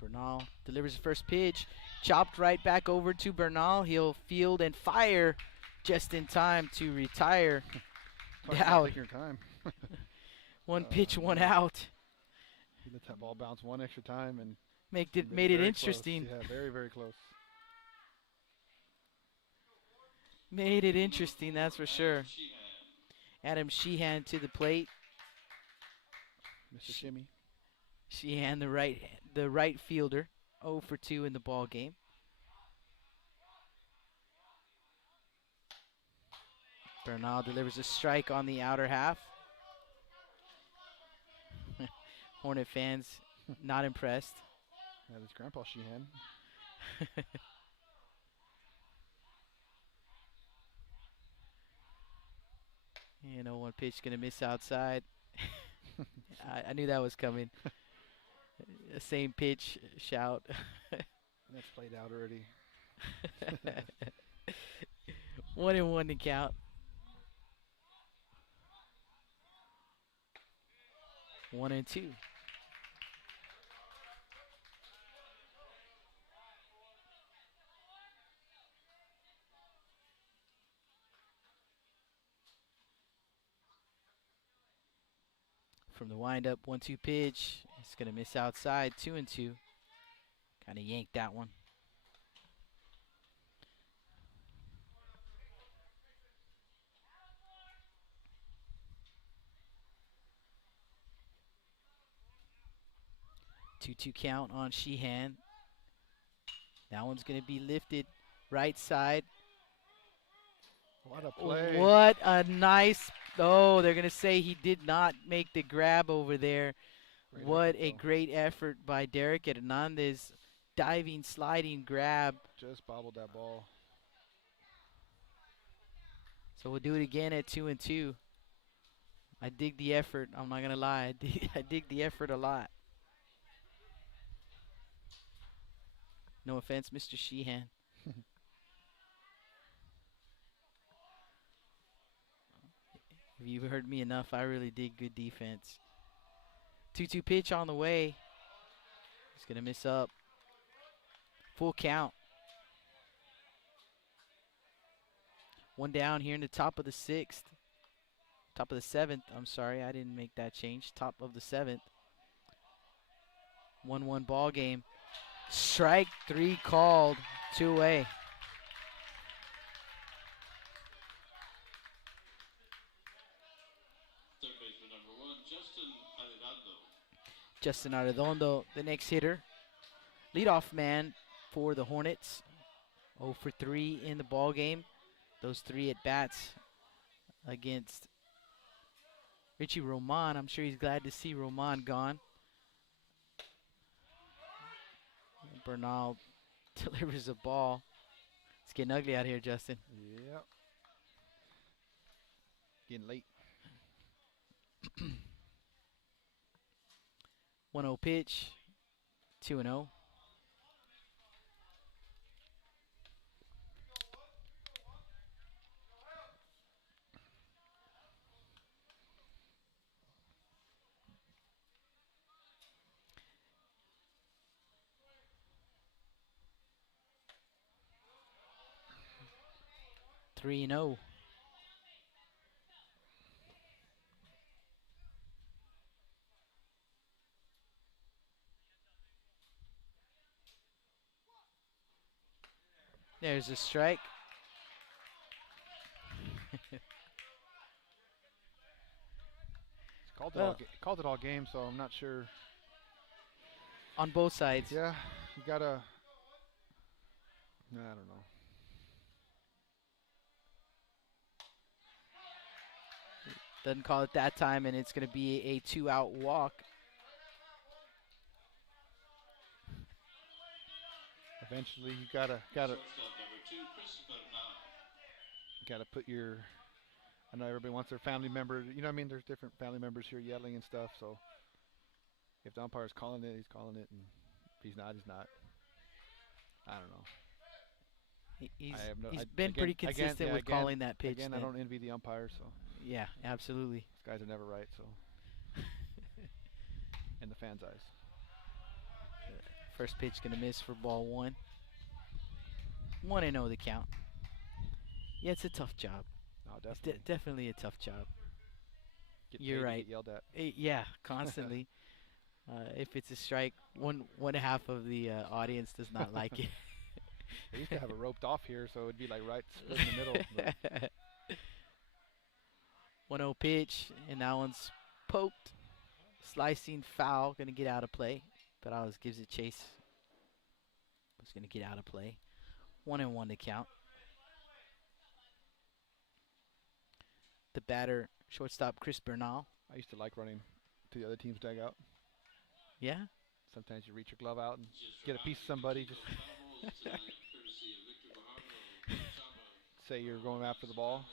Bernal delivers the first pitch. Chopped right back over to Bernal. He'll field and fire just in time to retire. Dowd. Your time. One pitch, one out. He let that ball bounce one extra time and made it very interesting. Close. Yeah, very, very close. Made it interesting, that's for sure. Adam Sheehan to the plate. Mr. Shimmy. Sheehan, the right fielder, 0 for 2 in the ball game. Bernal delivers a strike on the outer half. Hornet fans not impressed. That is Grandpa Sheehan. You know, one pitch going to miss outside. I knew that was coming. Same pitch, shout. That's played out already. 1-1 to count. 1-2. From the windup, 1-2 pitch. It's going to miss outside, 2-2. Kind of yanked that one. Two count on Sheehan. That one's going to be lifted right side. What a play. What a nice, oh, they're going to say he did not make the grab over there. What a great effort by Derek Hernandez. Diving, sliding grab. Just bobbled that ball. So we'll do it again at 2-2. I dig the effort. I'm not going to lie. I dig the effort a lot. No offense, Mr. Sheehan. If you've heard me enough, I really dig good defense. 2-2 pitch on the way. He's going to miss up. Full count. One down here in the top of the sixth. Top of the seventh. I'm sorry, I didn't make that change. Top of the seventh. 1-1 ball game. Strike 3 called. 2 away. Third baseman number 1, Justin Arredondo, the next hitter. Leadoff man for the Hornets. 0 for 3 in the ball game. Those 3 at bats against Richie Roman. I'm sure he's glad to see Roman gone. Bernal delivers a ball. It's getting ugly out here, Justin. Yep. Getting late. 1-0 pitch. 2-0. Three and 0. There's a strike. Called it all game, so I'm not sure. On both sides. Yeah, you gotta. I don't know. Doesn't call it that time, and it's going to be a 2-out walk. Eventually, you gotta put your. I know everybody wants their family member. You know what I mean? There's different family members here yelling and stuff. So if the umpire's calling it, he's calling it, and if he's not, he's not. I don't know. He's been pretty consistent with calling that pitch. Again, I don't envy the umpire, so. Yeah, absolutely. These guys are never right, so. In the fans' eyes. First pitch going to miss for ball 1. 1-0 the count. Yeah, it's a tough job. No, It's definitely. definitely a tough job. Get You're paid to right. get yelled at. Yeah, constantly. If it's a strike, one half of the audience does not like it. They used to have it roped off here, so it'd be like right split in the middle. But 1-0 pitch, and that one's poked. Slicing foul, going to get out of play. Perales gives it chase. It's going to get out of play. 1-1 to count. The batter, shortstop Chris Bernal. I used to like running to the other team's dugout. Yeah? Sometimes you reach your glove out and get a piece of somebody. Just say you're going after the ball.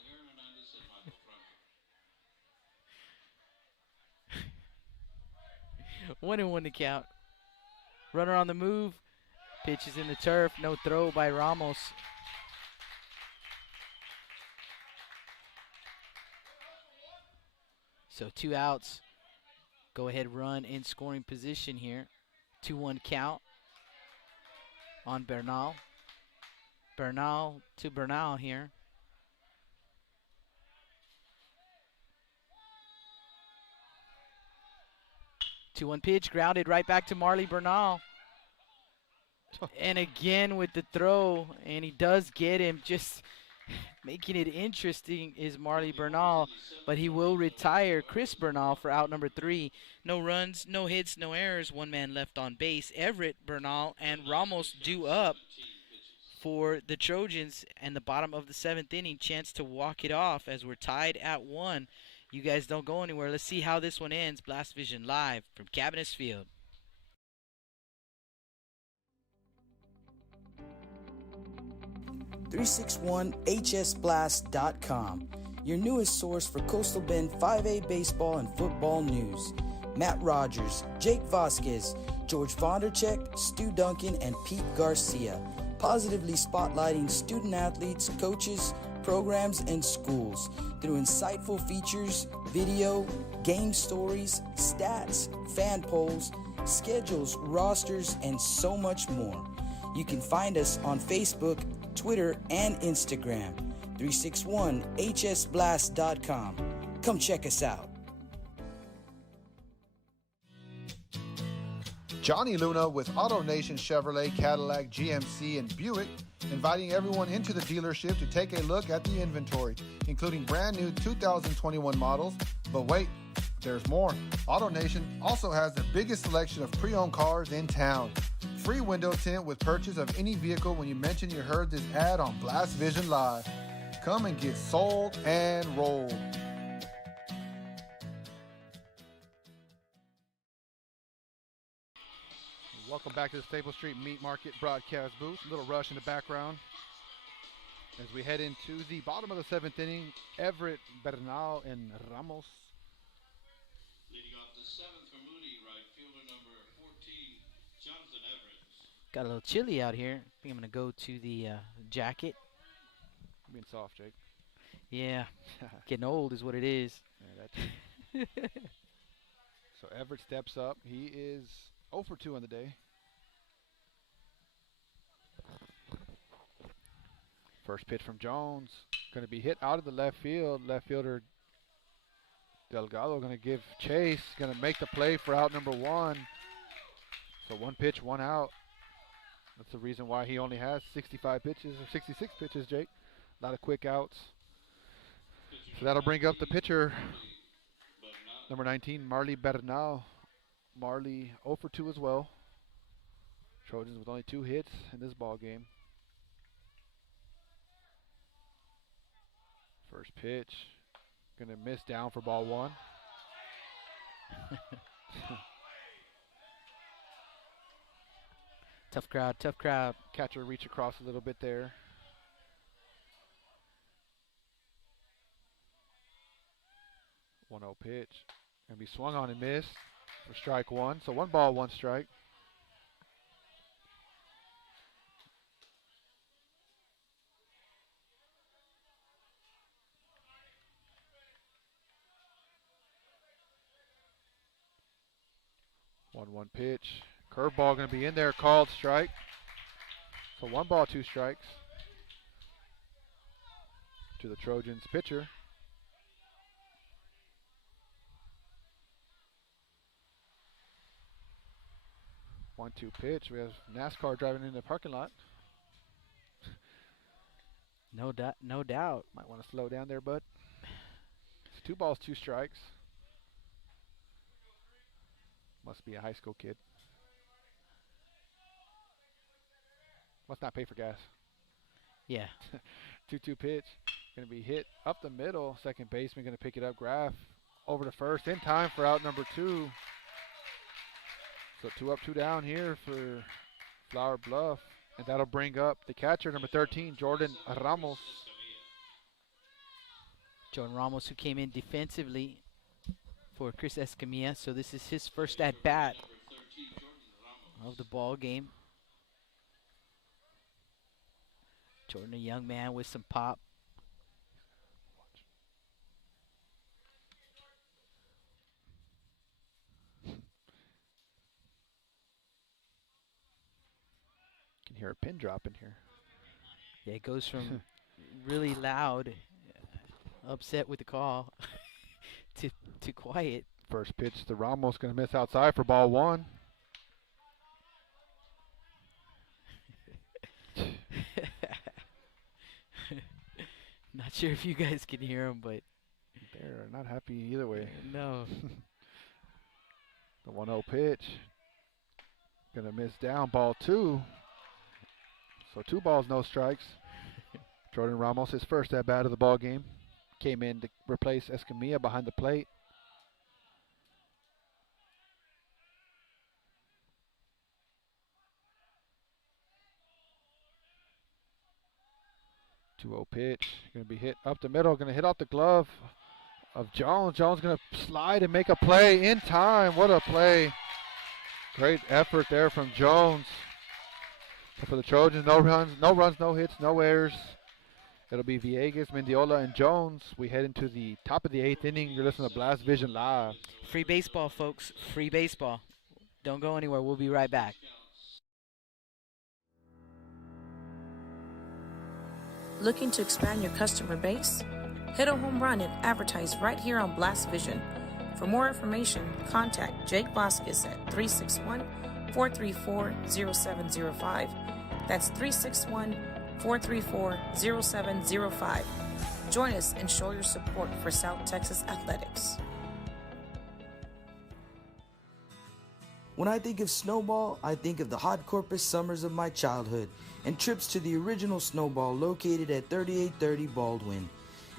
1-1 to count. Runner on the move. Pitch is in the turf. No throw by Ramos. So 2 outs. Go ahead run in scoring position here. 2-1 count on Bernal. Bernal to Bernal here. Two-one pitch, grounded right back to Marley Bernal. And again with the throw, and he does get him. Just making it interesting is Marley Bernal, but he will retire Chris Bernal for out number 3. No runs, no hits, no errors, 1 man left on base. Everett, Bernal, and Ramos due up for the Trojans and the bottom of the 7th inning. Chance to walk it off as we're tied at 1. You guys don't go anywhere. Let's see how this one ends. Blast Vision live from Cabinets Field. .361hsblast.com, your newest source for Coastal Bend 5A baseball and football news. Matt Rogers, Jake Vasquez, George Vondercheck, Stu Duncan, and Pete Garcia, positively spotlighting student athletes, coaches, programs, and schools through insightful features, video, game stories, stats, fan polls, schedules, rosters, and so much more. You can find us on Facebook, Twitter, and Instagram. 361hsblast.com. Come check us out. Johnny Luna with AutoNation Chevrolet, Cadillac, GMC, and Buick, inviting everyone into the dealership to take a look at the inventory, including brand new 2021 models. But wait, there's more. AutoNation also has the biggest selection of pre-owned cars in town. Free window tint with purchase of any vehicle when you mention you heard this ad on Blast Vision Live. Come and get sold and rolled. Welcome back to the Staple Street Meat Market broadcast booth. A little rush in the background as we head into the bottom of the 7th inning. Everett, Bernal, and Ramos. Leading off the 7th for Moody, right fielder number 14, Jonathan Everett. Got a little chilly out here. I think I'm going to go to the jacket. Being soft, Jake. Yeah, getting old is what it is. Yeah, that's so Everett steps up. He is 0 for 2 on the day. First pitch from Jones. Going to be hit out of the left field. Left fielder Delgado going to give chase. Going to make the play for out number 1. So 1 pitch, 1 out. That's the reason why he only has 65 pitches or 66 pitches, Jake. A lot of quick outs. So that'll bring up the pitcher, number 19, Marley Bernal. Marley 0 for 2 as well. Trojans with only 2 hits in this ball game. First pitch, gonna miss down for ball 1. Tough crowd, tough crowd. Catcher reach across a little bit there. One 0 pitch. Gonna be swung on and missed for strike 1. So 1 ball, 1 strike. One pitch. Curveball going to be in there, called strike. So 1 ball, 2 strikes to the Trojans pitcher. One-two pitch. We have NASCAR driving in the parking lot. No doubt. No doubt. Might want to slow down there, bud. It's 2 balls, 2 strikes. Must be a high school kid. Must not pay for gas. Yeah. 2-2 pitch. Going to be hit up the middle. Second baseman going to pick it up. Graff over to first in time for out number 2. So 2 up, 2 down here for Flower Bluff. And that'll bring up the catcher, number 13, Jordan Ramos. Jordan Ramos, who came in defensively for Chris Escamilla. So this is his first at-bat of the ball game. Jordan, a young man with some pop. Can hear a pin drop in here. Yeah, it goes from really loud, upset with the call, to quiet. First pitch to Ramos, going to miss outside for ball 1. Not sure if you guys can hear him, but they're not happy either way. No. The 1-0 pitch. Going to miss down, ball 2. So 2 balls, no strikes. Jordan Ramos, his first at bat of the ball game, came in to replace Escamilla behind the plate. Two-0 pitch, going to be hit up the middle, going to hit off the glove of Jones. Jones going to slide and make a play in time. What a play! Great effort there from Jones. So for the Trojans, no runs, no hits, no errors. It'll be Villegas, Mendiola, and Jones. We head into the top of the 8th inning. You're listening to Blast Vision Live. Free baseball, folks. Free baseball. Don't go anywhere. We'll be right back. Looking to expand your customer base? Hit a home run and advertise right here on Blast Vision. For more information, contact Jake Vasquez at 361-434-0705. That's 361-434-0705. Join us and show your support for South Texas athletics. When I think of Snowball, I think of the hot Corpus summers of my childhood and trips to the original Snowball located at 3830 Baldwin.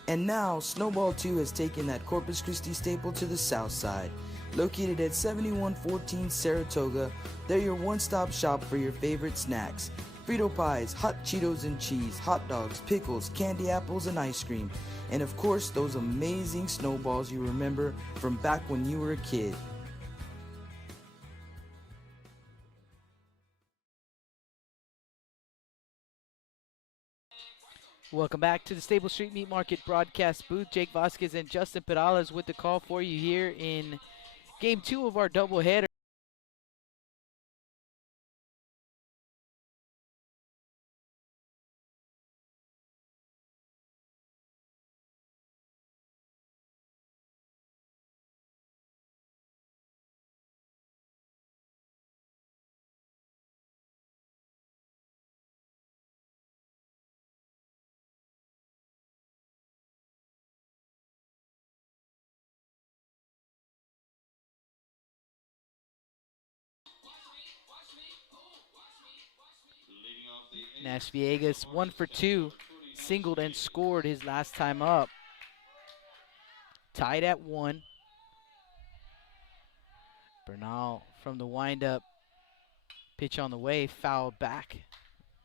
And now, Snowball 2 has taken that Corpus Christi staple to the south side. Located at 7114 Saratoga, they're your one-stop shop for your favorite snacks. Frito pies, hot Cheetos and cheese, hot dogs, pickles, candy apples, and ice cream. And of course, those amazing snowballs you remember from back when you were a kid. Welcome back to the Stable Street Meat Market broadcast booth. Jake Vasquez and Justin Perales with the call for you here in Game 2 of our doubleheader. Nash Villegas 1 for 2, singled and scored his last time up. Tied at 1. Bernal from the windup, pitch on the way, fouled back.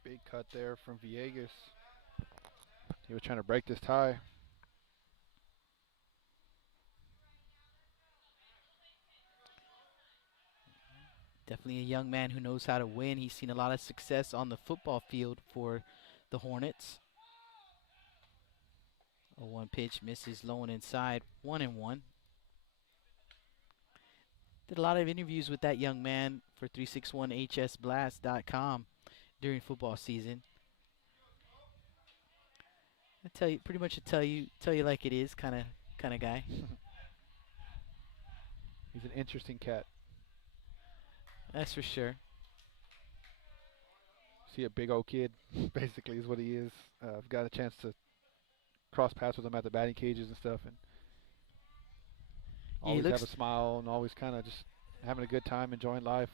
Big cut there from Villegas. He was trying to break this tie. Definitely a young man who knows how to win. He's seen a lot of success on the football field for the Hornets. A 1 pitch misses low and inside, 1-1. Did a lot of interviews with that young man for 361hsblast.com during football season. I tell you, pretty much tell you like it is, kind of guy. He's an interesting cat. That's for sure. See, a big old kid, basically, is what he is. I've got a chance to cross paths with him at the batting cages and stuff, and always have a smile and always kind of just having a good time, enjoying life.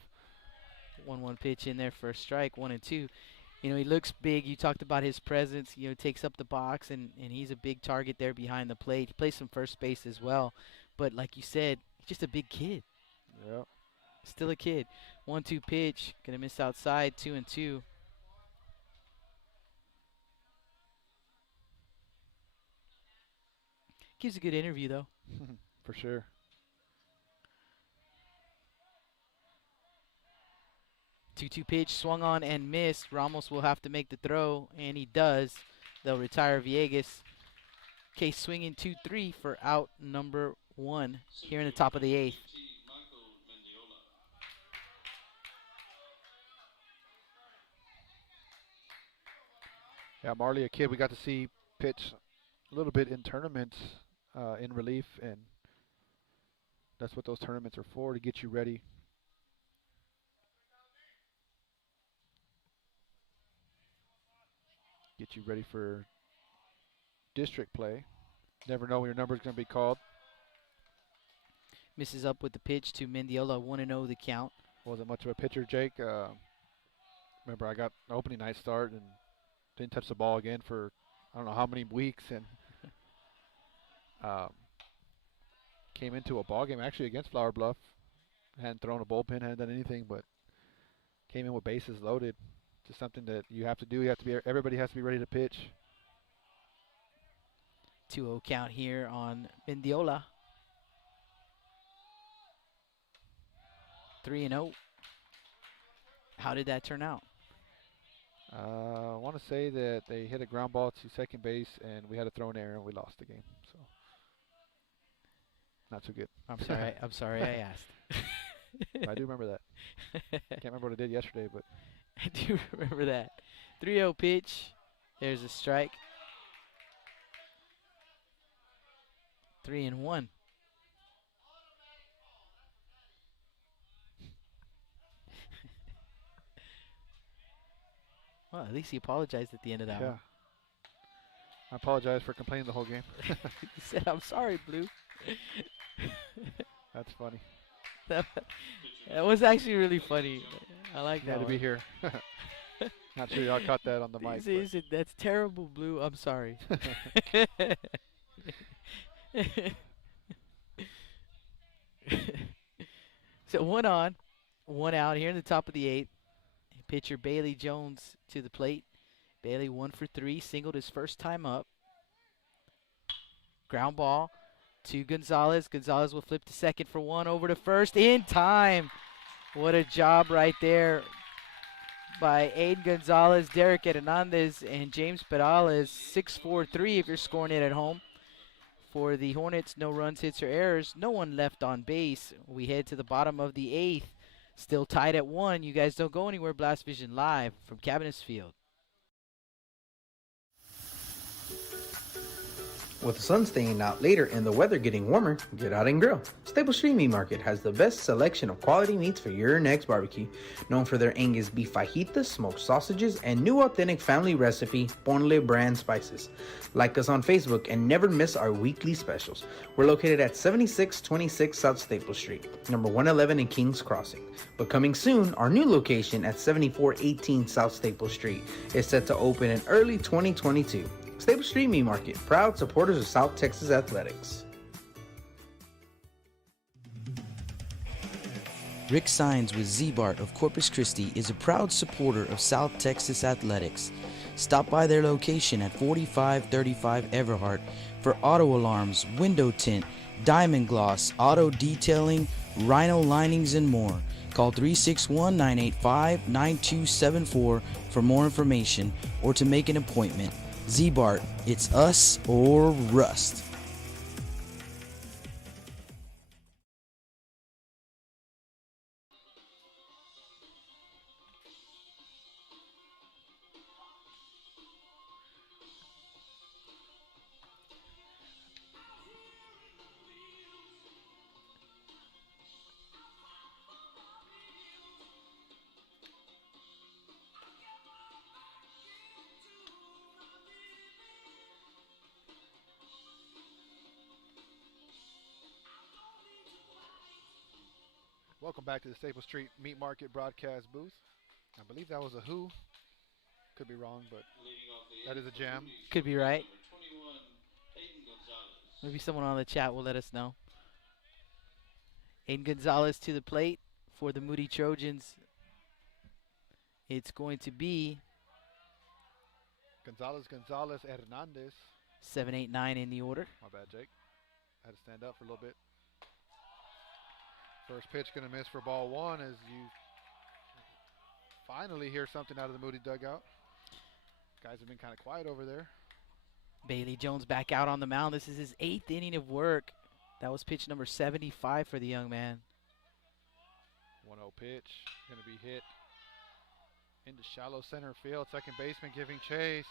1-1 pitch in there for a strike, 1-2. You know, he looks big. You talked about his presence. You know, takes up the box, and he's a big target there behind the plate. He plays some first base as well. But like you said, he's just a big kid. Yep. Still a kid. 1-2 pitch. Going to miss outside, 2-2. Gives a good interview, though. For sure. Two pitch, swung on and missed. Ramos will have to make the throw, and he does. They'll retire Villegas. Case swinging 2-3 for out number 1 here in the top of the 8th. Yeah, Marley, a kid we got to see pitch a little bit in tournaments in relief, and that's what those tournaments are for, to get you ready. Get you ready for district play. Never know when your number is going to be called. Misses up with the pitch to Mendiola, 1-0 the count. Wasn't much of a pitcher, Jake. Remember, I got an opening night start and didn't touch the ball again for I don't know how many weeks, and came into a ball game actually against Flower Bluff. Hadn't thrown a bullpen, hadn't done anything, but came in with bases loaded. Just something that you have to do. You have to be. Everybody has to be ready to pitch. 2-0 count here on Mendiola. 3-0. How did that turn out? I want to say that they hit a ground ball to second base, and we had a thrown error, and we lost the game. So not so good. I'm sorry. I'm sorry I asked. I do remember that. Can't remember what I did yesterday, but I do remember that. 3-0 pitch. There's a strike. 3-1. Well, at least he apologized at the end of that one. I apologize for complaining the whole game. He said, "I'm sorry, Blue." That's funny. That was actually really funny. I like that. Glad to be here. Not sure y'all caught that on the mic. He said, "That's terrible, Blue. I'm sorry." So 1 on, 1 out here in the top of the 8th. Pitcher Bailey Jones to the plate. Bailey 1 for 3, singled his first time up. Ground ball to Gonzalez. Gonzalez will flip to second for 1, over to first in time. What a job right there by Aiden Gonzalez, Derek Hernandez, and James Perales. 6-4-3 if you're scoring it at home. For the Hornets, no runs, hits, or errors. No one left on base. We head to the bottom of the 8th. Still tied at 1. You guys don't go anywhere. Blast Vision live from Cabinets Field. With the sun staying out later and the weather getting warmer, get out and grill. Stable Street Meat Market has the best selection of quality meats for your next barbecue. Known for their Angus beef fajitas, smoked sausages, and new authentic family recipe, Ponle brand spices. Like us on Facebook and never miss our weekly specials. We're located at 7626 South Staple Street, number 111 in Kings Crossing. But coming soon, our new location at 7418 South Staple Street is set to open in early 2022. Stable Street Meat Market, proud supporters of South Texas Athletics. Rick Sines with Z-Bart of Corpus Christi is a proud supporter of South Texas Athletics. Stop by their location at 4535 Everhart for auto alarms, window tint, diamond gloss, auto detailing, rhino linings, and more. Call 361-985-9274 for more information or to make an appointment. Z-Bart, it's us or rust. Welcome back to the Staples Street Meat Market broadcast booth. I believe that was a Who. Could be wrong, but that is a jam. Could be right. Number 21, Hayden Gonzalez. Maybe someone on the chat will let us know. Aiden Gonzalez to the plate for the Moody Trojans. It's going to be Gonzalez Hernandez. 7, 8, 9 in the order. My bad, Jake. I had to stand up for a little bit. First pitch going to miss for ball one as you finally hear something out of the Moody dugout. Guys have been kind of quiet over there. Bailey Jones back out on the mound. This is his 8th inning of work. That was pitch number 75 for the young man. 1-0 pitch. Going to be hit into shallow center field. Second baseman giving chase.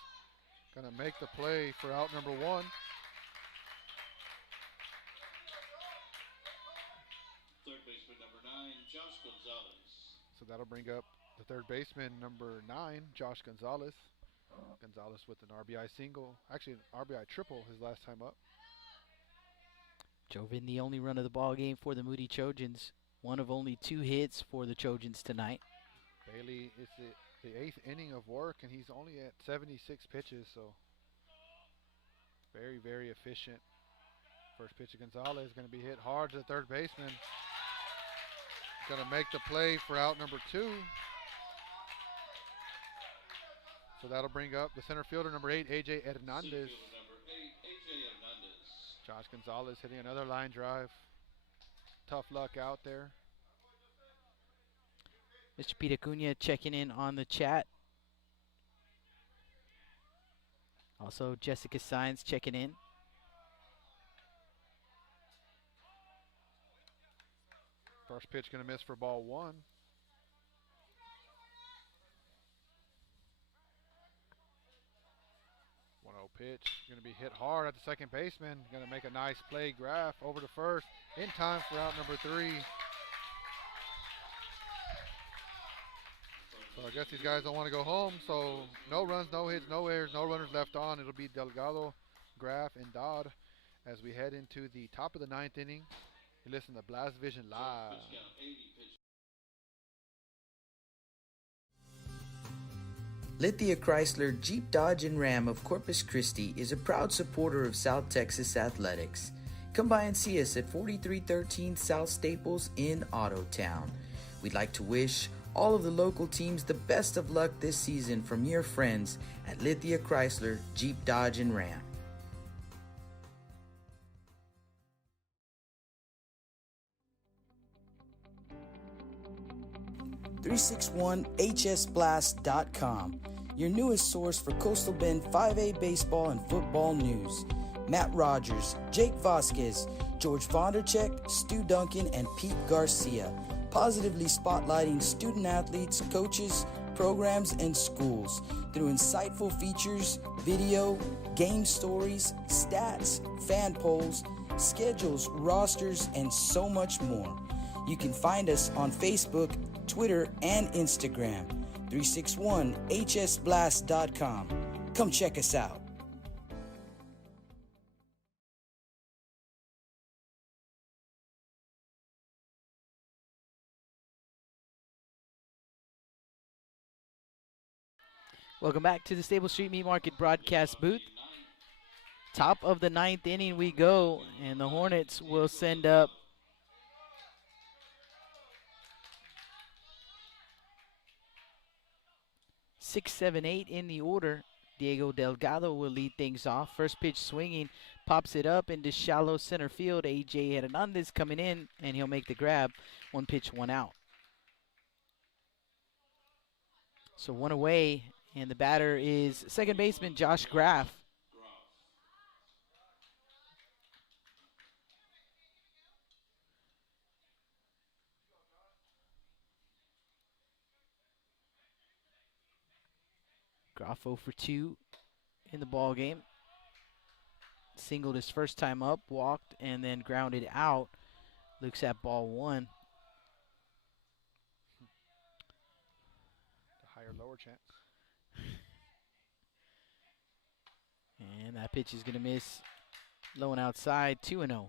Going to make the play for out number 1. Third baseman number 9, Josh Gonzalez. So that'll bring up the third baseman number 9, Josh Gonzalez. Gonzalez with an RBI single. Actually, an RBI triple his last time up. Drove in the only run of the ball game for the Moody Trojans. One of only 2 hits for the Trojans tonight. Bailey, it's the 8th inning of work, and he's only at 76 pitches, so very, very efficient. First pitch of Gonzalez is going to be hit hard to the third baseman. Going to make the play for out number 2. So that'll bring up the center fielder, number 8, A.J. Hernandez. Josh Gonzalez hitting another line drive. Tough luck out there. Mr. Pete Acuna checking in on the chat. Also, Jessica Sines checking in. First pitch going to miss for ball 1. 1-0 pitch. Going to be hit hard at the second baseman. Going to make a nice play. Graff over to first. In time for out number 3. So I guess these guys don't want to go home. So no runs, no hits, no errors, no runners left on. It'll be Delgado, Graff, and Dodd as we head into the top of the 9th inning. You listen to Blast Vision Live. Lithia Chrysler Jeep Dodge and Ram of Corpus Christi is a proud supporter of South Texas athletics. Come by and see us at 4313 South Staples in Ottotown. We'd like to wish all of the local teams the best of luck this season from your friends at Lithia Chrysler Jeep Dodge and Ram. .361hsblast.com, your newest source for Coastal Bend 5A baseball and football news. Matt Rogers, Jake Vasquez, George Vondercheck, Stu Duncan, and Pete Garcia, positively spotlighting student athletes, coaches, programs, and schools through insightful features, video, game stories, stats, fan polls, schedules, rosters, and so much more. You can find us on Facebook, Twitter, and Instagram. 361hsblast.com. Come check us out. Welcome back to the Stable Street Meat Market broadcast booth. Top of the 9th inning we go, and the Hornets will send up six, seven, 8 in the order. Diego Delgado will lead things off. First pitch swinging, pops it up into shallow center field. A.J. Hernandez coming in, and he'll make the grab. 1 pitch, 1 out. So 1 away, and the batter is second baseman Josh Graff. Graff 0 for 2 in the ball game. Singled his first time up, walked, and then grounded out. Looks at ball 1. The higher lower chance. And that pitch is going to miss low and outside, 2-0.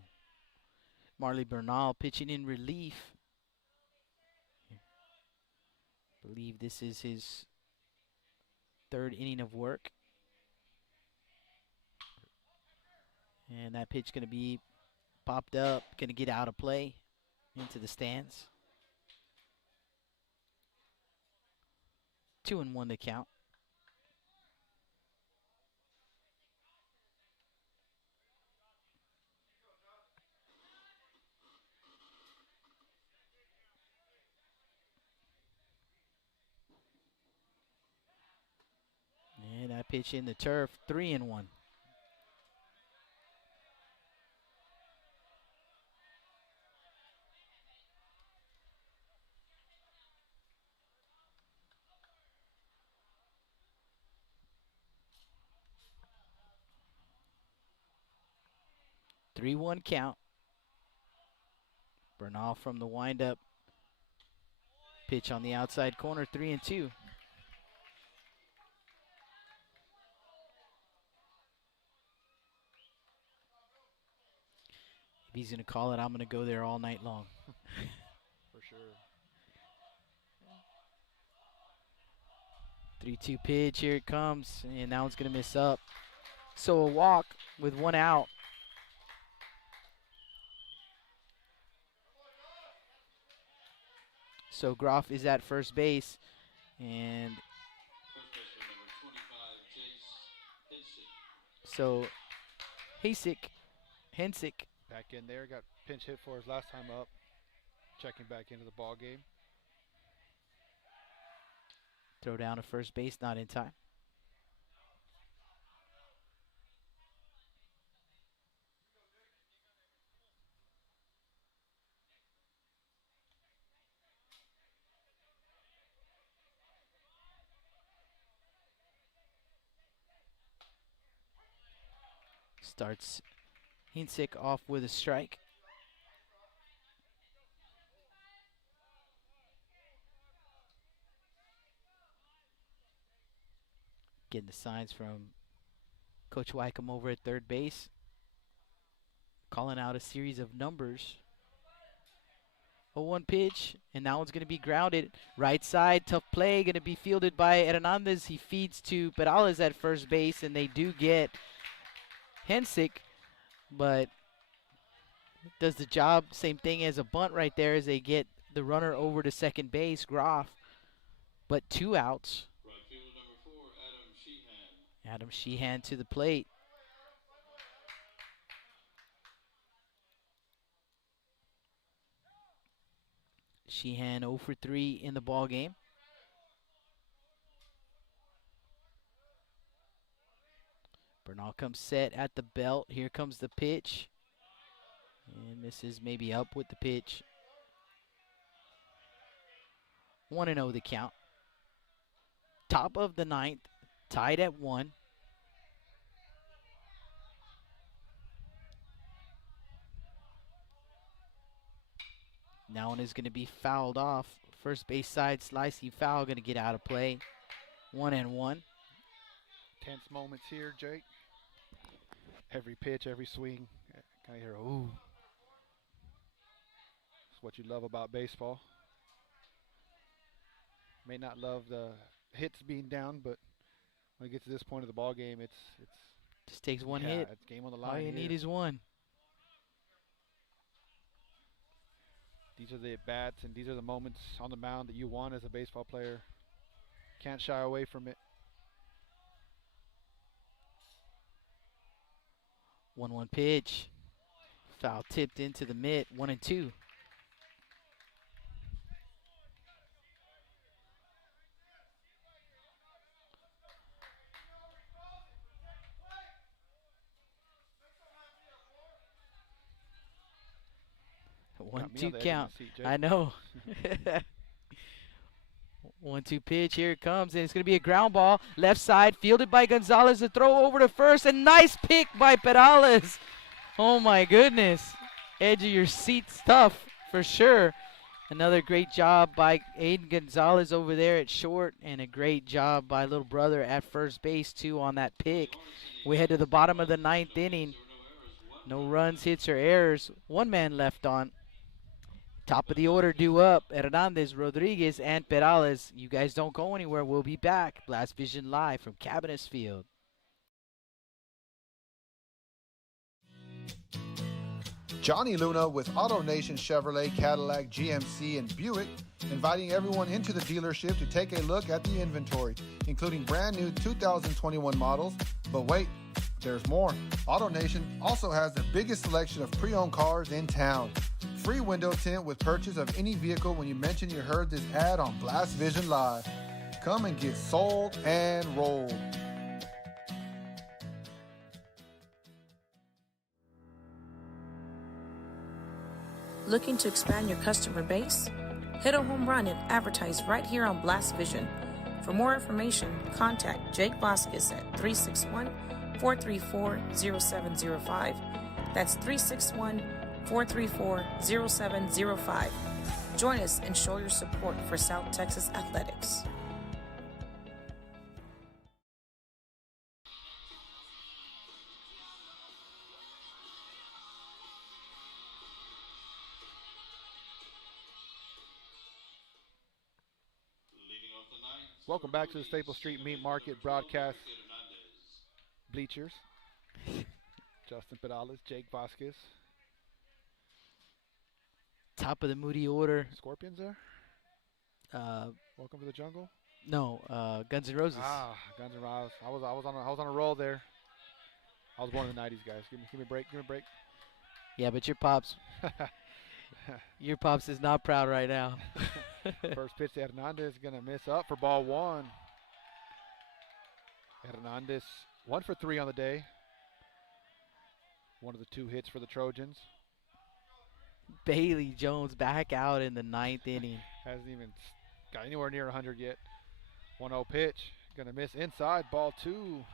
Marley Bernal pitching in relief Believe this is his third inning of work. And that pitch going to be popped up, going to get out of play into the stands. 2-1 to count. And that pitch in the turf, 3-1. Three-one count. Bernal from the windup. Pitch on the outside corner, 3-2. If he's going to call it, I'm going to go there all night long. For sure. 3-2 pitch, here it comes, and that one's going to miss up. So a walk with one out. So Groff is at first base, and so Hensick back in there, got pinch hit for his last time up, checking back into the ball game. Throw down to first base, not in time. Starts Hensick off with a strike. Getting the signs from Coach Wycombe over at third base. Calling out a series of numbers. 0-1 pitch, and that one's going to be grounded. Right side, tough play, going to be fielded by Hernandez. He feeds to Perales at first base, and they do get Hensick, but does the job. Same thing as a bunt right there as they get the runner over to second base, Groff. But 2 outs. Right fielder number 4, Adam Sheehan. Adam Sheehan to the plate. Sheehan 0 for 3 in the ball game. Bernal comes set at the belt. Here comes the pitch. And this is maybe up with the pitch. 1-0 the count. Top of the 9th, tied at 1. Now one is going to be fouled off. First base side slicing foul, going to get out of play. 1-1. Tense moments here, Jake. Every pitch, every swing, kind of hear ooh. That's what you love about baseball. May not love the hits being down, but when it gets to this point of the ball game, it's just takes one hit. It's game on the line. All you here. need is one. These are the at-bats, and these are the moments on the mound that you want as a baseball player. Can't shy away from it. 1-1 pitch. Foul tipped into the mitt. 1-2. One, two count. I know. 1-2 pitch. Here it comes, and it's going to be a ground ball. Left side, fielded by Gonzalez. The throw over to first, and nice pick by Perales. Oh my goodness. Edge of your seat stuff for sure. Another great job by Aiden Gonzalez over there at short, and a great job by little brother at first base too on that pick. We head to the bottom of the 9th inning. No runs, hits, or errors. One man left on. Top of the order due up. Hernandez, Rodriguez, and Perales. You guys don't go anywhere. We'll be back. Blast Vision Live from Cabinets Field. Johnny Luna with AutoNation Chevrolet, Cadillac, GMC, and Buick, inviting everyone into the dealership to take a look at the inventory, including brand new 2021 models. But wait, there's more. AutoNation also has the biggest selection of pre-owned cars in town. Free window tint with purchase of any vehicle when you mention you heard this ad on Blast Vision Live. Come and get sold and rolled. Looking to expand your customer base? Hit a home run and advertise right here on Blast Vision. For more information, contact Jake Vasquez at 361-434-0705. That's 361-434-0705. Join us and show your support for South Texas Athletics. Welcome back to the Staple Street Meat Market broadcast bleachers. Justin Perales, Jake Vasquez. Top of the Moody order. Scorpions there? Welcome to the jungle? No, Guns N' Roses. Guns N' Roses. I was on a roll there. I was born in the 90s, guys. Give me a break. Give me a break. Yeah, but your pops is not proud right now. First pitch to Hernandez, going to miss up for ball one. Hernandez 1 for 3 on the day. One of the 2 hits for the Trojans. Bailey Jones back out in the 9th inning. Hasn't even got anywhere near 100 yet. 1-0 pitch. Going to miss inside, ball 2.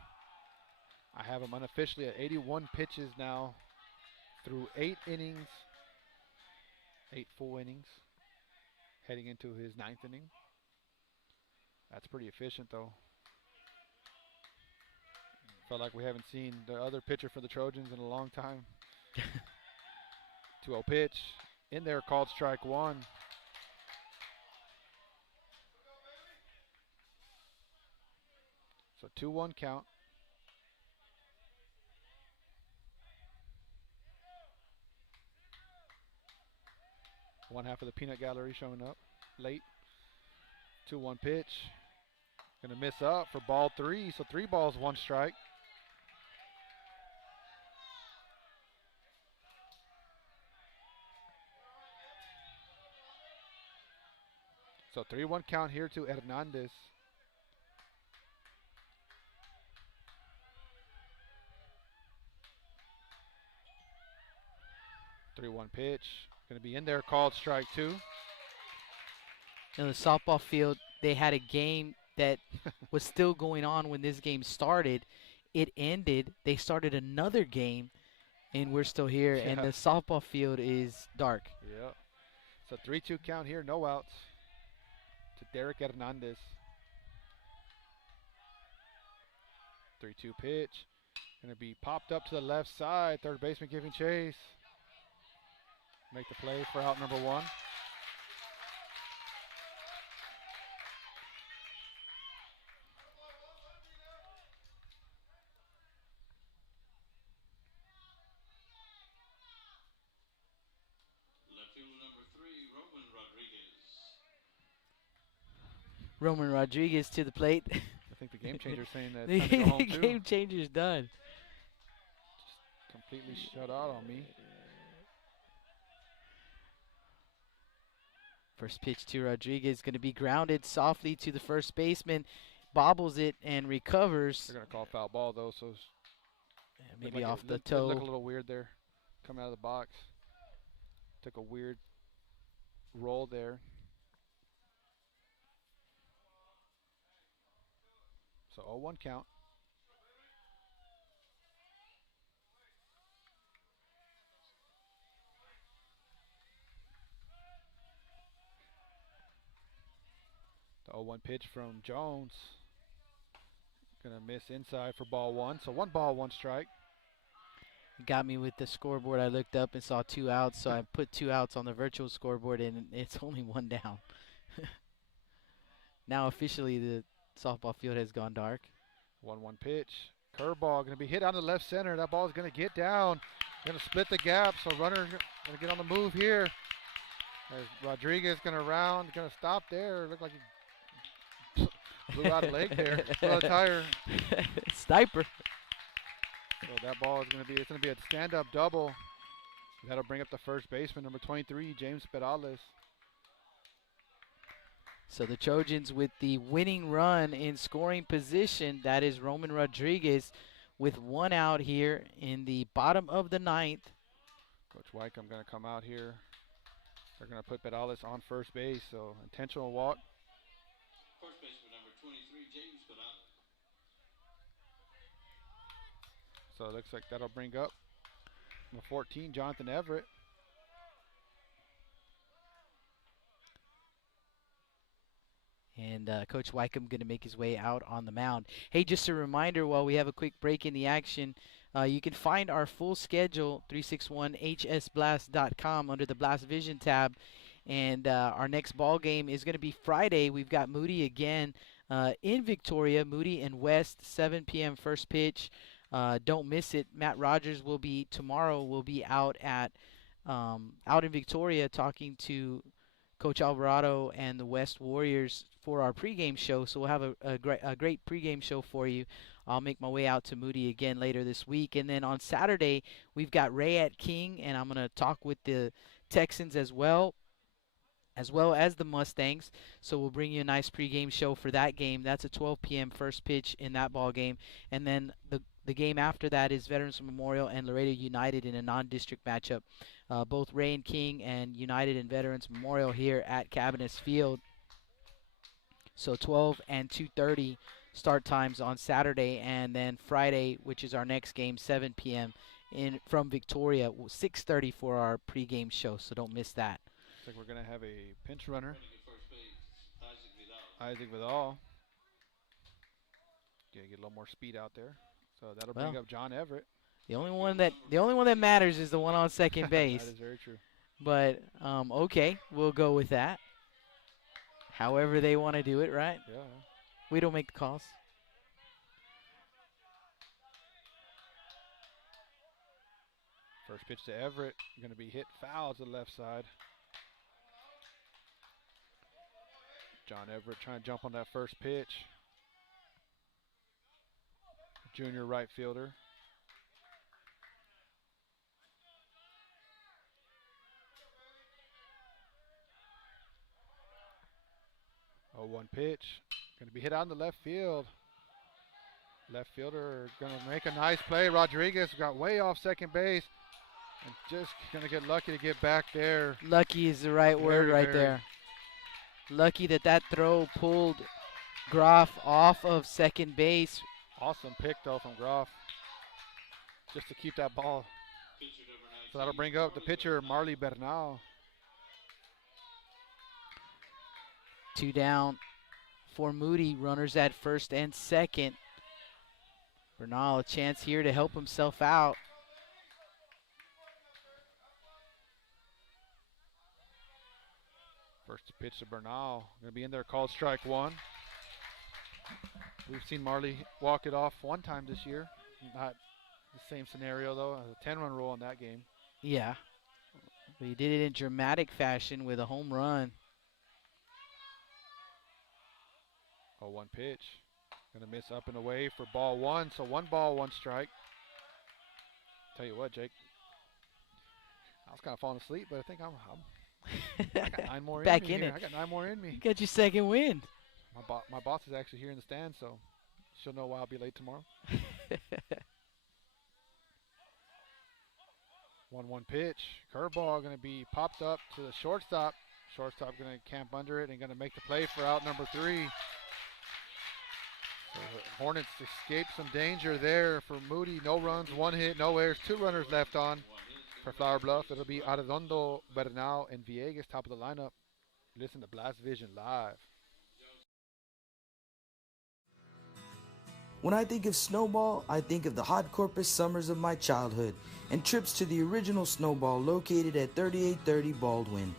I have him unofficially at 81 pitches now through 8 innings. 8 full innings. Heading into his 9th inning. That's pretty efficient, though. Felt like we haven't seen the other pitcher for the Trojans in a long time. 2-0 pitch. In there, called strike 1. So 2-1 count. One half of the peanut gallery showing up late. 2-1 pitch. Gonna miss up for ball 3. So 3 balls, 1 strike. So 3-1 count here to Hernandez. Three-one pitch. Going to be in there, called strike 2. In the softball field, they had a game that was still going on when this game started. It ended. They started another game, and we're still here. Yeah. And the softball field is dark. Yeah. So 3-2 count here, no outs to Derek Hernandez. 3-2 pitch. Going to be popped up to the left side. Third baseman giving chase. Make the play for out number 1. Left fielder number 3, Roman Rodriguez. Roman Rodriguez to the plate. I think the game changer's saying that it's time to go home too. The game changer's done. Just completely shut out on me. First pitch to Rodriguez, going to be grounded softly to the first baseman, bobbles it and recovers. They're going to call foul ball though, so maybe like off the toe. Look a little weird there, coming out of the box. Took a weird roll there. So 0-1 count. The 0-1 pitch from Jones. Gonna miss inside for ball 1. So 1 ball, 1 strike. It got me with the scoreboard. I looked up and saw 2 outs, so I put 2 outs on the virtual scoreboard, and it's only 1 down. Now officially the softball field has gone dark. 1-1 pitch. Curveball going to be hit on the left center. That ball is going to get down. Going to split the gap, so runner going to get on the move here. As Rodriguez going to round, going to stop there. Looked like he blew out a leg there. Blew out a tire. Sniper. So that ball is going to be a stand-up double. That'll bring up the first baseman, number 23, James Perales. So the Trojans with the winning run in scoring position. That is Roman Rodriguez with 1 out here in the bottom of the 9th. Coach Wycombe going to come out here. They're going to put Perales on first base, so intentional walk. First baseman number 23, James Perales. So it looks like that'll bring up number 14, Jonathan Everett. And Coach Wycombe going to make his way out on the mound. Hey, just a reminder while we have a quick break in the action, you can find our full schedule, 361hsblast.com, under the Blast Vision tab. And our next ball game is going to be Friday. We've got Moody again in Victoria. Moody and West, 7 p.m. first pitch. Don't miss it. Matt Rogers will be out in Victoria talking to Coach Alvarado and the West Warriors for our pregame show. So we'll have a great pregame show for you. I'll make my way out to Moody again later this week. And then on Saturday, we've got Ray at King, and I'm going to talk with the Texans as well as the Mustangs. So we'll bring you a nice pregame show for that game. That's a 12 p.m. first pitch in that ball game. And then the game after that is Veterans Memorial and Laredo United in a non-district matchup. Both Ray and King and United and Veterans Memorial here at Cabinets Field. So 12 and 2:30 start times on Saturday, and then Friday, which is our next game, 7 p.m. from Victoria, 6:30 for our pregame show. So don't miss that. Looks like we're going to have a pinch runner, Isaac Vidal. Get a little more speed out there. So that'll bring up John Everett. The only one that matters is the one on second base. That is very true. But okay, we'll go with that. However they want to do it, right? Yeah. We don't make the calls. First pitch to Everett, going to be hit foul to the left side. John Everett trying to jump on that first pitch. Junior right fielder. Oh, 1 pitch. Going to be hit out in the left field. Left fielder going to make a nice play. Rodriguez got way off second base and just going to get lucky to get back there. Lucky is the right word right there. Lucky that throw pulled Groff off of second base. Awesome pick, though, from Groff. Just to keep that ball. So that'll bring up the pitcher, Marley Bernal. 2 down for Moody. Runners at first and second. Bernal, a chance here to help himself out. First pitch to Bernal. Going to be in there, called strike 1. We've seen Marley walk it off 1 time this year. Not the same scenario, though. A 10-run rule in that game. Yeah. But he did it in dramatic fashion with a home run. Oh, 1 pitch. Going to miss up and away for ball 1. So 1 ball, 1 strike. Tell you what, Jake. I was kind of falling asleep, but I think I got 9 more back in me. in it. I got 9 more in me. You got your second win. My boss is actually here in the stand, so she'll know why I'll be late tomorrow. 1-1 pitch. Curveball going to be popped up to the shortstop. Shortstop going to camp under it and going to make the play for out number 3. So the Hornets escape some danger there for Moody. No runs, 1 hit, no errors, 2 runners left on for Flower Bluff. It'll be Arredondo, Bernal, and Villegas top of the lineup. Listen to Blast Vision live. When I think of Snowball, I think of the hot Corpus summers of my childhood and trips to the original Snowball located at 3830 Baldwin.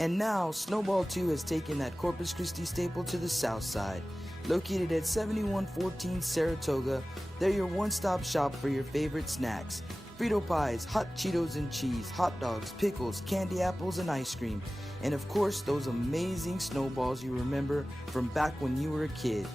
And now, Snowball 2 has taken that Corpus Christi staple to the south side. Located at 7114 Saratoga, they're your one-stop shop for your favorite snacks. Frito pies, hot Cheetos and cheese, hot dogs, pickles, candy apples, and ice cream. And of course, those amazing snowballs you remember from back when you were a kid.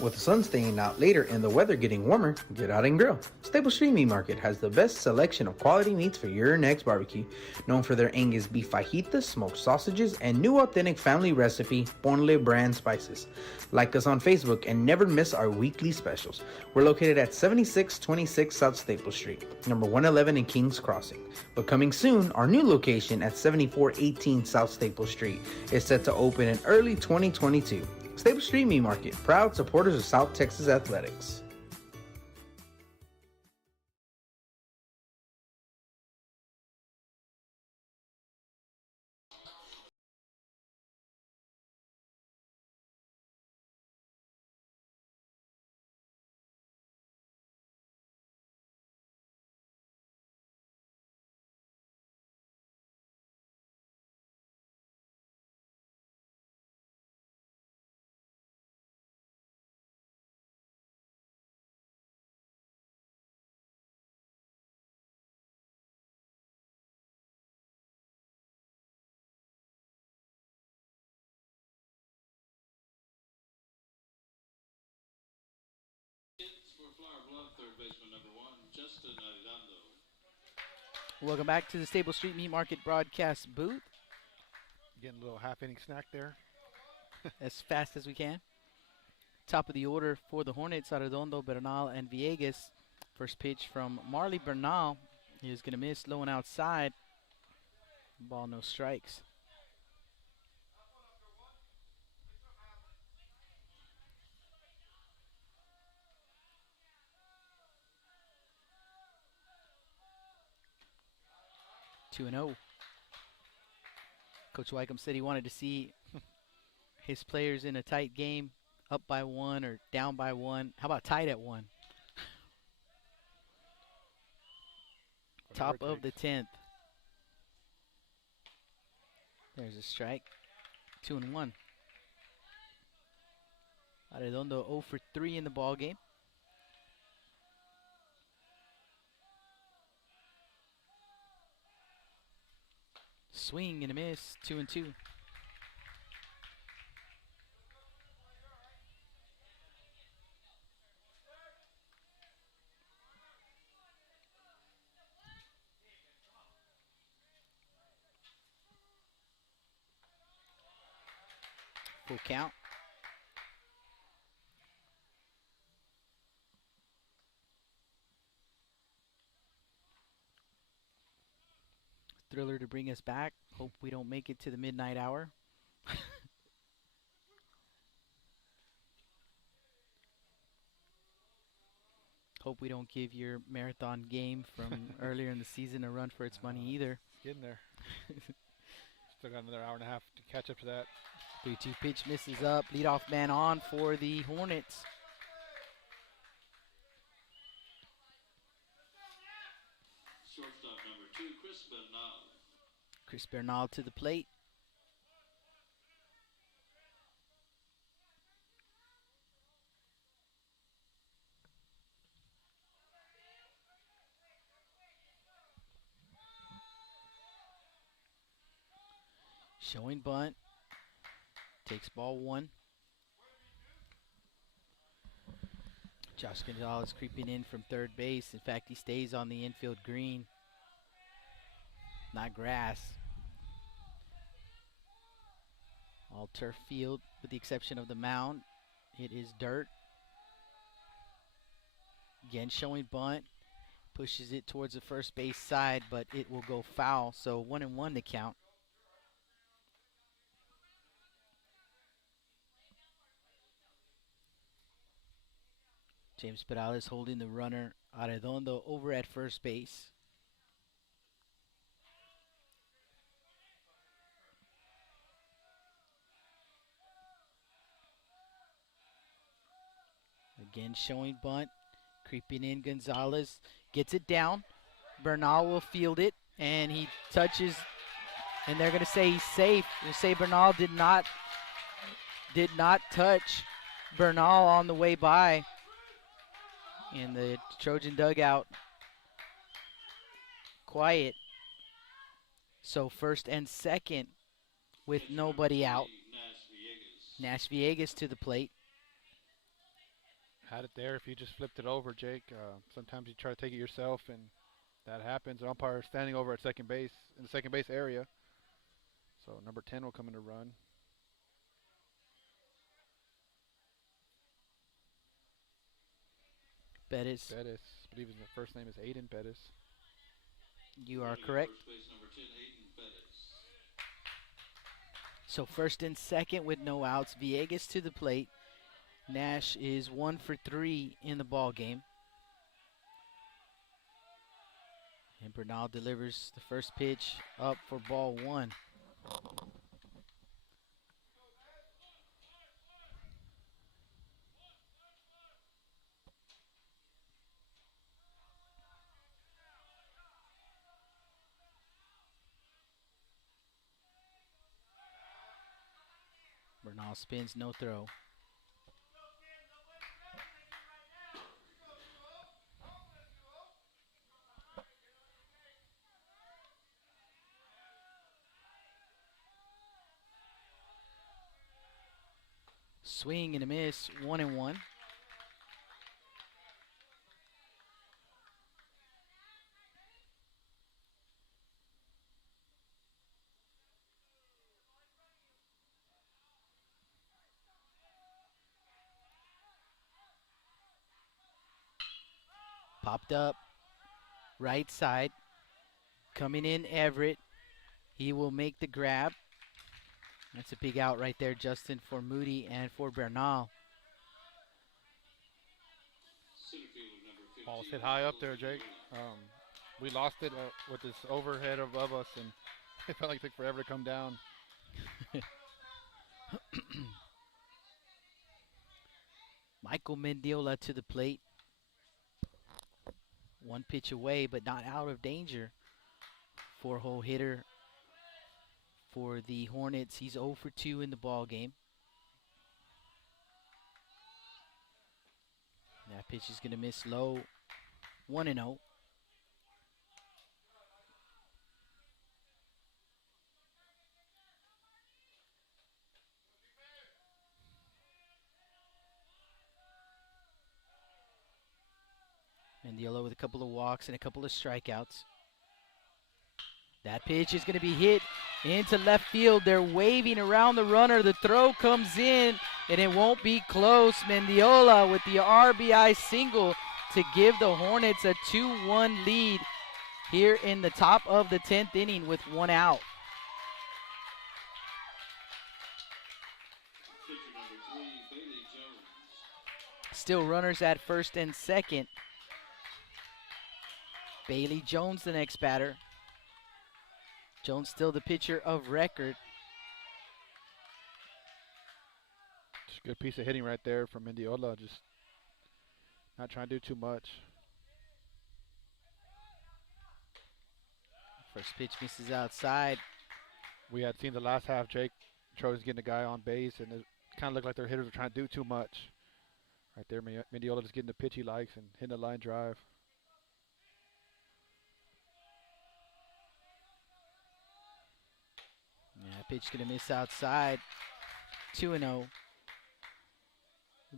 With the sun staying out later and the weather getting warmer, get out and grill. Staple Street Meat Market has the best selection of quality meats for your next barbecue. Known for their Angus beef fajitas, smoked sausages, and new authentic family recipe Ponle brand spices. Like us on Facebook and never miss our weekly specials. We're located at 7626 South Staple Street, number 111 in Kings Crossing. But coming soon, our new location at 7418 South Staple Street is set to open in early 2022. Staple Street Meat Market, proud supporters of South Texas Athletics. For Flower Bluff, third baseman number 1, Justin Arredondo. Welcome back to the Stable Street Meat Market broadcast booth. Getting a little half-inning snack there. As fast as we can. Top of the order for the Hornets, Arredondo, Bernal, and Villegas. First pitch from Marley Bernal. He is going to miss, low and outside. Ball, no strikes. Two and 0. Coach Wycombe said he wanted to see his players in a tight game, up by 1 or down by 1. How about tied at 1? Top of the 10th. There's a strike. 2 and 1. Arredondo 0 for 3 in the ball game. Swing and a miss. 2 and 2. Full count. Thriller to bring us back. Hope we don't make it to the midnight hour. Hope we don't give your marathon game from earlier in the season a run for its money either. It's getting there. Still got another hour and a half to catch up to that. 3-2 pitch misses up. Leadoff man on for the Hornets. Shortstop number 2, Chris Bernal. Chris Bernal to the plate. Showing bunt. Takes ball 1. Josh Gonzalez creeping in from third base. In fact, he stays on the infield green, not grass. All turf field with the exception of the mound. It is dirt. Again, showing bunt. Pushes it towards the first base side, but it will go foul. So 1-1 to count. James Perales holding the runner Arredondo over at first base. Again, showing bunt. Creeping in, Gonzalez gets it down. Bernal will field it, and he touches, and they're going to say he's safe. They'll say Bernal did not touch Bernal on the way by. In the Trojan dugout, quiet. So first and second with nobody out. Nash Villegas to the plate. Had it there if you just flipped it over, Jake. Sometimes you try to take it yourself, and that happens. An umpire standing over at second base, in the second base area. So number 10 will come in to run. Bettis. I believe his first name is Aiden Bettis. You are correct. So first and second with no outs. Villegas to the plate. Nash is 1 for 3 in the ball game. And Bernal delivers the first pitch up for ball 1. Bernal spins, no throw. Swing and a miss, 1-1. Popped up, right side. Coming in Everett. He will make the grab. That's a big out right there, Justin, for Moody and for Bernal. Ball's hit high up there, Jake. We lost it with this overhead above us, and it felt like it took forever to come down. Michael Mendiola to the plate. One pitch away, but not out of danger. 4-hole hitter for the Hornets. He's 0 for 2 in the ball game. That pitch is going to miss low. 1-0. Mendiola with a couple of walks and a couple of strikeouts. That pitch is going to be hit into left field. They're waving around the runner. The throw comes in, and it won't be close. Mendiola with the RBI single to give the Hornets a 2-1 lead here in the top of the 10th inning with 1 out. Still runners at first and second. Bailey Jones, the next batter. Jones still the pitcher of record. Just a good piece of hitting right there from Mendiola. Just not trying to do too much. First pitch misses outside. We had seen the last half, Jake Trojan's getting a guy on base, and it kind of looked like their hitters were trying to do too much. Right there, Mendiola just getting the pitch he likes and hitting a line drive. Yeah, pitch going to miss outside. 2-0.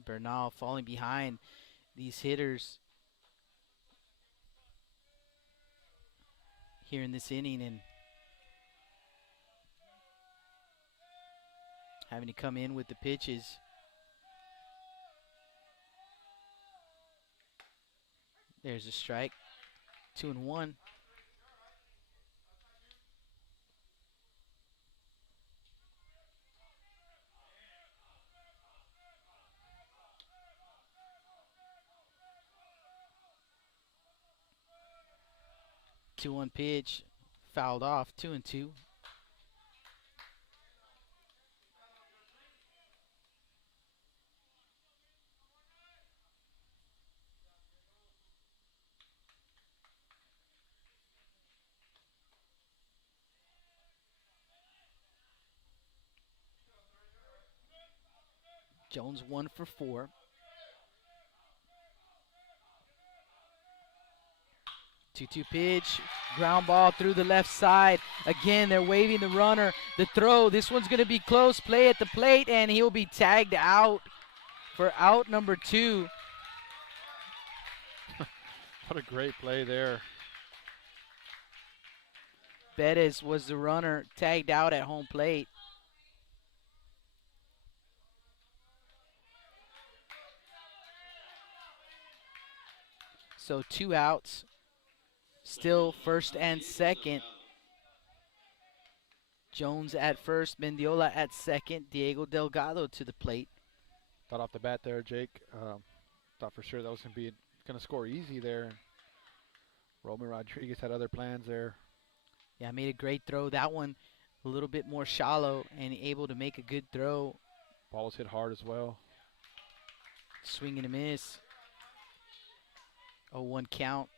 Bernal falling behind these hitters here in this inning and having to come in with the pitches. There's a strike. 2-1. Two-one pitch, fouled off. 2-2. Jones 1 for 4. Two-two pitch, ground ball through the left side. Again, they're waving the runner. The throw, this one's going to be close. Play at the plate, and he'll be tagged out for out number 2. What a great play there. Bettis was the runner, tagged out at home plate. So 2 outs. Still first and second. Jones at first, Mendiola at second, Diego Delgado to the plate. Thought off the bat there, Jake. Thought for sure that was going to score easy there. Roman Rodriguez had other plans there. Yeah, made a great throw. That one a little bit more shallow and able to make a good throw. Ball was hit hard as well. Swing and a miss. 0-1 count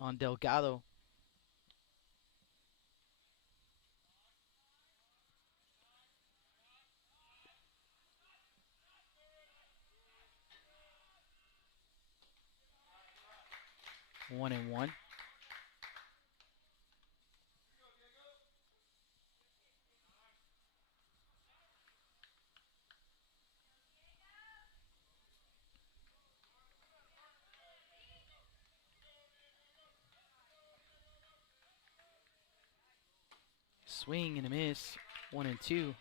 on Delgado. One and one. Swing and a miss. 1-2.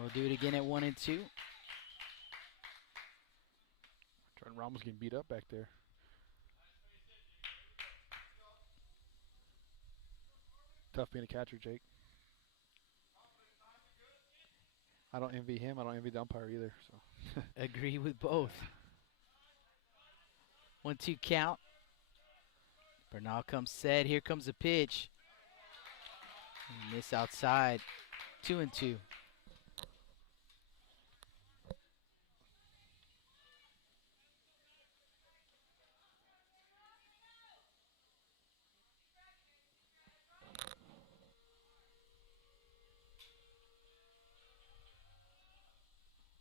We'll do it again at 1-2. Trent Ramos getting beat up back there. Tough being a catcher, Jake. I don't envy him. I don't envy the umpire either. So Agree with both. 1-2 count. Bernal comes set. Here comes the pitch. Miss outside. 2-2.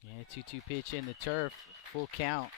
Yeah, 2-2 pitch in the turf. Full count.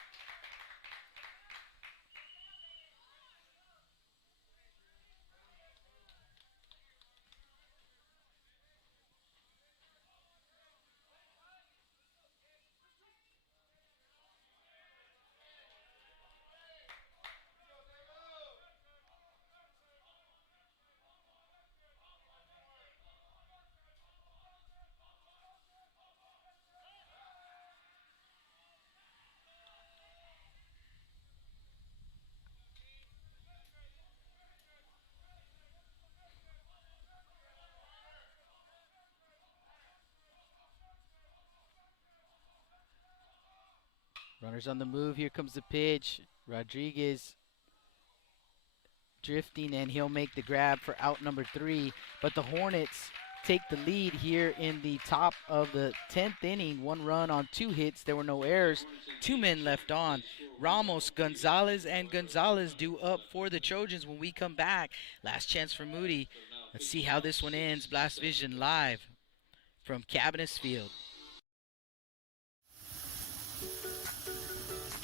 Runners on the move. Here comes the pitch. Rodriguez drifting, and he'll make the grab for out number 3. But the Hornets take the lead here in the top of the 10th inning. 1 run on 2 hits. There were no errors. 2 men left on. Ramos, Gonzalez, and Gonzalez due up for the Trojans when we come back. Last chance for Moody. Let's see how this one ends. Blast Vision live from Cabinets Field.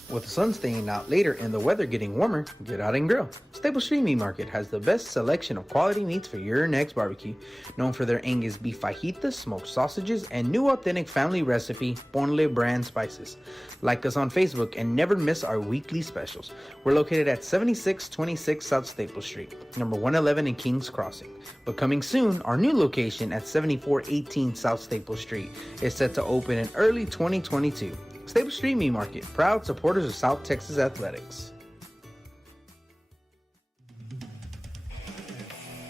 With the sun staying out later and the weather getting warmer, get out and grill. Stable Street Meat Market has the best selection of quality meats for your next barbecue. Known for their Angus beef fajitas, smoked sausages, and new authentic family recipe Ponle brand spices. Like us on Facebook and never miss our weekly specials. We're located at 7626 South Staple Street, number 111 in Kings Crossing. But coming soon, our new location at 7418 South Staple Street is set to open in early 2022. Stable Street Meat Market, proud supporters of South Texas Athletics.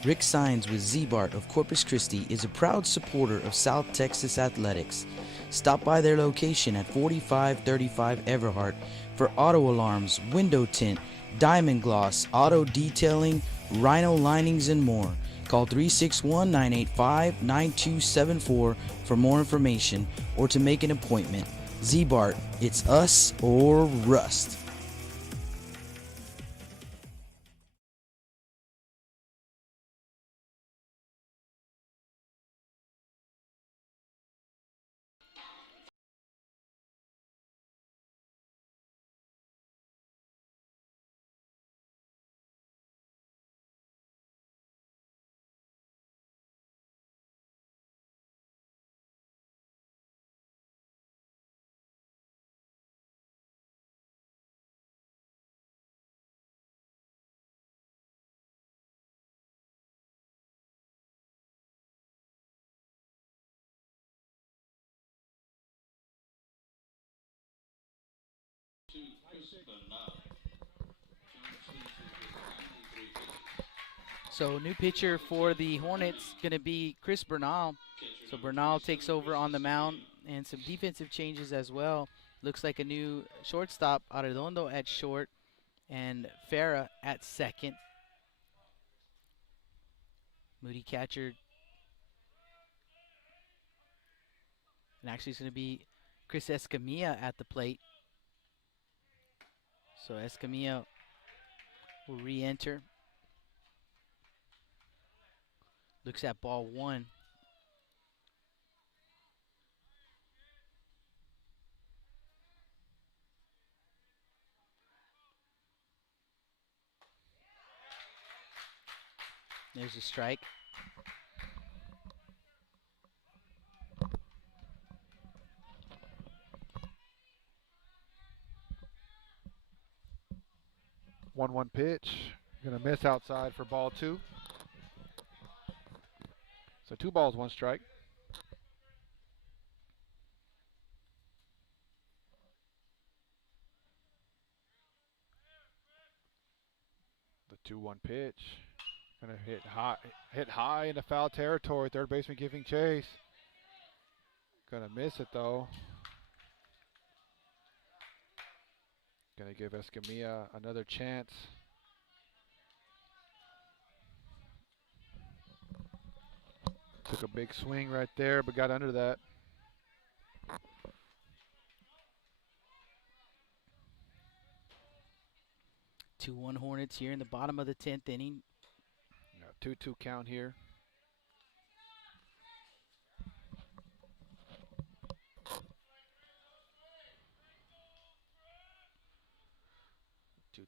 Rick Sines with Z-Bart of Corpus Christi is a proud supporter of South Texas Athletics. Stop by their location at 4535 Everhart for auto alarms, window tint, diamond gloss, auto detailing, rhino linings, and more. Call 361-985-9274 for more information or to make an appointment. Z-Bart, it's us or rust. So new pitcher for the Hornets going to be Chris Bernal. So Bernal takes over on the mound, and some defensive changes as well. Looks like a new shortstop, Arredondo at short, and Farah at second. Moody catcher. And actually it's going to be Chris Escamilla at the plate. So Escamilla will re-enter. Looks at ball one. There's a strike. 1-1 pitch. Gonna miss outside for ball two. So 2 balls, 1 strike. The 2-1 pitch. Gonna hit high into foul territory. Third baseman giving chase. Gonna miss it though. Gonna give Escamilla another chance. Took a big swing right there, but got under that. Two 2-1 Hornets here in the bottom of the 10th inning. 2-2 count here.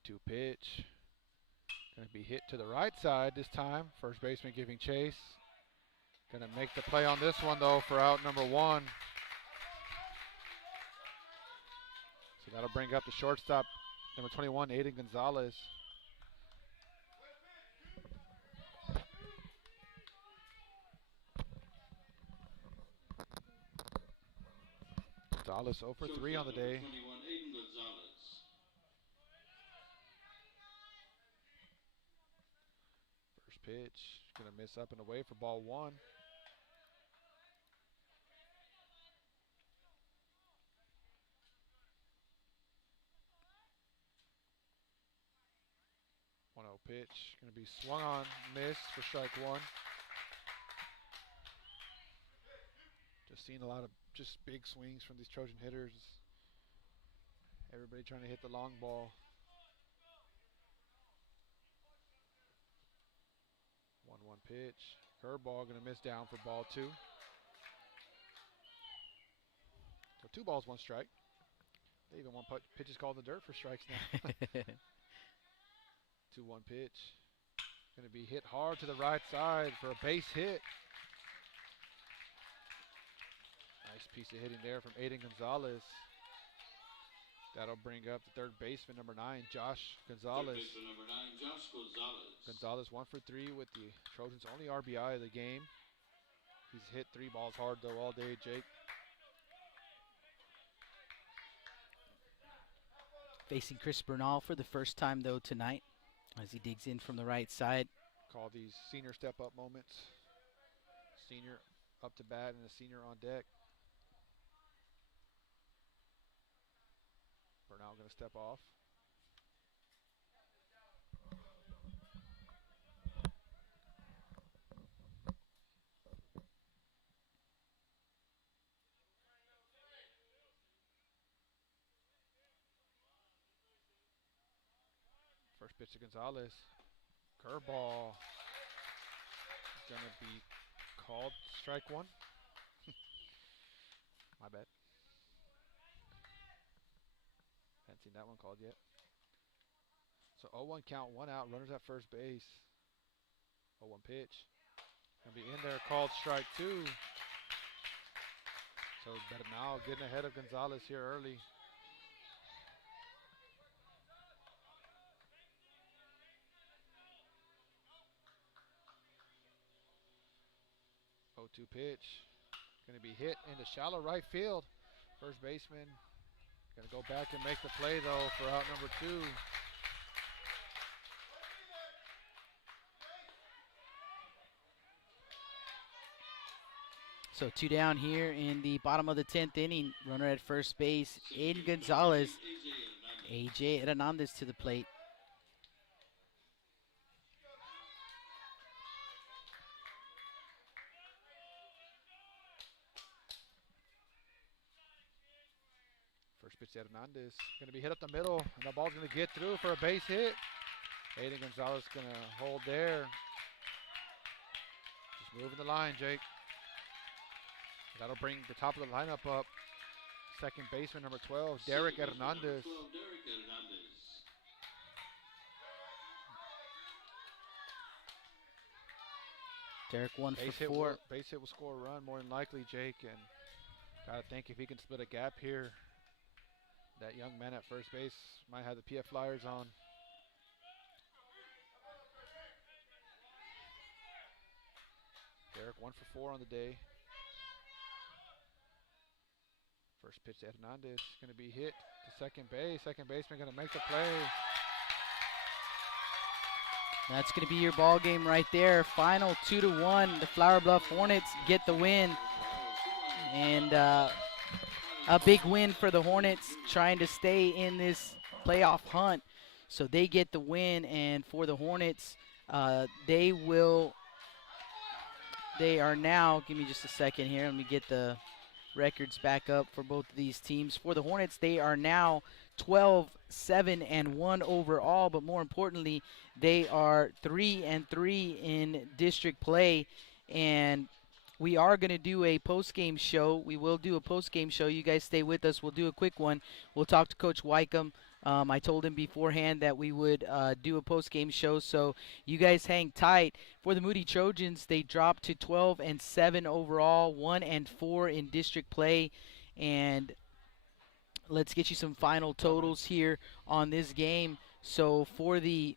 Two pitch. Going to be hit to the right side this time. First baseman giving chase. Going to make the play on this one though for out number 1. So that'll bring up the shortstop, number 21, Aiden Gonzalez. Gonzalez 0 for 3 on the day. First pitch, going to miss up and away for ball 1. Pitch, going to be swung on, missed for strike 1. Just seeing a lot of just big swings from these Trojan hitters. Everybody trying to hit the long ball. 1-1 pitch, curveball going to miss down for ball 2. So 2 balls, 1 strike. They even want pitches called in the dirt for strikes now. 2-1 pitch. Going to be hit hard to the right side for a base hit. Nice piece of hitting there from Aiden Gonzalez. That'll bring up the third baseman, number 9, Josh Gonzalez. Third baseman number 9, Josh Gonzalez. Gonzalez 1 for 3 with the Trojans' only RBI of the game. He's hit 3 balls hard though all day, Jake. Facing Chris Bernal for the first time though tonight, as he digs in from the right side. Call these senior step-up moments. Senior up to bat and a senior on deck. Bernal going to step off. First pitch to Gonzalez. Curveball. Gonna be called strike one. My bad. Haven't seen that one called yet. So 0-1 count, 1 out, runners at first base. 0-1 pitch. Gonna be in there, called strike two. So better now getting ahead of Gonzalez here early. Oh, 2 pitch. Gonna be hit into shallow right field. First baseman gonna go back and make the play though for out number 2. So 2 down here in the bottom of the 10th inning. Runner at first base, Aiden Gonzalez. AJ Hernandez to the plate. First pitch to Hernandez. Gonna be hit up the middle, and the ball's gonna get through for a base hit. Aiden Gonzalez gonna hold there. Just moving the line, Jake. That'll bring the top of the lineup up. Second baseman, number 12, Derek Hernandez. Derek 1 for 4. Base hit will score a run more than likely, Jake. And gotta think if he can split a gap here, that young man at first base might have the PF Flyers on. Derek 1 for 4 on the day. First pitch to Hernandez, gonna be hit to second base. Second baseman gonna make the play. That's going to be your ball game right there. Final 2-1. The Flower Bluff Hornets get the win. And a big win for the Hornets, trying to stay in this playoff hunt. So they get the win, and for the Hornets, they are now, give me just a second here, let me get the records back up for both of these teams. For the Hornets, they are now 12-7-1 overall, but more importantly, they are 3-3 in district play. And we are going to do a post-game show. We will do a post-game show. You guys stay with us. We'll do a quick one. We'll talk to Coach Wycombe. I told him beforehand that we would do a post-game show, so you guys hang tight. For the Moody Trojans, they dropped to 12-7 overall, 1-4 in district play. And let's get you some final totals here on this game. So for the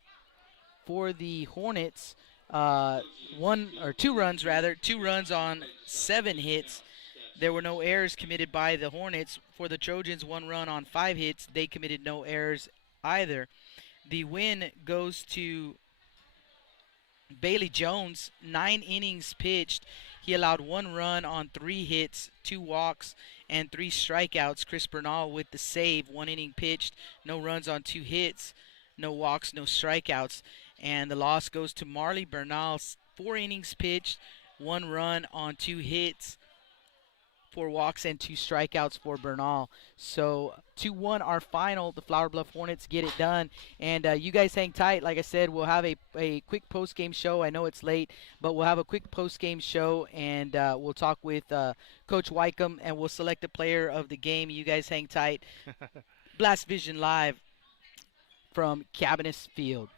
Hornets, 2 runs on 7 hits. There were no errors committed by the Hornets. For the Trojans, 1 run on 5 hits. They committed no errors either. The win goes to Bailey Jones, 9 innings pitched. He allowed 1 run on 3 hits, 2 walks, and 3 strikeouts. Chris Bernal with the save, 1 inning pitched, no runs on 2 hits, no walks, no strikeouts. And the loss goes to Marley Bernal, 4 innings pitched, 1 run on 2 hits, 4 walks, and 2 strikeouts for Bernal. So 2-1 our final. The Flower Bluff Hornets get it done. And you guys hang tight. Like I said, we'll have a quick post-game show. I know it's late, but we'll have a quick post-game show, and we'll talk with Coach Wycombe, and we'll select a player of the game. You guys hang tight. Blast Vision Live from Cabinets Field.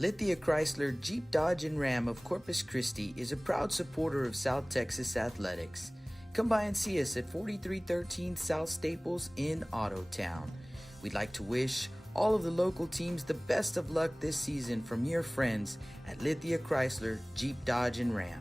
Lithia Chrysler Jeep Dodge and Ram of Corpus Christi is a proud supporter of South Texas athletics. Come by and see us at 4313 South Staples in Ottotown. We'd like to wish all of the local teams the best of luck this season from your friends at Lithia Chrysler Jeep Dodge and Ram.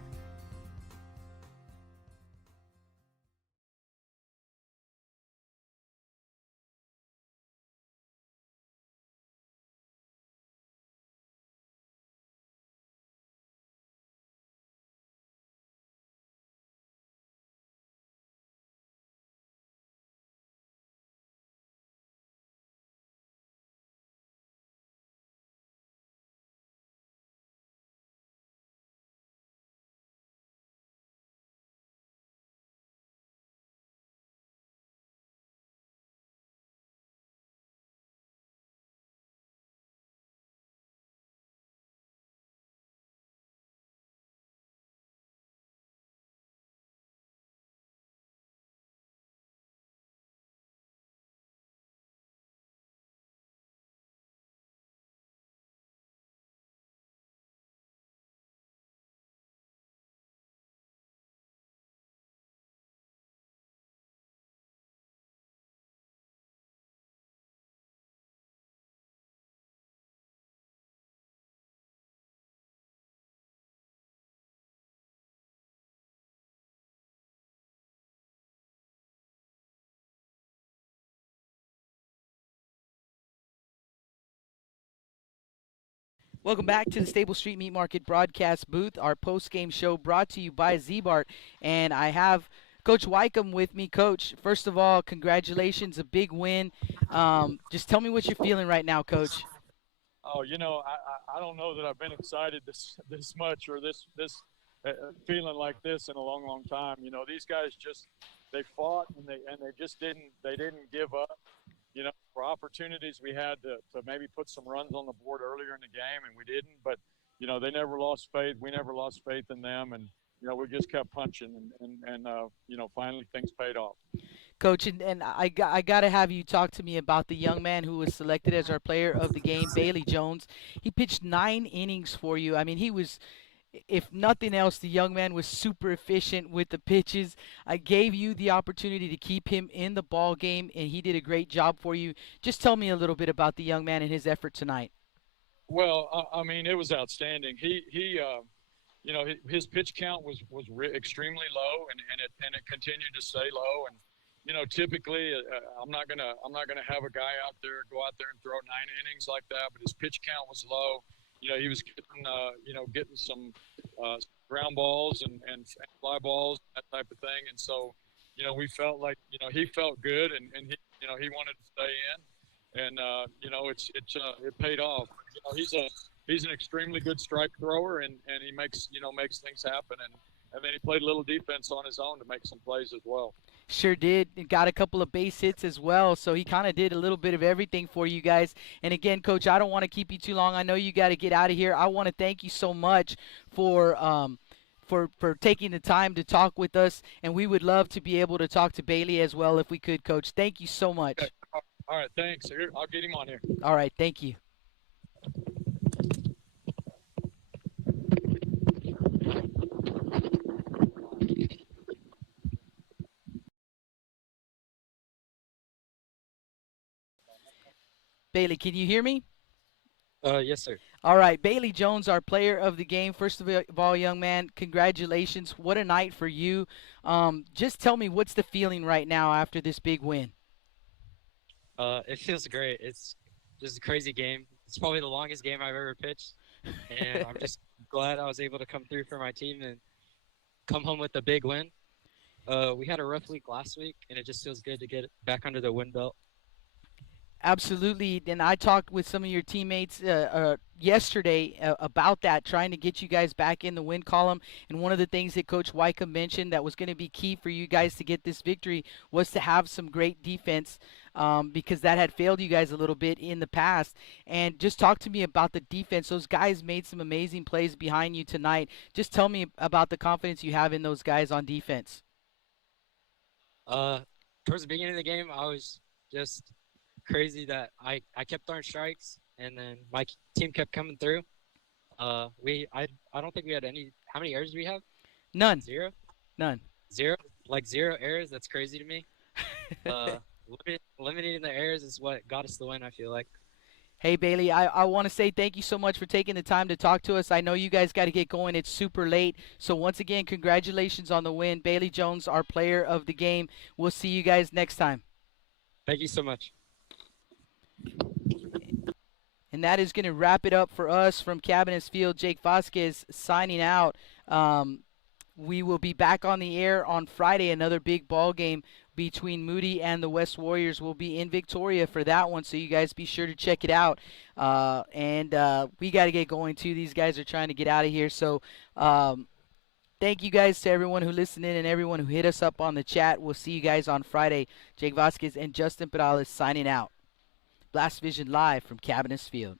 Welcome back to the Stable Street Meat Market broadcast booth, our post-game show brought to you by Z-Bart. And I have Coach Wycombe with me. Coach, first of all, congratulations, a big win. Just tell me what you're feeling right now, Coach. Oh, I don't know that I've been excited this much or this feeling like this in a long time. These guys they fought and they just didn't give up. For opportunities we had to maybe put some runs on the board earlier in the game, and we didn't. But, they never lost faith. We never lost faith in them. And, we just kept punching, and finally things paid off. Coach, and I got to have you talk to me about the young man who was selected as our player of the game, Bailey Jones. He pitched 9 innings for you. I mean, he was, if nothing else, the young man was super efficient with the pitches. I gave you the opportunity to keep him in the ball game, and he did a great job for you. Just tell me a little bit about the young man and his effort tonight. Well, it was outstanding. His pitch count was extremely low, and it continued to stay low. And typically, I'm not gonna have a guy go out there and throw 9 innings like that. But his pitch count was low. He was getting some ground balls and fly balls, that type of thing. And so, we felt like, he felt good, and he wanted to stay in. And, it paid off. He's an extremely good strike thrower, and he makes things happen. And then he played a little defense on his own to make some plays as well. Sure did. Got a couple of base hits as well, so he kind of did a little bit of everything for you guys. And again, Coach, I don't want to keep you too long. I know you got to get out of here. I want to thank you so much for taking the time to talk with us, and we would love to be able to talk to Bailey as well if we could, Coach. Thank you so much. Okay. All right, thanks. Here, I'll get him on here. All right, thank you. Bailey, can you hear me? Yes, sir. All right, Bailey Jones, our player of the game. First of all, young man, congratulations. What a night for you. Just tell me, what's the feeling right now after this big win? It feels great. It's just a crazy game. It's probably the longest game I've ever pitched, and I'm just glad I was able to come through for my team and come home with a big win. We had a rough week last week, and it just feels good to get back under the win belt. Absolutely, and I talked with some of your teammates yesterday about that, trying to get you guys back in the win column. And one of the things that Coach Wycombe mentioned that was going to be key for you guys to get this victory was to have some great defense, because that had failed you guys a little bit in the past. And just talk to me about the defense. Those guys made some amazing plays behind you tonight. Just tell me about the confidence you have in those guys on defense. Towards the beginning of the game, I was just crazy that I kept throwing strikes, and then my team kept coming through. I don't think we had any. How many errors do we have? None. 0? None. 0? Like 0 errors? That's crazy to me. Limiting the errors is what got us the win, I feel like. Hey, Bailey, I want to say thank you so much for taking the time to talk to us. I know you guys got to get going. It's super late. So once again, congratulations on the win. Bailey Jones, our player of the game. We'll see you guys next time. Thank you so much. And that is going to wrap it up for us from Cabinets Field. Jake Vasquez signing out. We will be back on the air on Friday. Another big ball game between Moody and the West Warriors. Will be in Victoria for that one, so you guys be sure to check it out. And we got to get going too. These guys are trying to get out of here. So thank you guys to everyone who listened in and everyone who hit us up on the chat. We'll see you guys on Friday. Jake Vasquez and Justin Perales signing out. Blast Vision live from Cabinets Field.